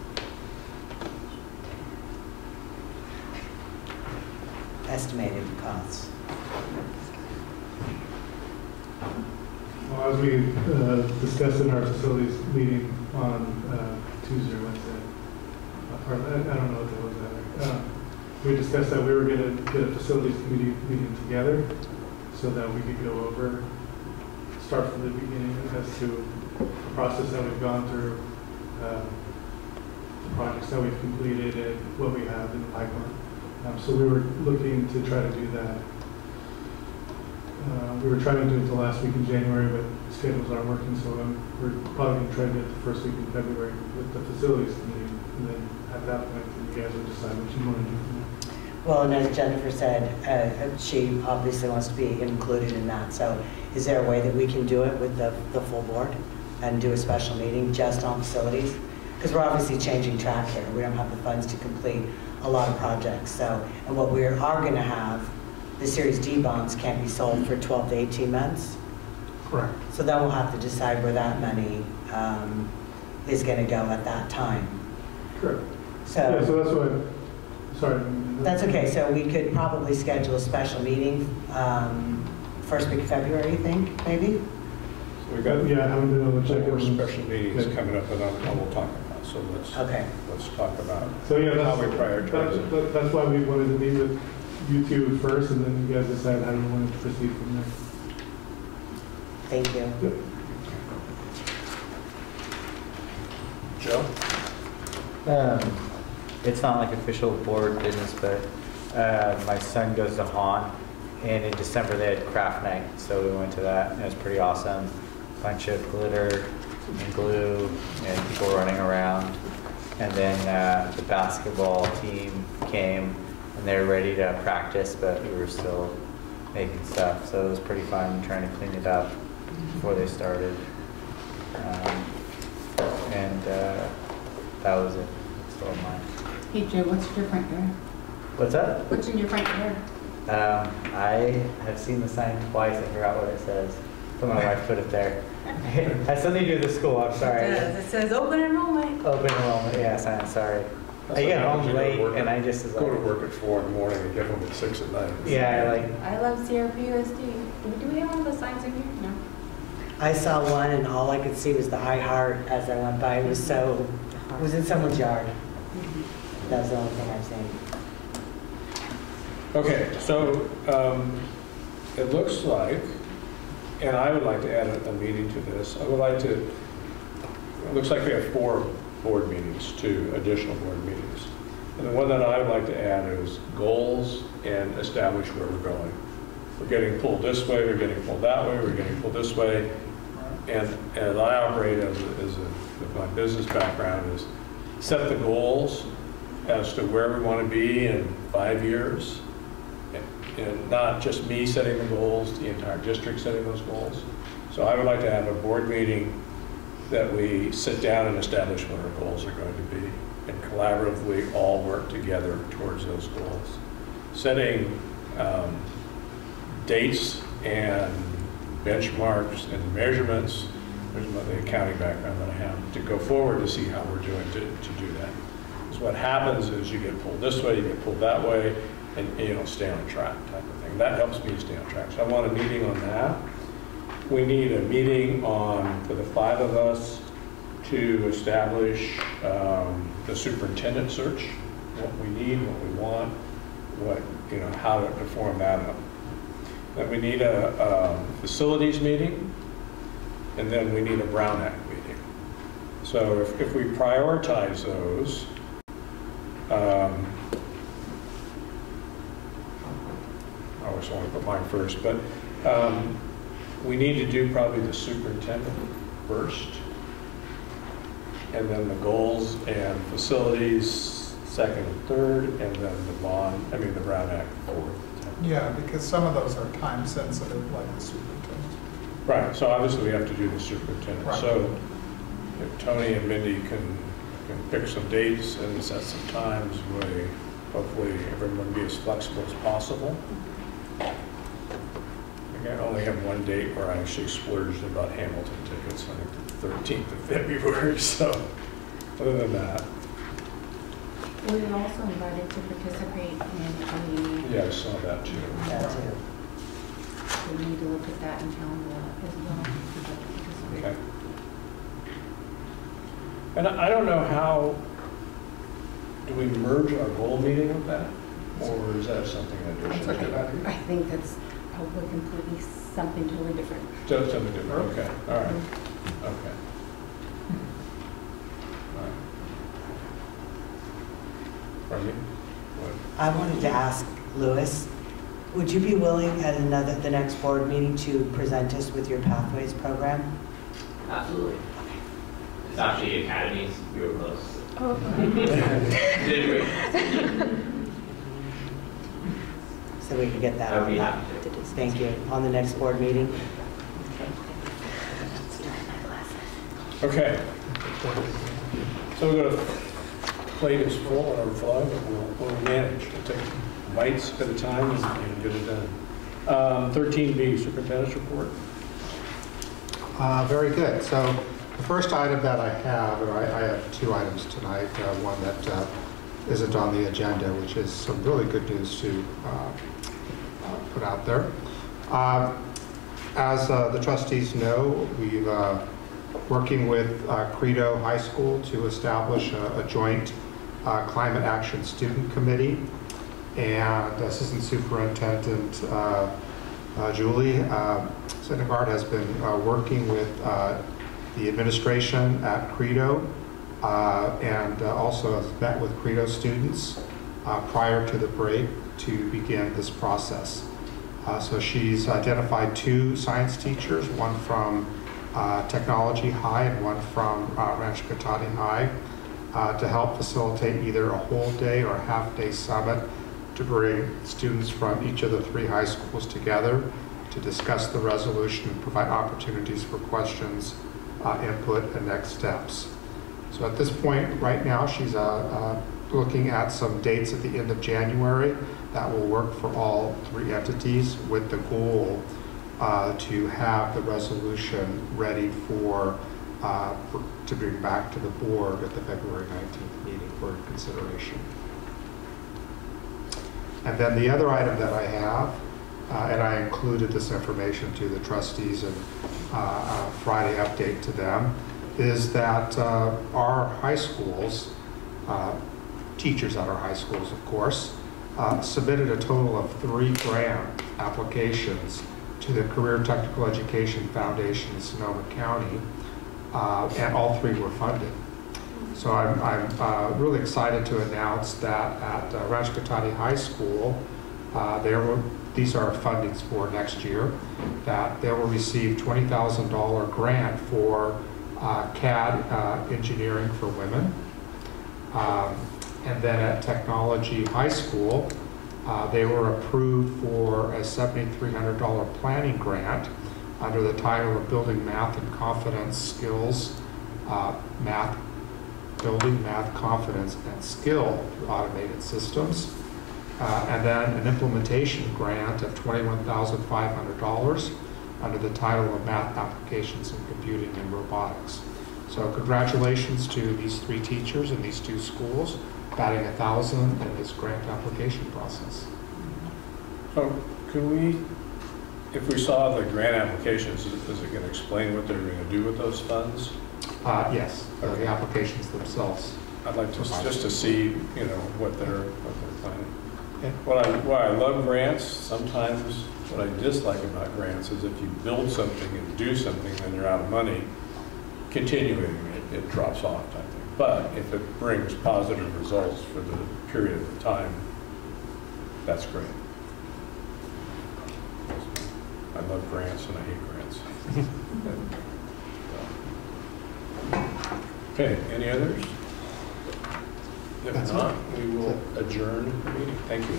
Estimated costs. Well, as we discussed in our facilities meeting on Tuesday or Wednesday, or I don't know what that was either. We discussed that we were going to get a facilities committee meeting together so that we could go over, start from the beginning as to the process that we've gone through, the projects that we've completed, and what we have in the pipeline. So we were looking to try to do that We were trying to do it the last week in January, but schedules aren't working, so we're probably going to try to get it the first week in February with the facilities committee, and then at that point, you guys will decide what you want to do from there. Well, and as Jennifer said, she obviously wants to be included in that. So is there a way that we can do it with the full board and do a special meeting just on facilities? Because we're obviously changing track here. We don't have the funds to complete a lot of projects. So, and what we are going to have, the Series D bonds can't be sold for 12 to 18 months. Correct. So then we'll have to decide where that money is going to go at that time. Correct. So, yeah, so that's what, sorry. That's okay. So we could probably schedule a special meeting first week of February, you think, maybe? So we got, yeah, I haven't been able to check more it. special meetings coming up that we'll talk about. So let's talk about so, yeah, how we prioritize it. That's why we wanted to meet with you two first, and then you guys decide how you want to proceed from there. Thank you. Yep. Joe? It's not like official board business, but my son goes to Han, and in December they had craft night, so we went to that, and it was pretty awesome. Bunch of glitter and glue and people running around. And then the basketball team came, and they were ready to practice, but we were still making stuff, so it was pretty fun trying to clean it up before they started. And that was it. That's all mine. Hey Joe, what's your front door? What's up? What's in your front door? I have seen the sign twice. I forgot what it says. So my wife put it there. Has something to do with the school. I'm sorry. It does. It says open enrollment. Open enrollment. Yes, I'm sorry. I get home late and I just go to work at 4 in the morning and get home at 6 at night. Yeah, I love CRPUSD. Do we have one of those signs in here? No. I saw one and all I could see was the I Heart as I went by. It was in someone's yard. That was the only thing I've seen. Okay, so it looks like, and I would like to add a meeting to this. I would like to, it looks like we have 4 board meetings, 2 additional board meetings. And the one that I would like to add is goals and establish where we're going. We're getting pulled this way, we're getting pulled that way, we're getting pulled this way. And as I operate with my business background is set the goals as to where we want to be in 5 years. And not just me setting the goals, the entire district setting those goals. So I would like to have a board meeting that we sit down and establish what our goals are going to be and collaboratively all work together towards those goals. Setting dates and benchmarks and measurements, there's the accounting background that I have, to go forward to see how we're doing to do that. Because what happens is you get pulled this way, you get pulled that way, and you don't stay on track type of thing. That helps me stay on track. So I want a meeting on that. We need a meeting for the 5 of us to establish the superintendent search, what we need, what we want, how to form that up. Then we need a facilities meeting, and then we need a Brown Act meeting. So if we prioritize those, I always want to put mine first, but we need to do probably the superintendent first, and then the goals and facilities second and third, and then the Brown Act fourth. Yeah, because some of those are time sensitive, like the superintendent. Right, so obviously we have to do the superintendent. Right. So if Tony and Mindy can pick some dates and set some times, hopefully everyone be as flexible as possible. I only have one date where I actually splurged about Hamilton tickets, I think the 13th of February, so other than that. We were also invited to participate in Yeah, I saw that too. That too. So we need to look at that and calendar as well. Okay. And I don't know how, do we merge our goal meeting with that? Or is that something additional? I think that's probably completely something totally different. Just something different, okay, all right, okay. All right. Pardon me? What? I wanted to ask Louis, Would you be willing at the next board meeting to present us with your Pathways program? Absolutely. It's actually academies. We were close. Oh. Did great. So we can get that. I would be happy to. Thank you. On the next board meeting. Okay. So we're going to plate is full and overflowing, but we'll manage. We'll take bites at a time and get it done. 13B, Superintendent's Report. Very good. So the first item that I have, or I have two items tonight. One that isn't on the agenda, which is some really good news to put out there. As the trustees know, we've working with Credo High School to establish a joint climate action student committee, and Assistant Superintendent Julie Syndergaard has been working with the administration at Credo and also has met with Credo students prior to the break to begin this process. So she's identified two science teachers, one from Technology High and one from Rancho Cotati High, to help facilitate either a whole day or half day summit to bring students from each of the three high schools together to discuss the resolution and provide opportunities for questions, input, and next steps. So at this point, right now, she's looking at some dates at the end of January that will work for all three entities, with the goal to have the resolution ready for to bring back to the board at the February 19th meeting for consideration. And then the other item that I have, and I included this information to the trustees and Friday update to them, is that our high schools, teachers at our high schools, of course, submitted a total of 3 grant applications to the Career Technical Education Foundation in Sonoma County, and all 3 were funded. So I'm really excited to announce that at Rancho Cotati High School, these are fundings for next year, that they will receive $20,000 grant for CAD engineering for women. And then at Technology High School, they were approved for a $7,300 planning grant under the title of Building Math and Confidence Skills, Building Math Confidence and Skill through Automated Systems. And then an implementation grant of $21,500 under the title of Math Applications in Computing and Robotics. So congratulations to these 3 teachers in these 2 schools, batting 1,000 in this grant application process. So can we, if we saw the grant applications, is it going to explain what they're going to do with those funds? Yes, okay. The applications themselves. I'd like to just to see, what they're planning. Okay. What I love grants, sometimes what I dislike about grants is if you build something and do something, then you're out of money. Continuing it drops off type thing. But if it brings positive results for the period of time, that's great. I love grants and I hate grants. Okay, any others? If not, we will adjourn the meeting. Thank you.